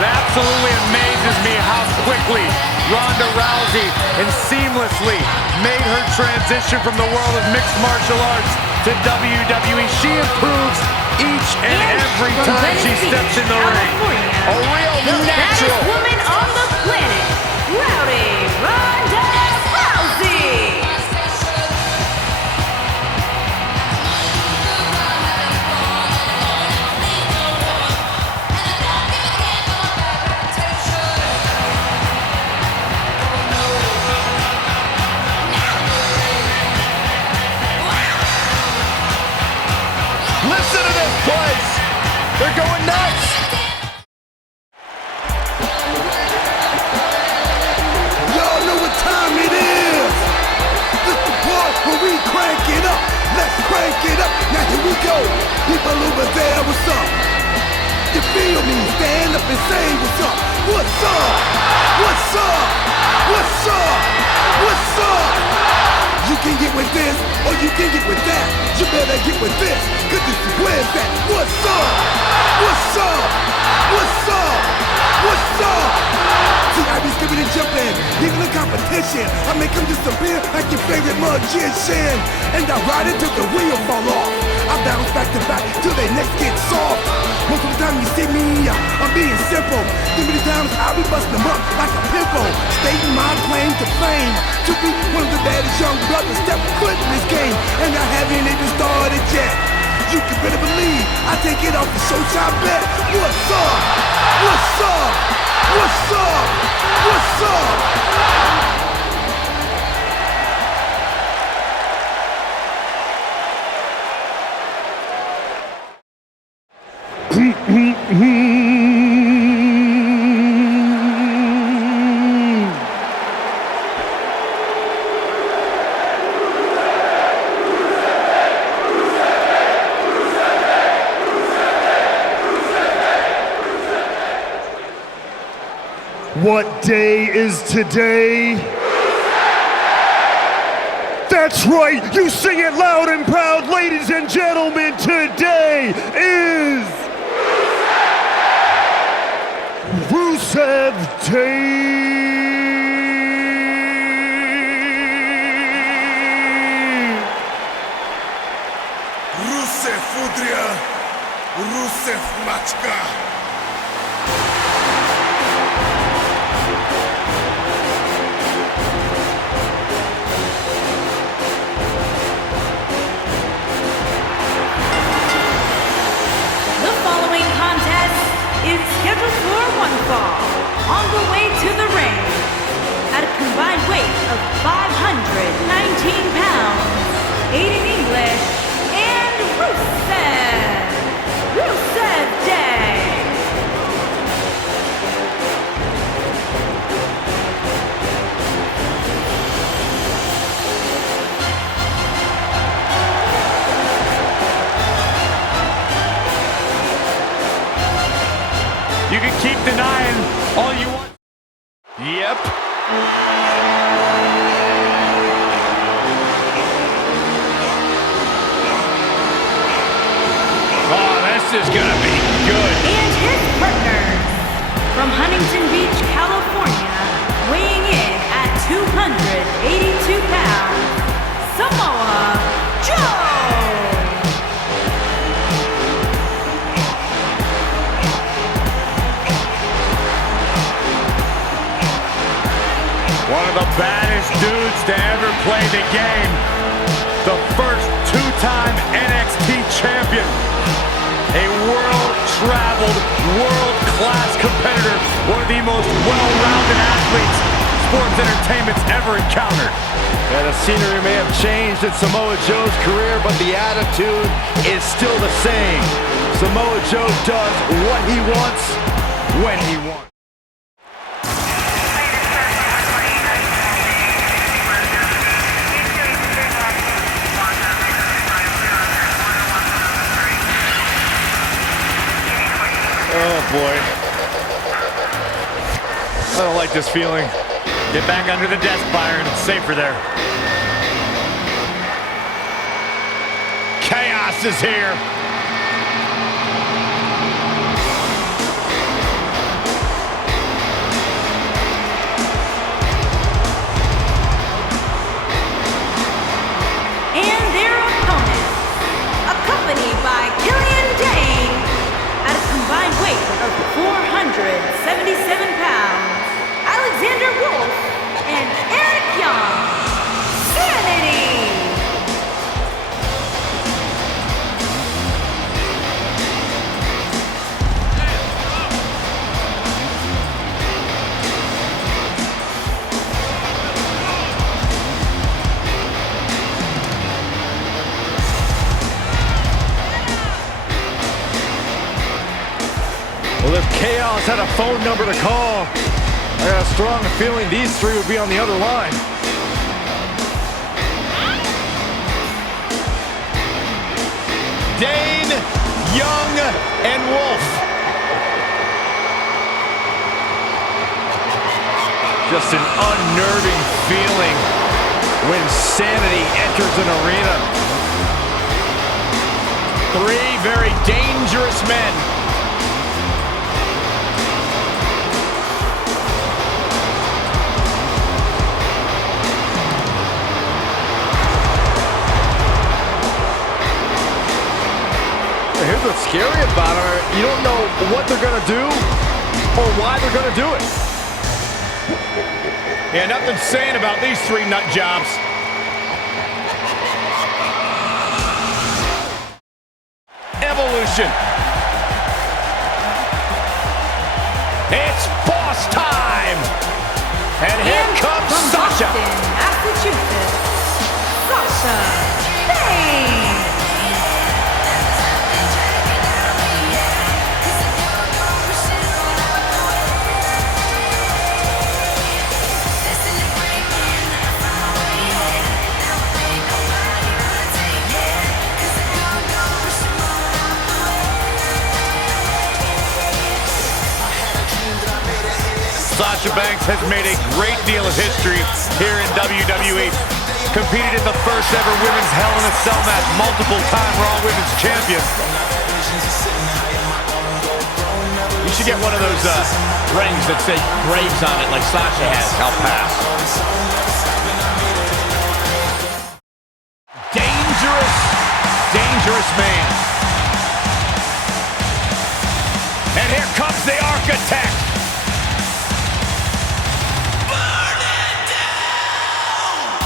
It absolutely amazes me how quickly Ronda Rousey and seamlessly made her transition from the world of mixed martial arts to WWE. She improves each and every time she steps in the ring. A real The natural. baddest woman on the planet, Rowdy Ronda Rousey. Listen to this place! They're going nuts! Y'all know what time it is. This the part where we crank it up. Let's crank it up. Now here we go. People over there, what's up? You feel me? Stand up and say what's up. What's up? What's up? What's up? What's up? You can get with this, or you can get with that. You better get with this, cause this is where's that. What's up? What's up? What's up? What's up? See, I be skipping and jumping, even in competition. I make them disappear like your favorite magician. And I ride it till the wheel fall off. I bounce back to back till they necks get soft. Most of the time you see me, I'm being simple. Too many times I'll be busting them up like a pimple. Stating my claim to fame, to be one of the baddest young brothers step foot in this game. And I haven't even started yet. You can better believe I take it off the showtime bet. What's up? What's up? What's up? What's up? What day is today? That's right, you sing it loud and proud, ladies and gentlemen. Today is Rusev Day. Rusev Fudria, Rusev Machka. Is scheduled for one fall. On the way to the ring, at a combined weight of 519 pounds, 8 in English, and Rusev Day. You can keep denying all you want. Yep. Oh, this is gonna be good. And his partners, from Huntington Beach, California, weighing in at 282 pounds, Samoa Joe. One of the baddest dudes to ever play the game. The first two-time NXT champion. A world-traveled, world-class competitor. One of the most well-rounded athletes sports entertainment's ever encountered. Yeah, the scenery may have changed in Samoa Joe's career, but the attitude is still the same. Samoa Joe does what he wants, when he wants. Oh, boy. I don't like this feeling. Get back under the desk, Byron. It's safer there. Chaos is here. And their opponent, accompanied by Killian Dane, at a combined weight of 477 pounds, Alexander Wolf and Eric Young. Sanity! Well, if Chaos had a phone number to call, I got a strong feeling these three would be on the other line. Dane, Young, and Wolf. Just an unnerving feeling when Sanity enters an arena. Three very dangerous men. Here's what's scary about it. You don't know what they're going to do or why they're going to do it. Yeah, nothing saying about these three nut jobs. Evolution. It's boss time. And here comes from Sasha. Boston, Massachusetts, Sasha Banks. Sasha Banks has made a great deal of history here in WWE. competed in the first ever women's Hell in a Cell match, multiple-time Raw Women's Champion. You should get one of those rings that say Braves on it, like Sasha has. I'll pass. Dangerous, dangerous man. And here comes the Architect. Burn it down!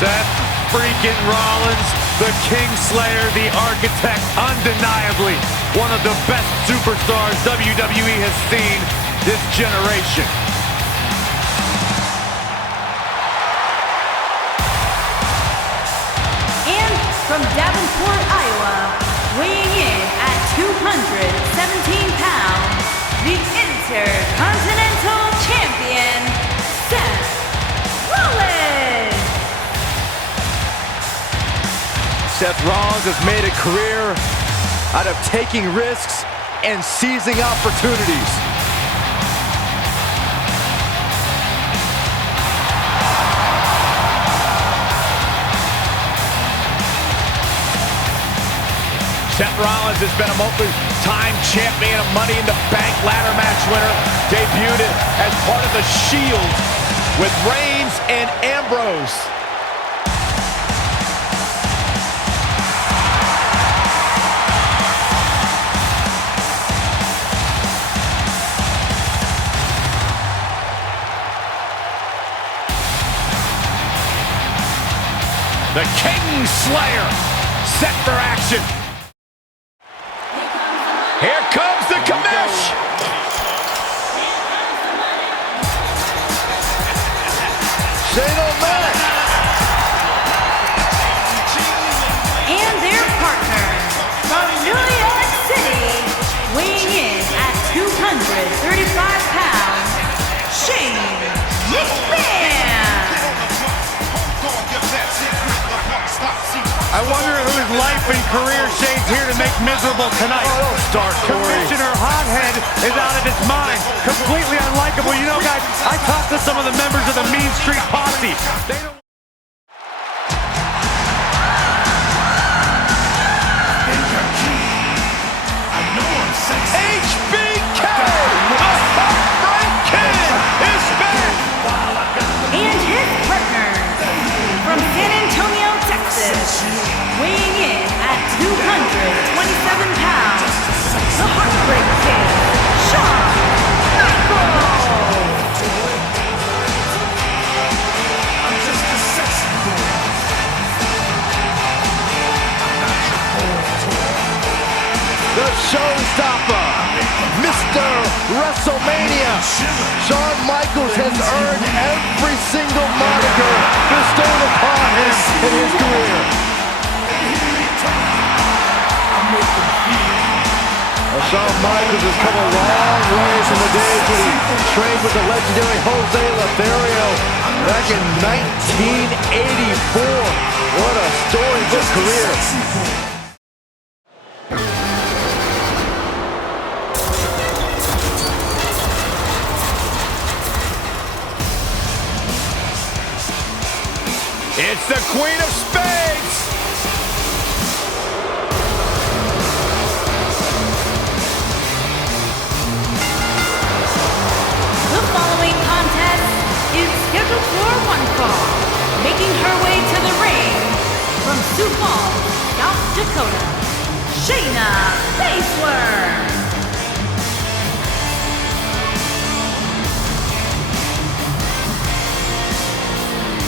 Seth freaking Rollins, the Kingslayer, the Architect, undeniably one of the best superstars WWE has seen this generation. And from Davenport, Iowa, weighing in at 217 pounds, the Intercontinental Champion, Seth Rollins. Seth Rollins has made a career out of taking risks and seizing opportunities. Seth Rollins has been a multi-time champion, a Money in the Bank ladder match winner, debuted as part of the Shield with Reigns and Ambrose. The Kingslayer set for action. Here comes the commish. Shane O'Mac. And their partner from New York City, weighing in at 235 pounds, Shane McMahon. I wonder whose life and career Shane's here to make miserable tonight. Start, Corey. Commissioner Hothead is out of his mind. Completely unlikable. You know, guys, I talked to some of the members of the Mean Street Posse. They don't... HBK, the Heartbreak Kid, is back. And his partner from San Antonio, Texas, weighing in at 227 pounds, the Heartbreak Kid, Shawn Michaels. The showstopper, Mr. WrestleMania. Shawn Michaels has earned every single moniker bestowed upon him in his career. Shawn Michaels has come a long way from the days when he trained with the legendary Jose Lothario back in 1984. What a storybook career. It's the Queen of Spades. The following contest is scheduled for one fall. Making her way to the ring from Sioux Falls, South Dakota, Shayna Baszler.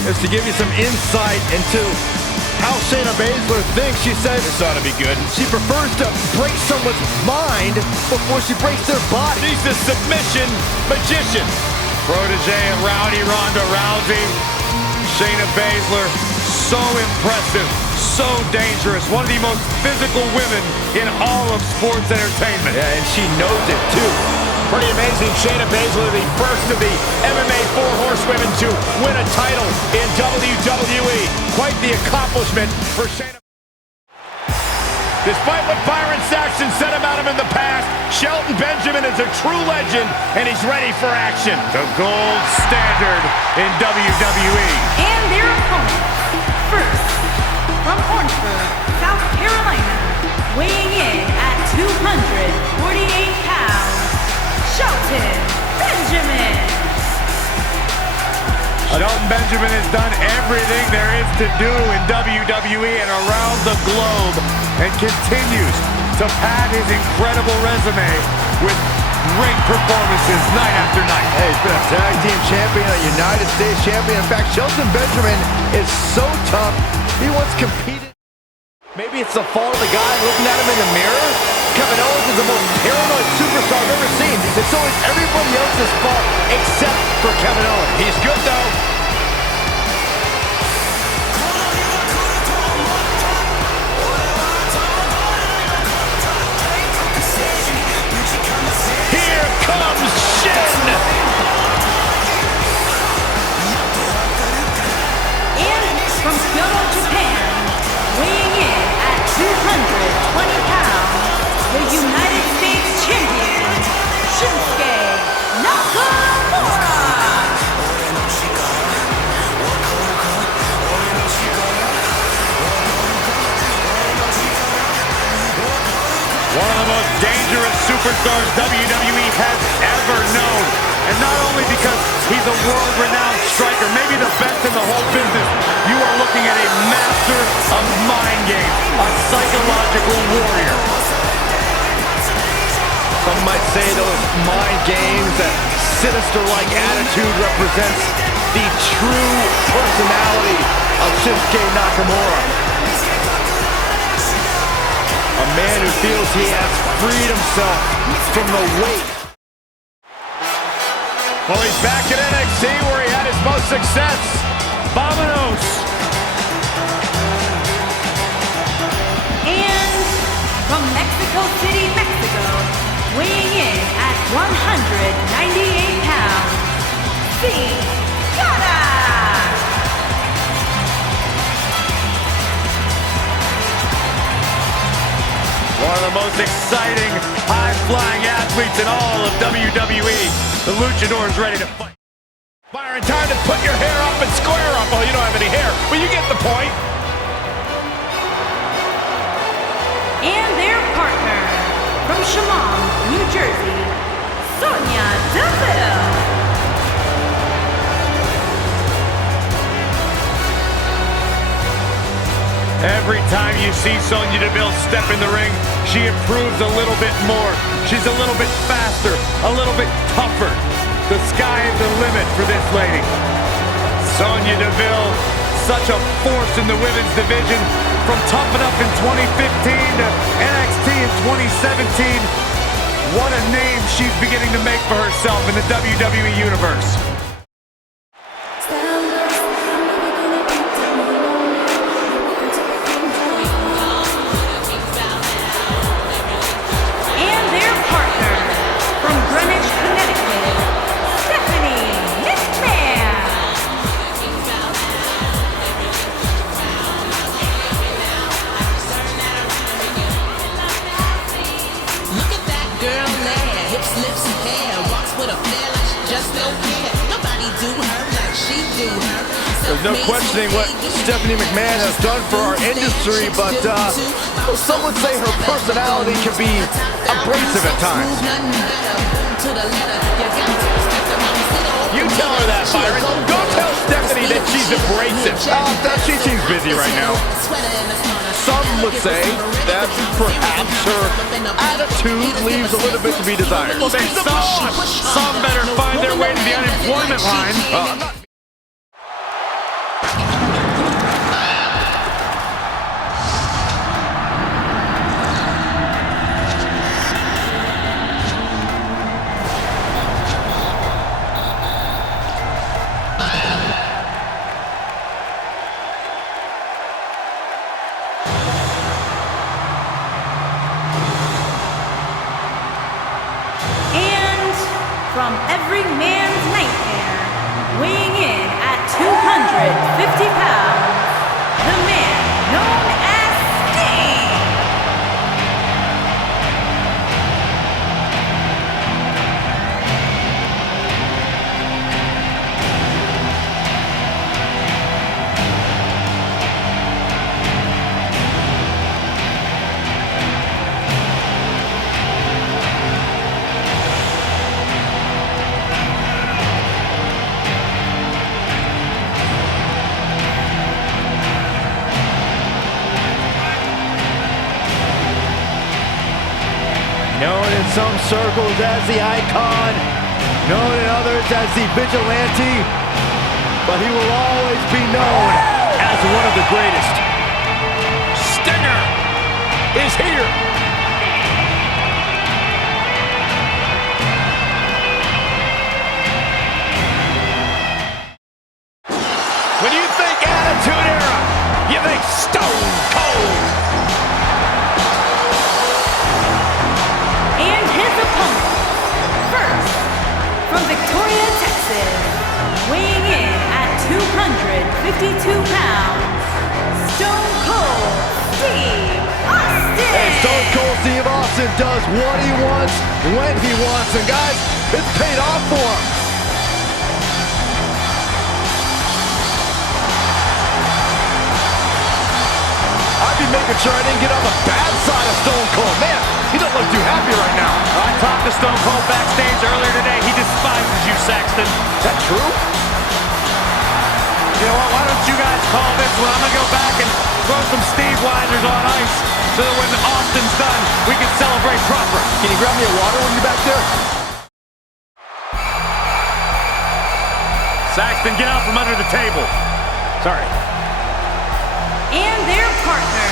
Is to give you some insight into how Shayna Baszler thinks. She says This ought to be good. she prefers to break someone's mind before she breaks their body. She's the submission magician. Protege of Rowdy Ronda Rousey, Shayna Baszler, so impressive, so dangerous. One of the most physical women in all of sports entertainment. Yeah, and she knows it too. Pretty amazing. Shayna Baszler, the first of the MMA 4 horsewomen to win a title in WWE. Quite the accomplishment for Shayna. Despite what Byron Saxton said about him in the past, Shelton Benjamin is a true legend, and he's ready for action. The gold standard in WWE. And their opponents, first, from Orangeburg, South Carolina, weighing in at 248 pounds, Shelton Benjamin. Shelton Benjamin has done everything there is to do in WWE and around the globe, and continues to pad his incredible resume with great performances night after night. Hey, he's been a tag team champion, a United States champion. In fact, Shelton Benjamin is so tough, he once competed. Maybe it's the fault of the guy looking at him in the mirror? Kevin Owens is the most paranoid superstar I've ever seen. It's always everybody else's fault except for Kevin Owens. He's good, though. Here comes Shin. And from Kyoto, Japan, weighing in at 220 pounds, the United States champion, Shinsuke Nakamura. One of the most dangerous superstars WWE has ever known. And not only because he's a world-renowned striker, maybe the best in the whole business, you are looking at a master of mind games, a psychological warrior. Some might say those mind games, that sinister-like attitude represents the true personality of Shinsuke Nakamura. A man who feels he has freed himself from the weight. Well, he's back at NXT where he had his most success. Vámonos. And from Mexico City, Mexico, weighing in at 198 pounds, Sin Cara. One of the most exciting, high-flying athletes in all of WWE. The Luchador is ready to fight. Byron, time to put your hair up and square up. Oh, you don't have any hair, but you get the point. And their partner, from Chemung, New Jersey, Sonya Deville. Every time you see Sonya Deville step in the ring, she improves a little bit more. She's a little bit faster, a little bit tougher. The sky is the limit for this lady. Sonya Deville, such a force in the women's division. From Tough Enough in 2015 to NXT in 2017. What a name she's beginning to make for herself in the WWE Universe. There's no questioning what Stephanie McMahon has done for our industry, but some would say her personality can be abrasive at times. You tell her that, Byron. Go tell Stephanie that she's abrasive. She seems busy right now. Some would say that perhaps her attitude leaves a little bit to be desired. Well, some better find their way to the unemployment line. From every man's nightmare, weighing in at 250 pounds, the man known as Sting. some circles as the icon, known in others as the vigilante, but he will always be known as one of the greatest. Stinger is here. When you think Attitude Era, you think Stone Cold. And his opponent, first, from Victoria, Texas, weighing in at 252 pounds, Stone Cold Steve Austin. And Stone Cold Steve Austin does what he wants, when he wants, and guys, it's paid off for him. I'd be making sure I didn't get on the bad side of Stone Cold. Man, he doesn't look too happy right now. I talked to Stone Cold backstage earlier today. He despises you, Saxton. Is that true? You know what? Why don't you guys call this one? I'm going to go back and throw some Steve Weisers on ice so that when Austin's done, we can celebrate proper. Can you grab me a water when you're back there? Saxton, get out from under the table. Sorry. And their partner,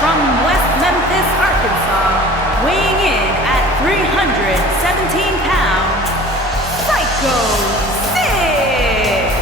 from West Memphis, Arkansas, weighing in at 317 pounds, Psycho Sid.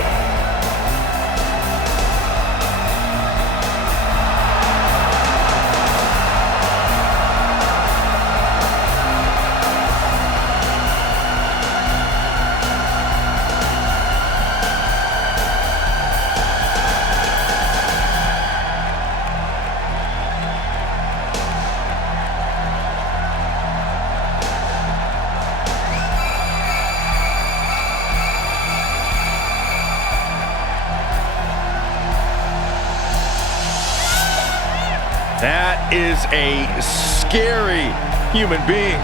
That is a scary human being.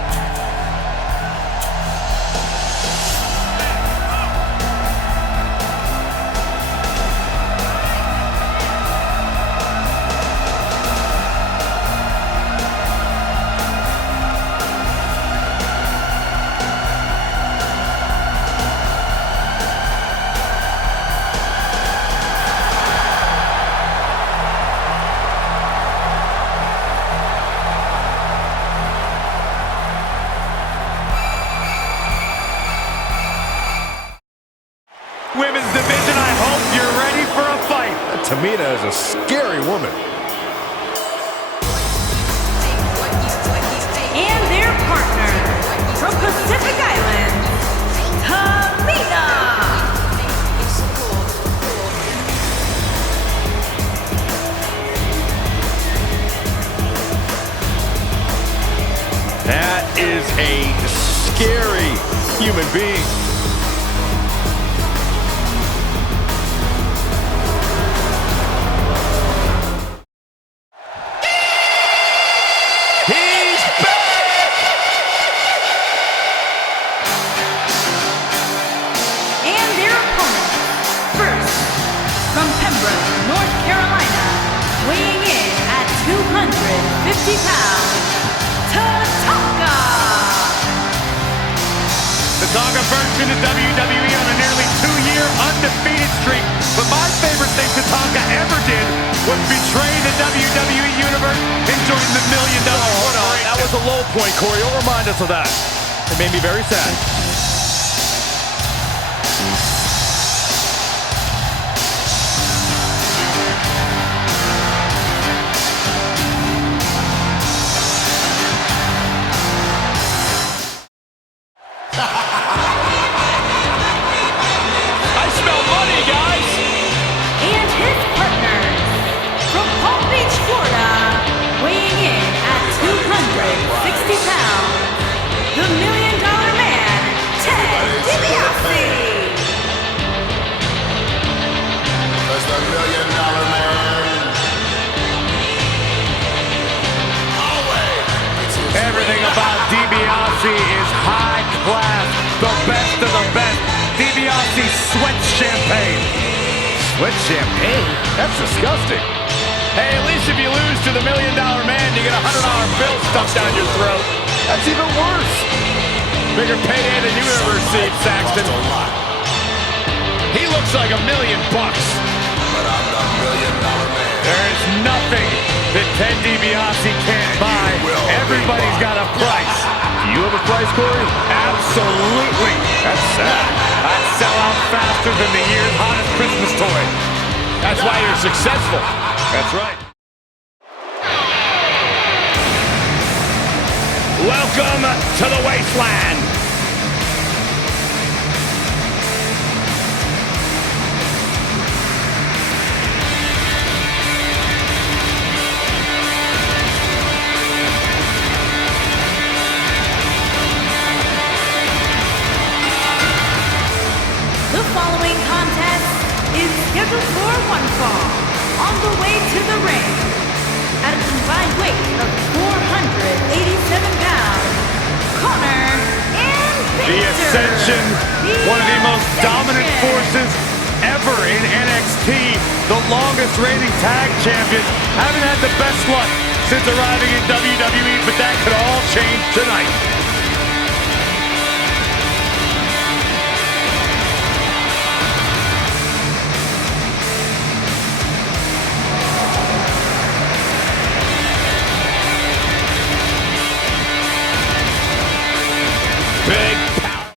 Women's division, I hope you're ready for a fight. Tamina is a scary woman. And their partner, from Pacific Island, Tamina. That is a scary human being. Tatanka burst into WWE on a nearly 2-year undefeated streak, but my favorite thing Tatanka ever did was betray the WWE Universe and join the $1 Million Corporation. That was a low point, Corey. Don't remind us of that. It made me very sad. Everything about DiBiase is high class, the best of the best. DiBiase sweats champagne. Sweat champagne? That's disgusting. Hey, at least if you lose to the $1 Million Man, you get a $100 bill stuffed down your throat. That's even worse. Bigger payday than you ever received, Saxton. He looks like $1 million. But I'm the $1 million man. There is nothing that Ted DiBiase can't buy. Everybody's got a price. Do you have a price, Corey? Absolutely. That's sad. I'd sell out faster than the year's hottest Christmas toy. That's why you're successful. That's right. Welcome to the wasteland. The following contest is scheduled for one fall. On the way to the ring, at a combined weight of 487 pounds, Connor and The Ascension, one of the most dominant forces ever in NXT, the longest reigning tag champions, haven't had the best luck since arriving in WWE, but that could all change tonight. Big power.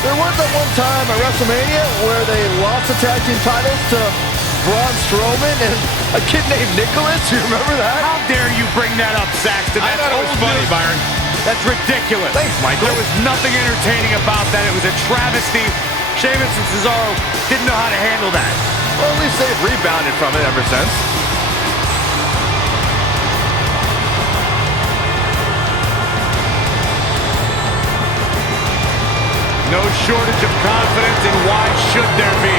There was that one time at WrestleMania where they lost the tag team titles to Braun Strowman and a kid named Nicholas. You remember that? How dare you bring that up, Saxton? I That's thought it was old funny, news. Byron. That's ridiculous. Thanks, Michael. There was nothing entertaining about that. It was a travesty. Sheamus and Cesaro didn't know how to handle that. Well, at least they've rebounded from it ever since. No shortage of confidence, and why should there be?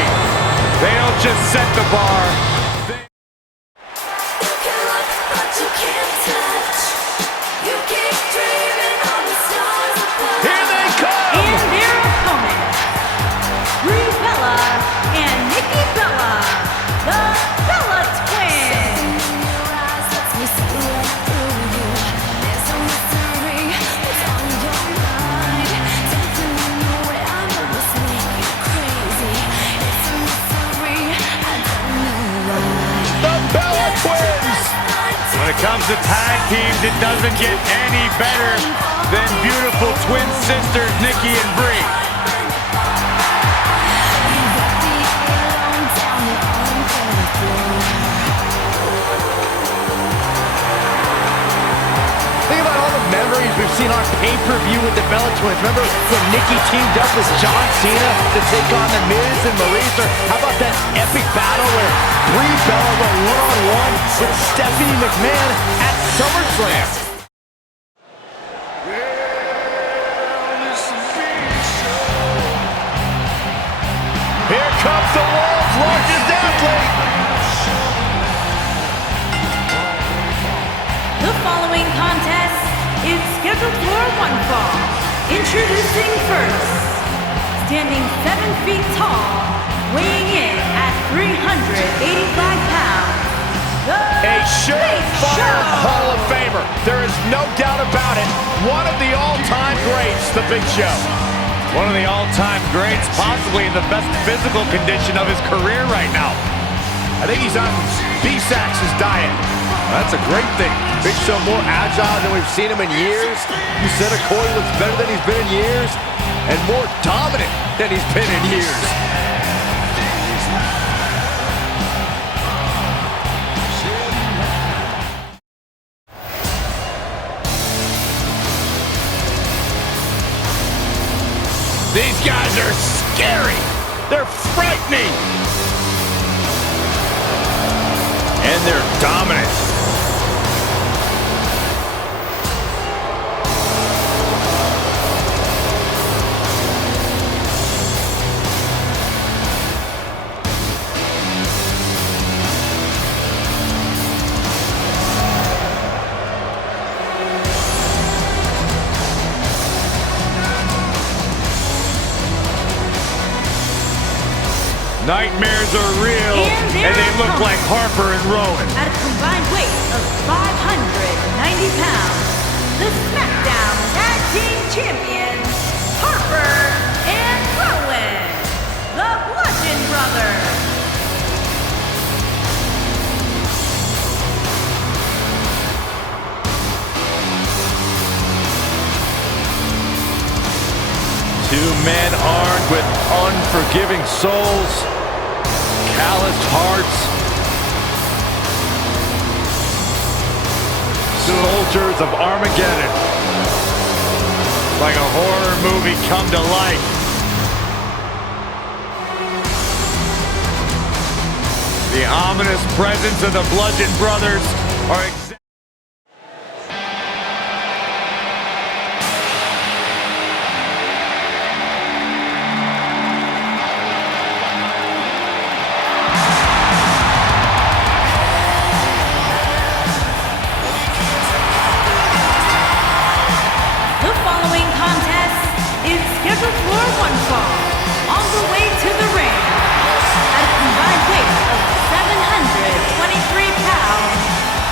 They don't just set the bar. You can look, but you can't touch. You keep dreaming on the stars above. Here they come. and their opponents, Brie Bella and Nikki Bella, the Bella Twins. Your eyes lets me see right through you. There's a mystery that's on your mind. Something in the way I must make you crazy. It's a mystery, I don't know why. The Bella Twins. When it comes to tag teams, it doesn't get any better than beautiful twin sisters Nikki and Brie. Think about all the memories we've seen on pay-per-view with the Bella Twins. Remember when Nikki teamed up with John Cena to take on The Miz and Maurice? Or how about that epic battle where Brie Bella went one-on-one with Stephanie McMahon at SummerSlam? Here comes the world's largest athlete. The following contest is scheduled for one fall. Introducing first, standing 7 feet tall, weighing in at 385 pounds, the A surefire Big Show. Hall of Famer. There is no doubt about it. One of the all-time greats, the Big Show. One of the all-time greats, possibly in the best physical condition of his career right now. I think he's on B-Sax's diet. That's a great thing. Big Show more agile than we've seen him in years. You said Corey looks better than he's been in years, and more dominant than he's been in years. These guys are scary. They're frightening. And they're dominant. Nightmares are real, and they look like Harper and Rowan. At a combined weight of 590 pounds, the SmackDown Tag Team Champions, Harper and Rowan, the Bludgeon Brothers. Two men armed with unforgiving souls, calloused hearts, soldiers of Armageddon. Like a horror movie come to life. The ominous presence of the Bludgeon Brothers are scheduled for one fall, on the way to the ring. At a combined weight of 723 pounds,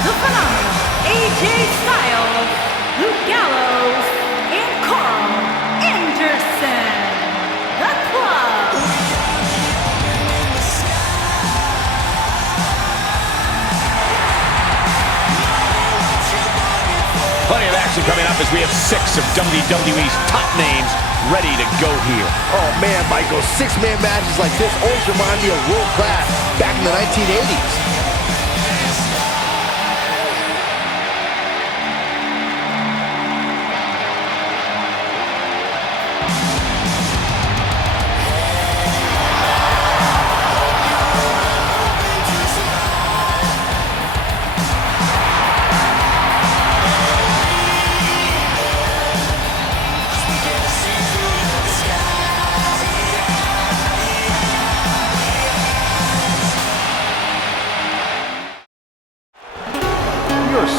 the phenomenal AJ Styles, Luke Gallows, and Carl Anderson, the Club. Plenty of action coming up as we have 6 of WWE's top names ready to go here. Oh man, Michael, 6-man matches like this always remind me of world class back in the 1980s.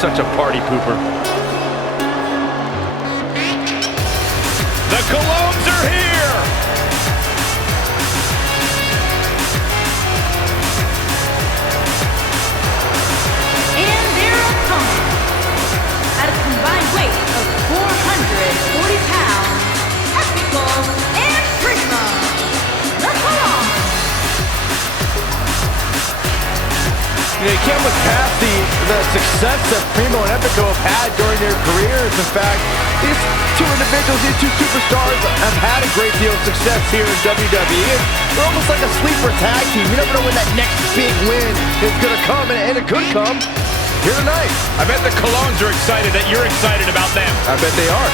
Such a party pooper. The Colognes are here! And their opponent, at a combined weight of 440 pounds, Epical and Primo, the Colognes. You can't look past the success that Primo and Epico have had during their careers. In fact, these two individuals, these two superstars have had a great deal of success here in WWE. They're almost like a sleeper tag team. You never know when that next big win is going to come, and it could come here tonight. I bet the Colognes are excited that you're excited about them. I bet they are.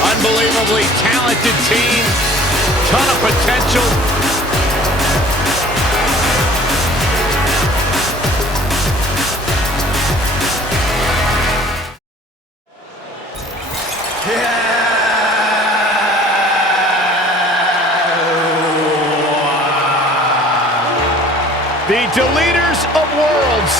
Unbelievably talented team, ton of potential. The Deleters of Worlds.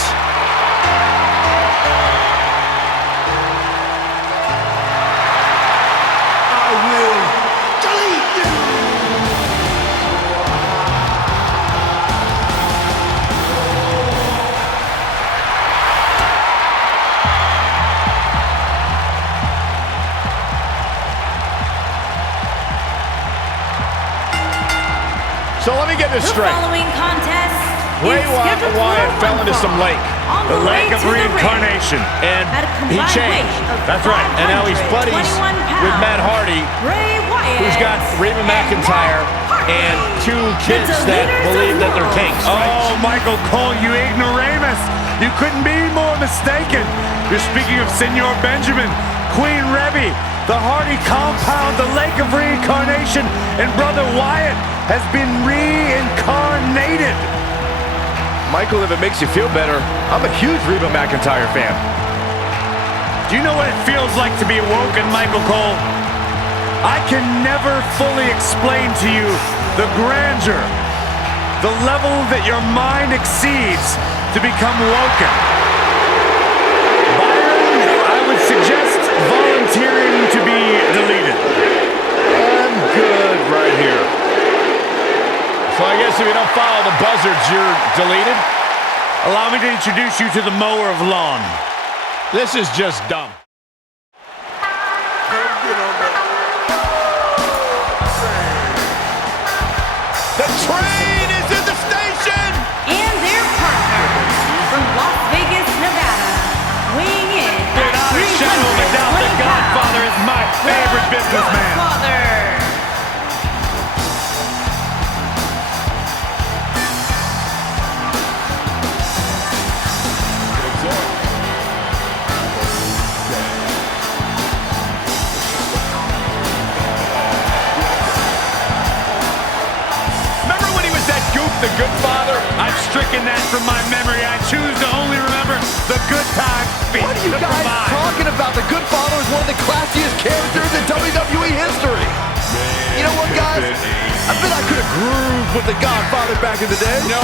tremendous The strength. following contest Bray is scheduled for Wyatt fell one into fall. some lake. On The way lake of to the ring, reincarnation. And at a he combined changed. weight of That's right. And now he's buddies 521 with Matt pounds. Hardy, Bray Wyatt who's got Reba and McIntyre Matt Hardy, and two kids the that leaders believe of that they're Raw. kings. Oh, Michael Cole, you ignoramus. You couldn't be more mistaken. You're speaking of Senor Benjamin, Queen Reby, the Hardy compound, the Lake of Reincarnation, and Brother Wyatt has been reincarnated. Michael, if it makes you feel better, I'm a huge Reba McIntyre fan. Do you know what it feels like to be awoken, Michael Cole? I can never fully explain to you the grandeur, the level that your mind exceeds to become woken. Byron, I would suggest volunteering to be deleted. I'm good right here. So I guess if you don't follow the buzzards, you're deleted. Allow me to introduce you to the mower of lawn. This is just dumb. The train is in the station! and their partner from Las Vegas, Nevada, weighing in at Without a shadow of a doubt, the 320 Godfather is my favorite businessman. Godfather. Remember when he was that goof, the good father? I've stricken that from my memory. I choose to only remember the good times. What are you guys talking about? The Good Father is one of the classiest characters in WWE history. You know what, guys? I bet I could have grooved with the Godfather back in the day. No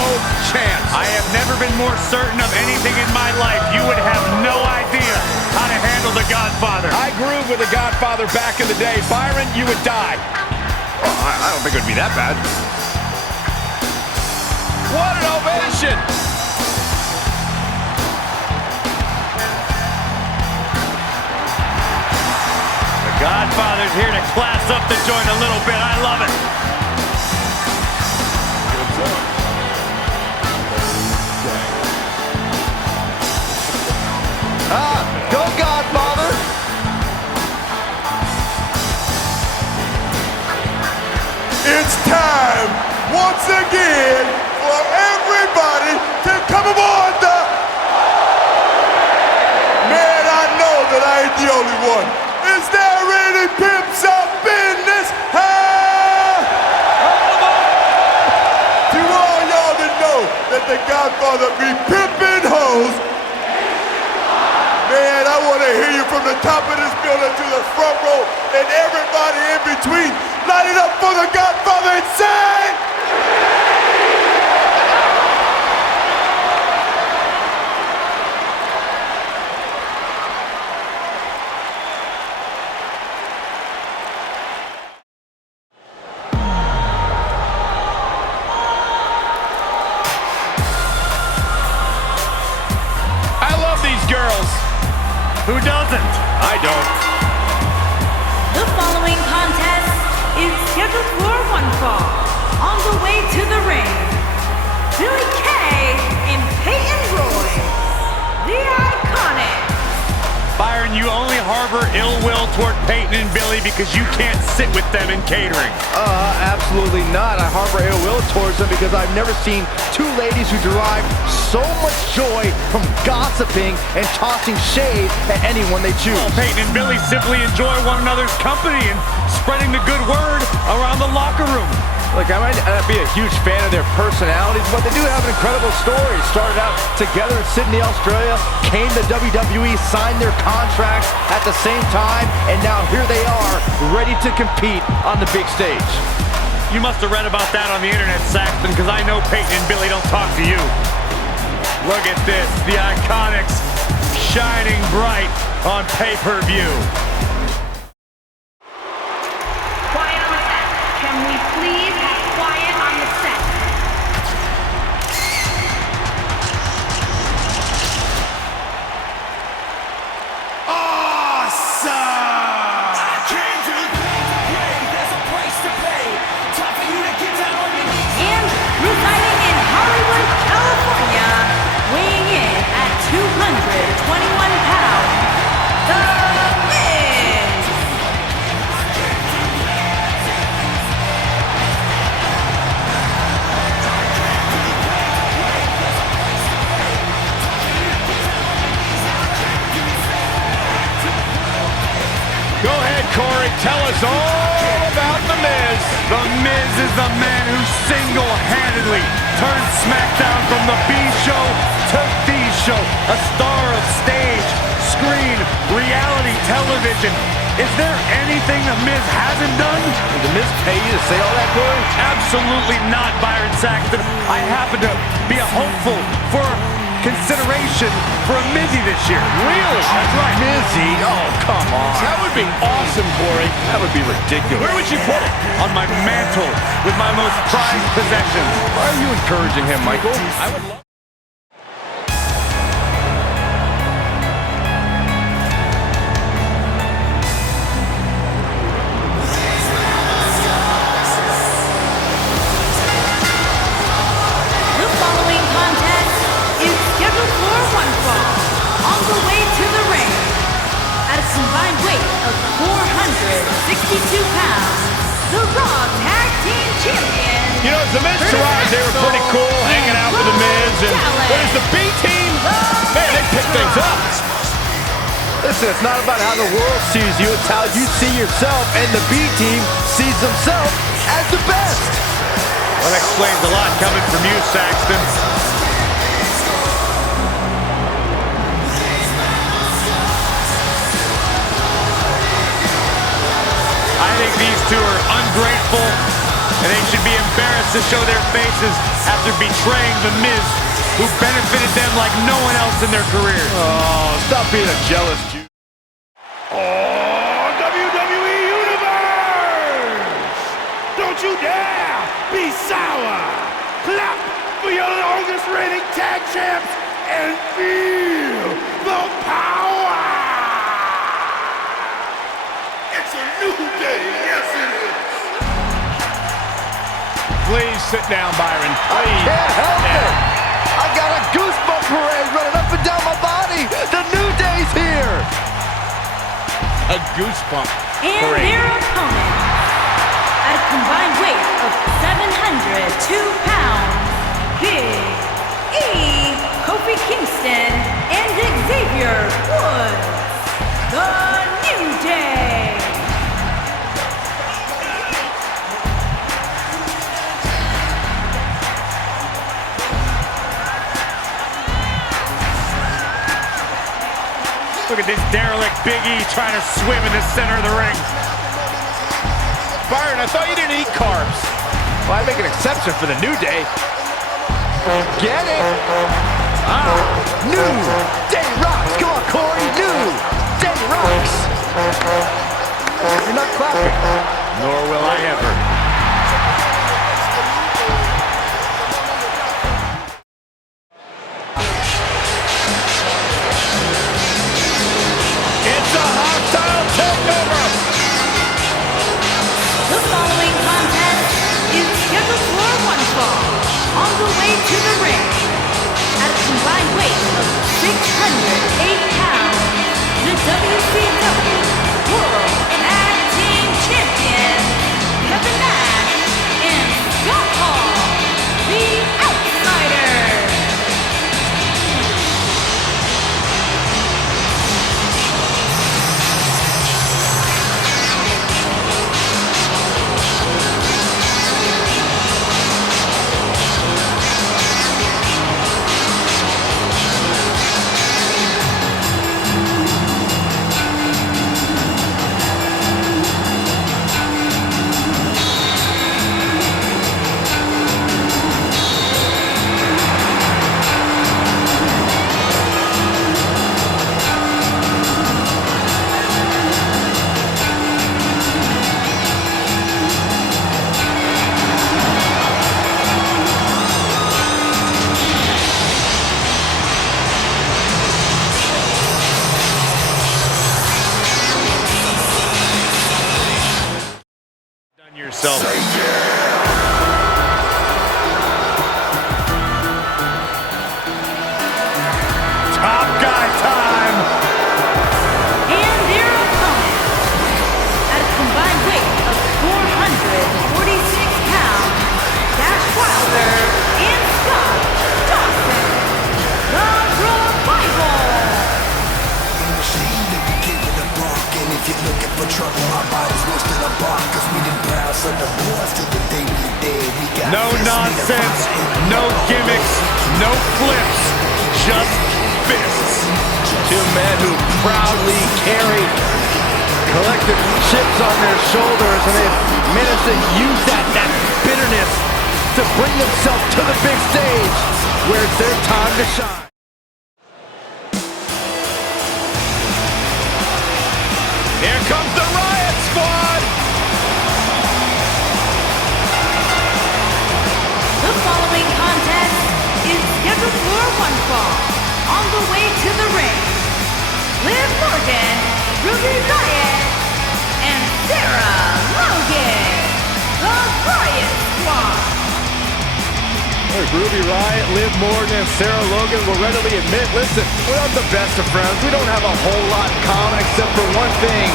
chance. I have never been more certain of anything in my life. You would have no idea how to handle the Godfather. I grooved with the Godfather back in the day. Byron, you would die. Oh, I don't think it would be that bad. What an ovation! The Godfather's here to class up the joint a little bit. I love it. Go Godfather! It's time once again for everybody to come aboard the... Man, I know that I ain't the only one. Is there any pimps up in this house? To all y'all that know that the Godfather be pimping hoes, man, I want to hear you from the top of this building to the front row and everybody in between. Light it up for the Godfather and say... I love these girls. Who doesn't? I don't. The following contest is scheduled for one fall. On the way to the ring, Billy Kay and Peyton Royce, the Iconics. Byron, you only harbor ill will toward Peyton and Billy because you can't sit with them in catering. Absolutely not. I harbor ill will towards them because I've never seen two ladies who derive so much joy from gossiping and tossing shade at anyone they choose. Well, Peyton and Billy simply enjoy one another's company and spreading the good word around the locker room. Look, I might not be a huge fan of their personalities, but they do have an incredible story. Started out together in Sydney, Australia, came to WWE, signed their contracts at the same time, and now here they are, ready to compete on the big stage. You must have read about that on the internet, Saxton, because I know Peyton and Billy don't talk to you. Look at this, the Iconics shining bright on pay-per-view. Quiet on the set. Can we please have quiet on the set? And is all about The Miz. The Miz is the man who single-handedly turned SmackDown from the B show to the show. A star of stage, screen, reality television. Is there anything The Miz hasn't done? Did The Miz pay you to say all that, Corey? Absolutely not, Byron Saxton. I happen to be a hopeful for consideration for a Mizzy this year. Really? That's right. Mizzy? Oh, come on. That would be awesome, Corey. That would be ridiculous. Where would you put it? On my mantle with my most prized possessions. Why are you encouraging him, Michael? I would love. The following contest is scheduled for one fall. On the way to the ring, at a combined weight of 462 pounds, the Raw Tag Team Champions. You know, as the Miz arrived, they were pretty cool, hanging out with the Miz. And what is the B team? Man, they pick things up. Listen, it's not about how the world sees you, it's how you see yourself, and the B team sees themselves as the best. Well, that explains a lot coming from you, Saxton. I think these two are ungrateful, and they should be embarrassed to show their faces after betraying The Miz, who benefited them like no one else in their careers. Oh, stop being a jealous Jew. Oh, WWE Universe! Don't you dare be sour! Clap for your longest reigning tag champs and feel the power! It's a new day, yes it is! Please sit down, Byron. I Please. can't help it. I got a goosebump parade running up and down my body. The new day's here. A goosebump And parade. their opponent, at a combined weight of 702 pounds, Big E, Kofi Kingston, and Xavier Woods, the New Day. Look at this derelict Big E trying to swim in the center of the ring. Byron, I thought you didn't eat carbs. Well, I make an exception for the New Day. Get it? New Day rocks. Come on, Corey. New Day rocks. You're not clapping. Nor will I ever. It's a hostile takeover. The following contest is scheduled for one fall. On the way to the ring, at a combined weight of 608 pounds, the WCW World Tag Team Champions, Kevin Nash and Scott Hall, the Outsiders. Yourself. Top guy time. And their opponent, at a combined weight of 446 pounds, Dash Wilder and Scott Dawson, the Revival. Machine that we keep in the park, and if you're looking for trouble, my body's most of the No nonsense, no gimmicks, no flips, just fists. Two men who proudly carry collective chips on their shoulders, and they've managed to use that bitterness to bring themselves to the big stage where it's their time to shine. Here comes the Riot Squad! The following contest is scheduled for one fall. On the way to the ring, Liv Morgan, Ruby Riott, and Sarah Logan, the Riot Squad. Ruby Riott, Liv Morgan, and Sarah Logan will readily admit, listen, we're not the best of friends. We don't have a whole lot in common except for one thing,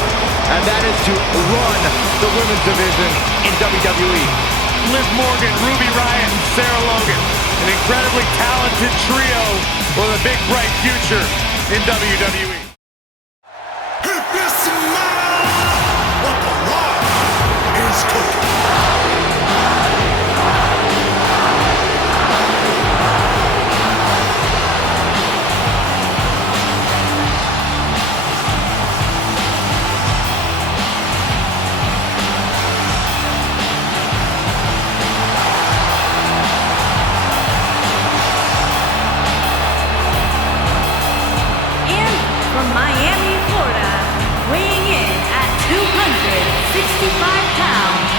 and that is to run the women's division in WWE. Liv Morgan, Ruby Riott, and Sarah Logan. An incredibly talented trio with a big, bright future in WWE. If you smell what the Rock is cooking. From Miami, Florida, weighing in at 265 pounds,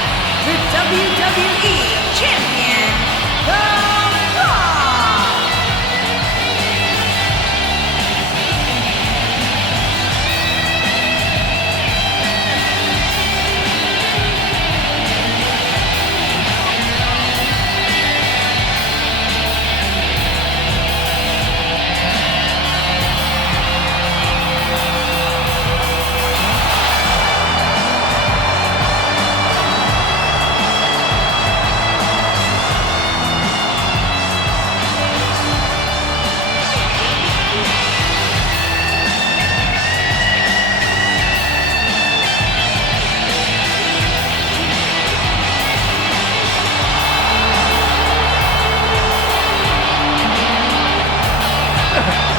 the WWE Champion, The Rock!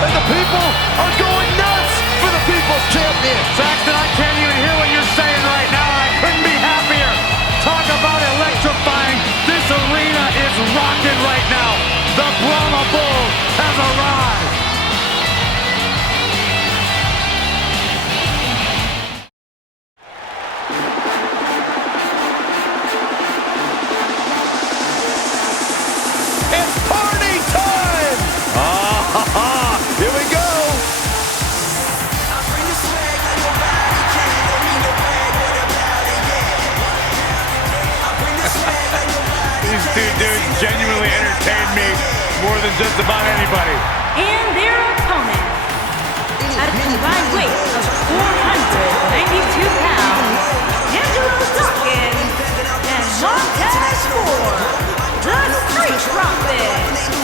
And the people are going nuts for the People's Champion. Saxton, I can't even hear what you're saying right now. I couldn't be happier. Talk about electrifying. This arena is rocking right now. The Brahma Bull has arrived. It's party time! Here we go! These two dudes genuinely entertain me more than just about anybody. And their opponent, at a combined weight of 492 pounds, Angelo Dawkins and Montez Ford, the Street Profits.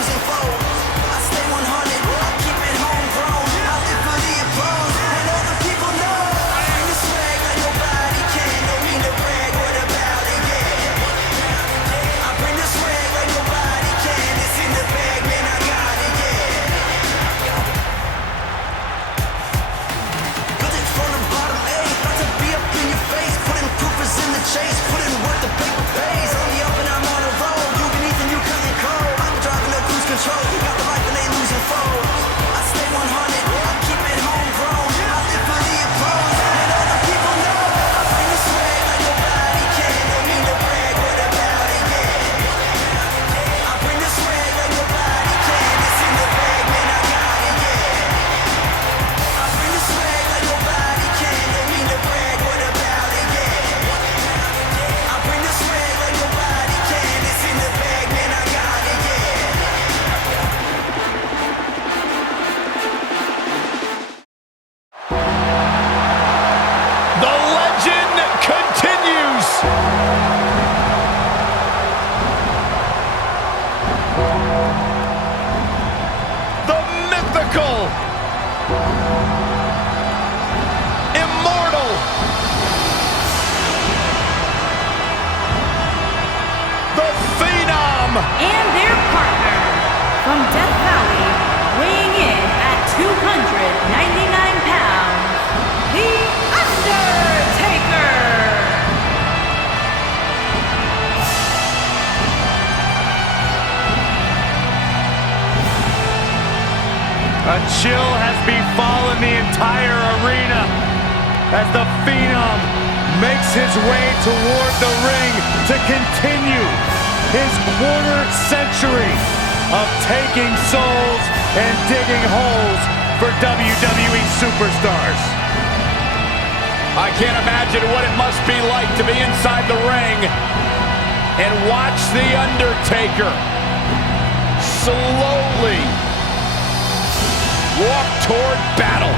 And their partner from Death Valley, weighing in at 299 pounds, The Undertaker. A chill has befallen the entire arena as the Phenom makes his way toward the ring to continue his quarter-century of taking souls and digging holes for WWE superstars. I can't imagine what it must be like to be inside the ring and watch The Undertaker slowly walk toward battle.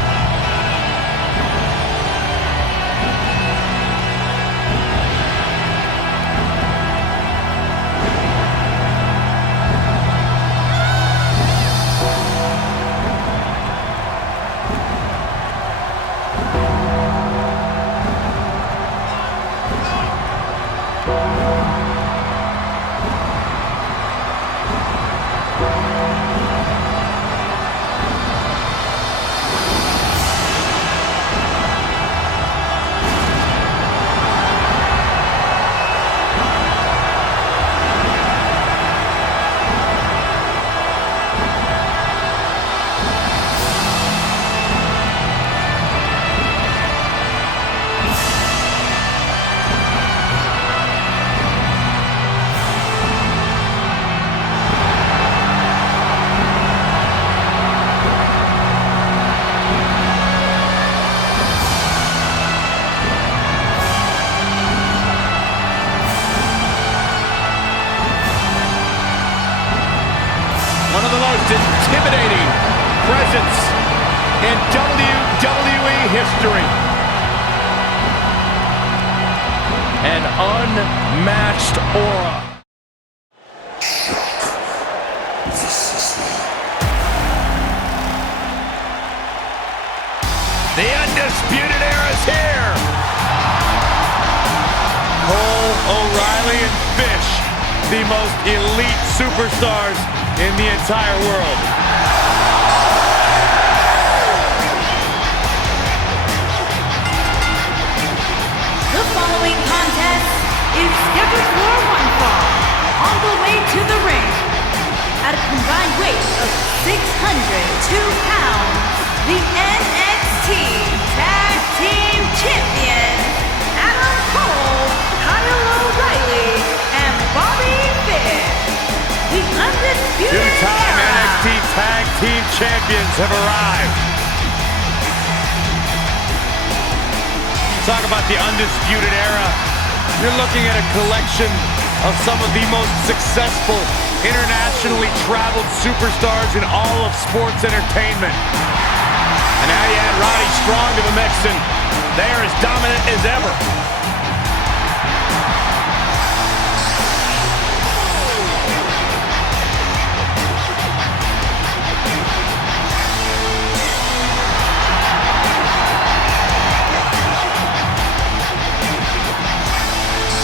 One of the most intimidating presence in WWE history. An unmatched aura. The Undisputed Era is here. Cole, O'Reilly, and Fish, the most elite superstars in the entire world. The following contest is scheduled for one fall. On the way to the ring, at a combined weight of 602 pounds, the NXT Tag Team Champions, Adam Cole, Kyle O'Reilly, and Bobby Fish. The Undisputed Two-time Era. NXT Tag Team Champions have arrived. Talk about the Undisputed Era. You're looking at a collection of some of the most successful, internationally traveled superstars in all of sports entertainment. And now you add Roddy Strong to the mix, and they are as dominant as ever.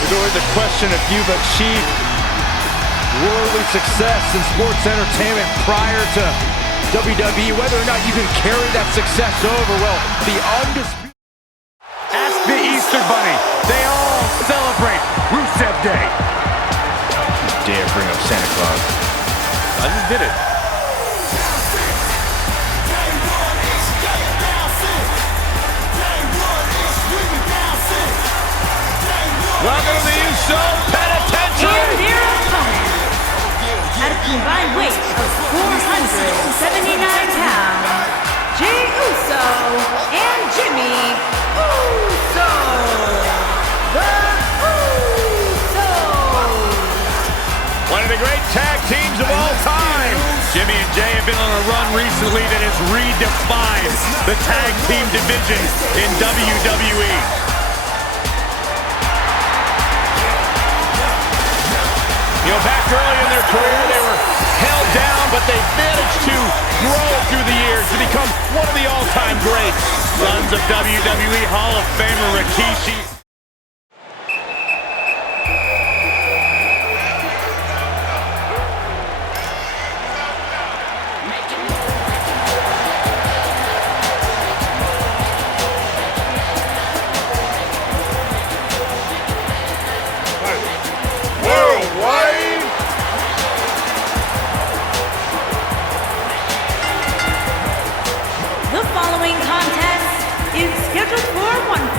There's always a question if you've achieved worldly success in sports entertainment prior to WWE, whether or not you can carry that success over. Well, the Undisputed... Ask the Easter Bunny. They all celebrate Rusev Day. Dare bring up Santa Claus. I just did it. Welcome to the Uso Penitentiary. And their opponent, at a combined weight of 479 pounds, Jey Uso and Jimmy Uso. The Usos. One of the great tag teams of all time. Jimmy and Jay have been on a run recently that has redefined the tag team division in WWE. You know, back early in their career, they were held down, but they managed to grow through the years to become one of the all-time greats. Sons of WWE Hall of Famer Rikishi.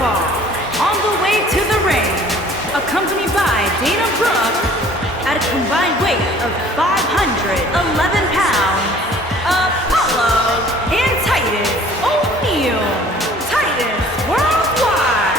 fall. On the way to the ring, accompanied by Dana Brooke, at a combined weight of 511 pounds, Apollo and Titus O'Neil. Titus Worldwide.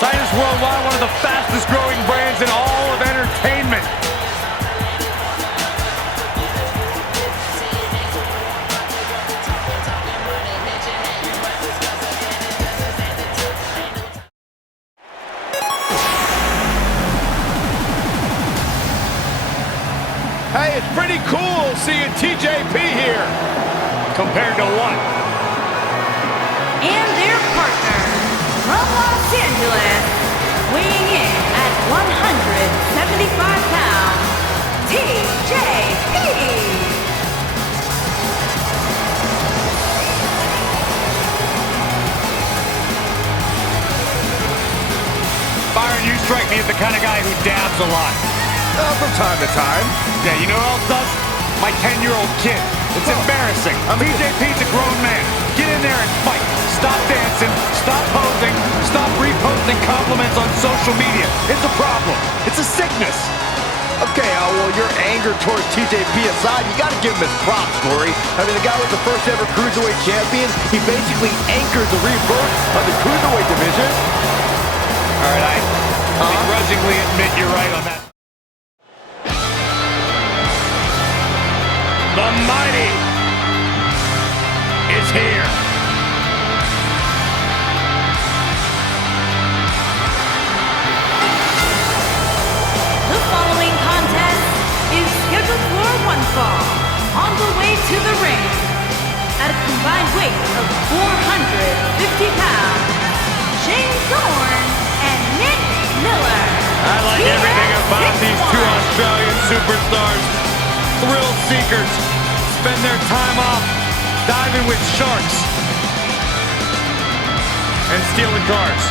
Titus Worldwide, one of the fastest growing brands in all of entertainment. Hey, it's pretty cool seeing TJP here. Compared to what? And their partner from Los Angeles, weighing in at 175 pounds, TJP. Byron, you strike me as the kind of guy who dabs a lot. From time to time. Yeah, you know who else does? My 10-year-old kid. It's embarrassing. TJP's a grown man. Get in there and fight. Stop dancing. Stop posing. Stop reposting compliments on social media. It's a problem. It's a sickness. Okay, well, your anger towards TJP aside, you got to give him his props, Corey. I mean, the guy was the first ever Cruiserweight champion. He basically anchored the rebirth of the Cruiserweight division. All right, I begrudgingly admit you're right on that. The Mighty is here. The following contest is scheduled for one fall. On the way to the ring, at a combined weight of 450 pounds, James Thorne and Nick Miller. I like everything about these two Australian superstars. Thrill seekers. Spend their time off diving with sharks and stealing cars.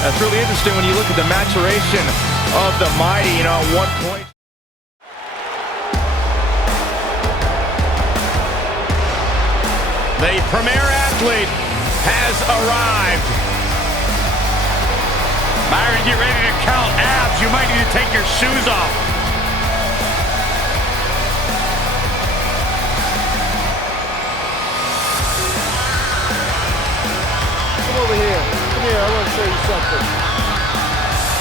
That's really interesting when you look at the maturation of the Mighty. You know, at one point. The premier athlete has arrived. Byron, get ready to count abs. You might need to take your shoes off. Come over here. Come here, I want to show you something.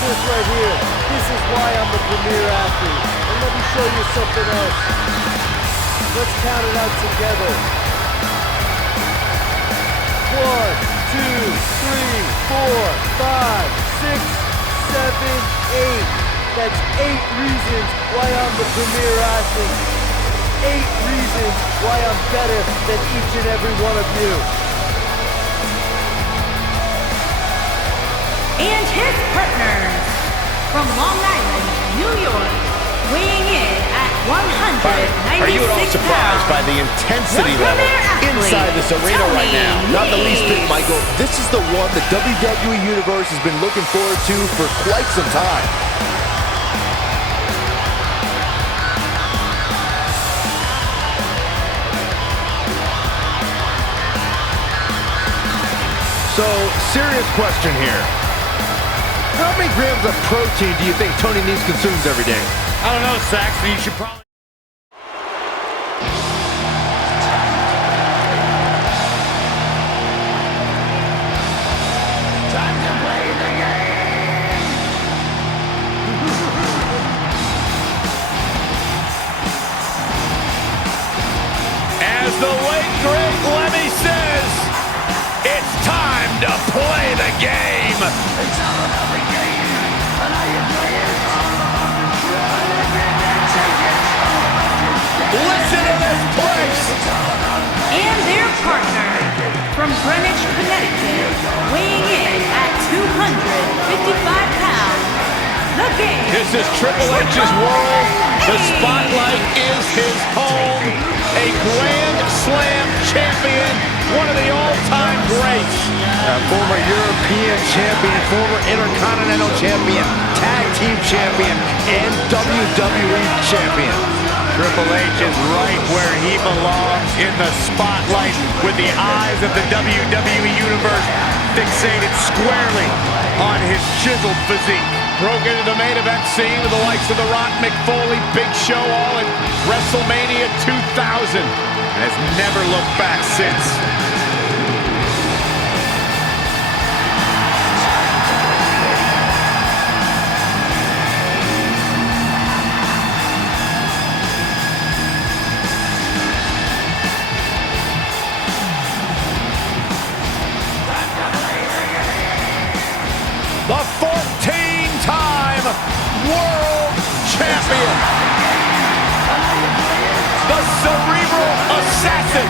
This right here, this is why I'm the premier athlete. And let me show you something else. Let's count it out together. 1, 2, 3, 4, 5, 6, 7, 8. That's 8 reasons why I'm the premier athlete. 8 reasons why I'm better than each and every one of you. And his partners from Long Island, New York, weighing in at 196 Are you at all surprised by the intensity level inside this arena right now? Not the least bit, Michael. This is the one the WWE Universe has been looking forward to for quite some time. So, serious question here. How many grams of protein do you think Tony Nese consumes every day? I don't know, Saxon. You should probably... Time to play the game! As the late great Lemmy says, it's time to play the game. It's all about the game, and how you play it. Listen to this place. And their partner from Greenwich, Connecticut, weighing in at 255 pounds, the game. This is Triple H's world The spotlight is his home. A Grand Slam champion, one of the all-time greats. Former European champion, former Intercontinental champion, tag team champion, and WWE champion. Triple H is right where he belongs, in the spotlight, with the eyes of the WWE Universe fixated squarely on his chiseled physique. Broke into the main event scene with the likes of The Rock, Mick Foley, Big Show, all at WrestleMania 2000. And has never looked back since. The 14-time world champion. The cerebral assassin.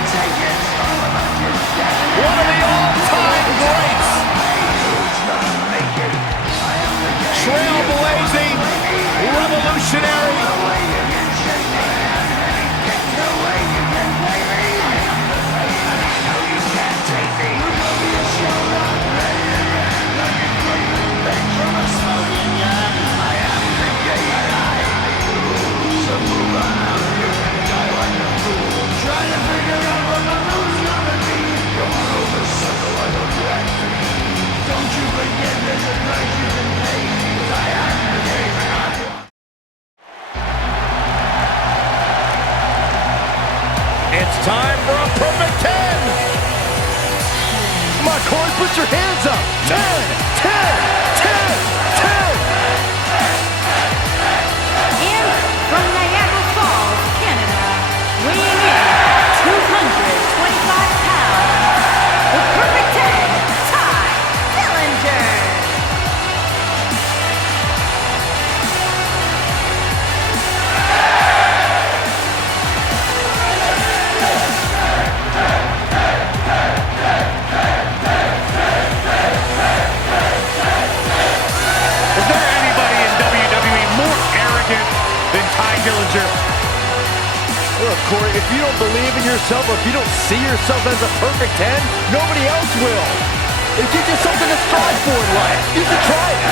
One of the all-time greats. Trailblazing, revolutionary. It's time for a perfect 10. Come on, Corey, put your hands up. 10, 10, 10, 10. And from Niagara Falls, Canada, weighing in at 225 pounds, the perfect 10, Ty Dillinger. Is there anybody in WWE more arrogant than Ty Dillinger? Look, Corey, if you don't believe in yourself, or if you don't see yourself as a perfect 10, nobody else will. It gives you something to strive for in life. You should try it.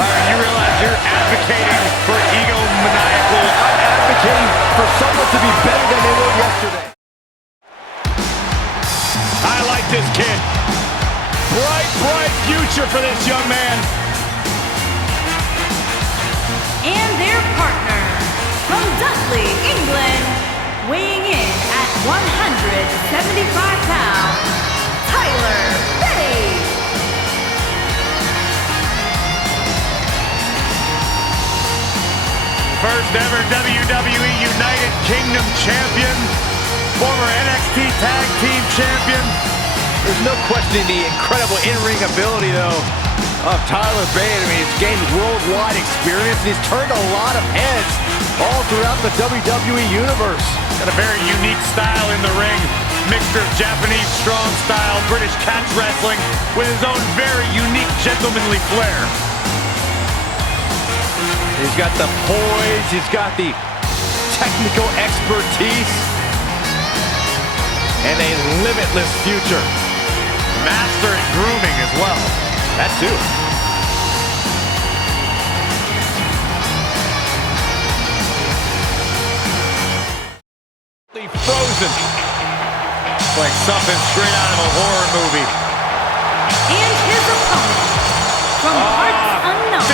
Byron, you realize you're advocating for egomaniacal. I'm advocating for someone to be better than they were yesterday. I like this kid. Bright, bright future for this young man. And their partner, from Dudley, England, weighing in at 175 pounds, Tyler Bate. First ever WWE United Kingdom champion, former NXT Tag Team champion. There's no questioning the incredible in-ring ability, though, of Tyler Bate. I mean, he's gained worldwide experience, and he's turned a lot of heads all throughout the WWE Universe. Got a very unique style in the ring. Mixture of Japanese strong style, British catch wrestling, with his own very unique gentlemanly flair. He's got the poise, he's got the technical expertise, and a limitless future. Master at grooming as well. That too. Frozen. Like something straight out of a horror movie. And his opponent, from parts unknown,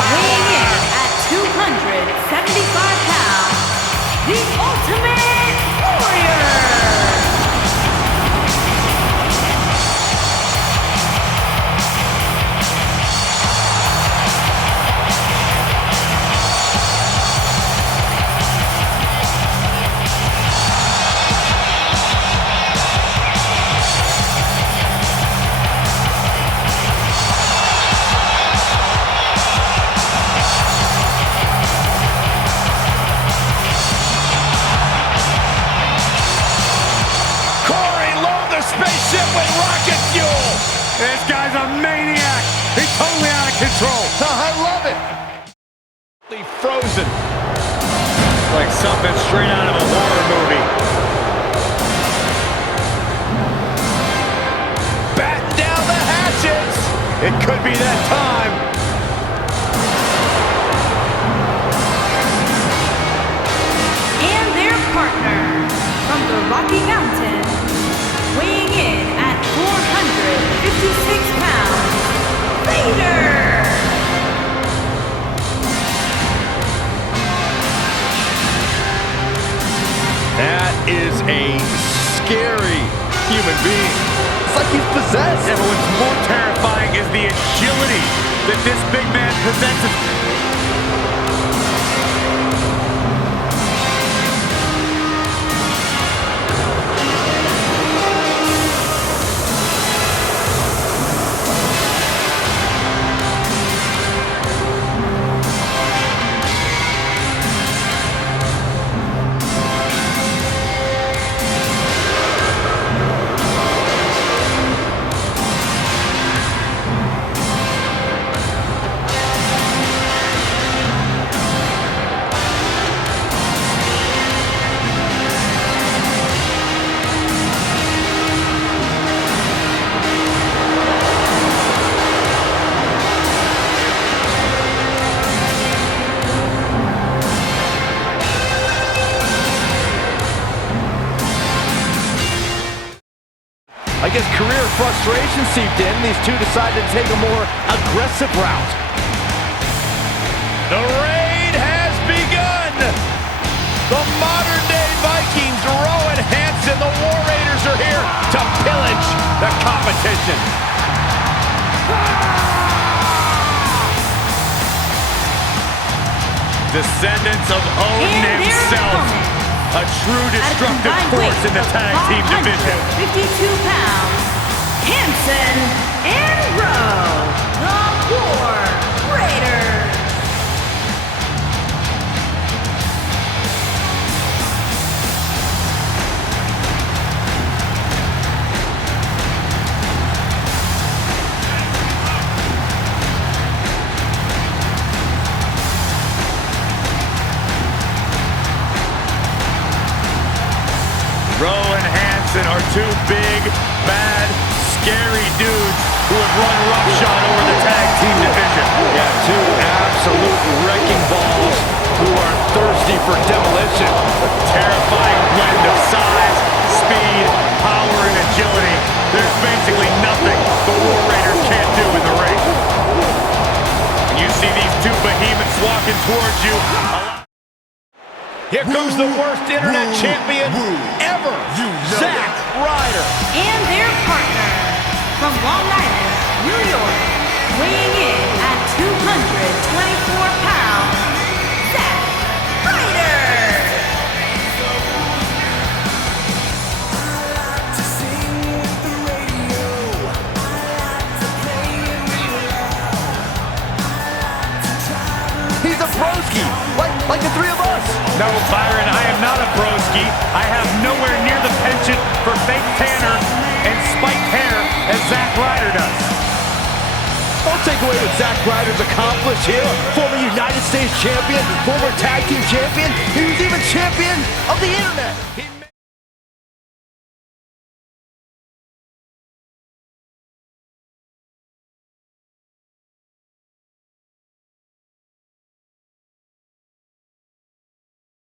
weighing in at 275 pounds, the Ultimate Warrior. Spaceship with rocket fuel. This guy's a maniac. He's totally out of control. I love it. something straight out of a horror movie. Batten down the hatches. It could be that time. And their partner from the Rocky Mountain, weighing in at 456 pounds, Vader! That is a scary human being. It's like he's possessed. Yeah, but what's more terrifying is the agility that this big man possesses. I guess career frustration seeped in. These two decided to take a more aggressive route. The raid has begun. The modern-day Vikings, Rowan Hansen, the War Raiders are here to pillage the competition. Descendants of Odin himself. A true destructive force in the tag team division. 52 pounds, Hansen and Rowe, the War Raiders. Rowe and Hansen are two big, bad, scary dudes who have run roughshod over the tag team division. Yeah, two absolute wrecking balls who are thirsty for demolition. A terrifying blend of size, speed, power, and agility. There's basically nothing the War Raiders can't do in the ring. When you see these two behemoths walking towards you, Here comes the worst internet champion ever, Zack Ryder. And their partner from Long Island, New York, weighing in at 224 pounds, Zack Ryder. He's a broski, like the three of us. no, Byron, I am not a broski. I have nowhere near the penchant for fake tanner and spiked hair as Zack Ryder does. Don't take away what Zack Ryder's accomplished here. Former United States champion, former tag team champion. He was even champion of the internet.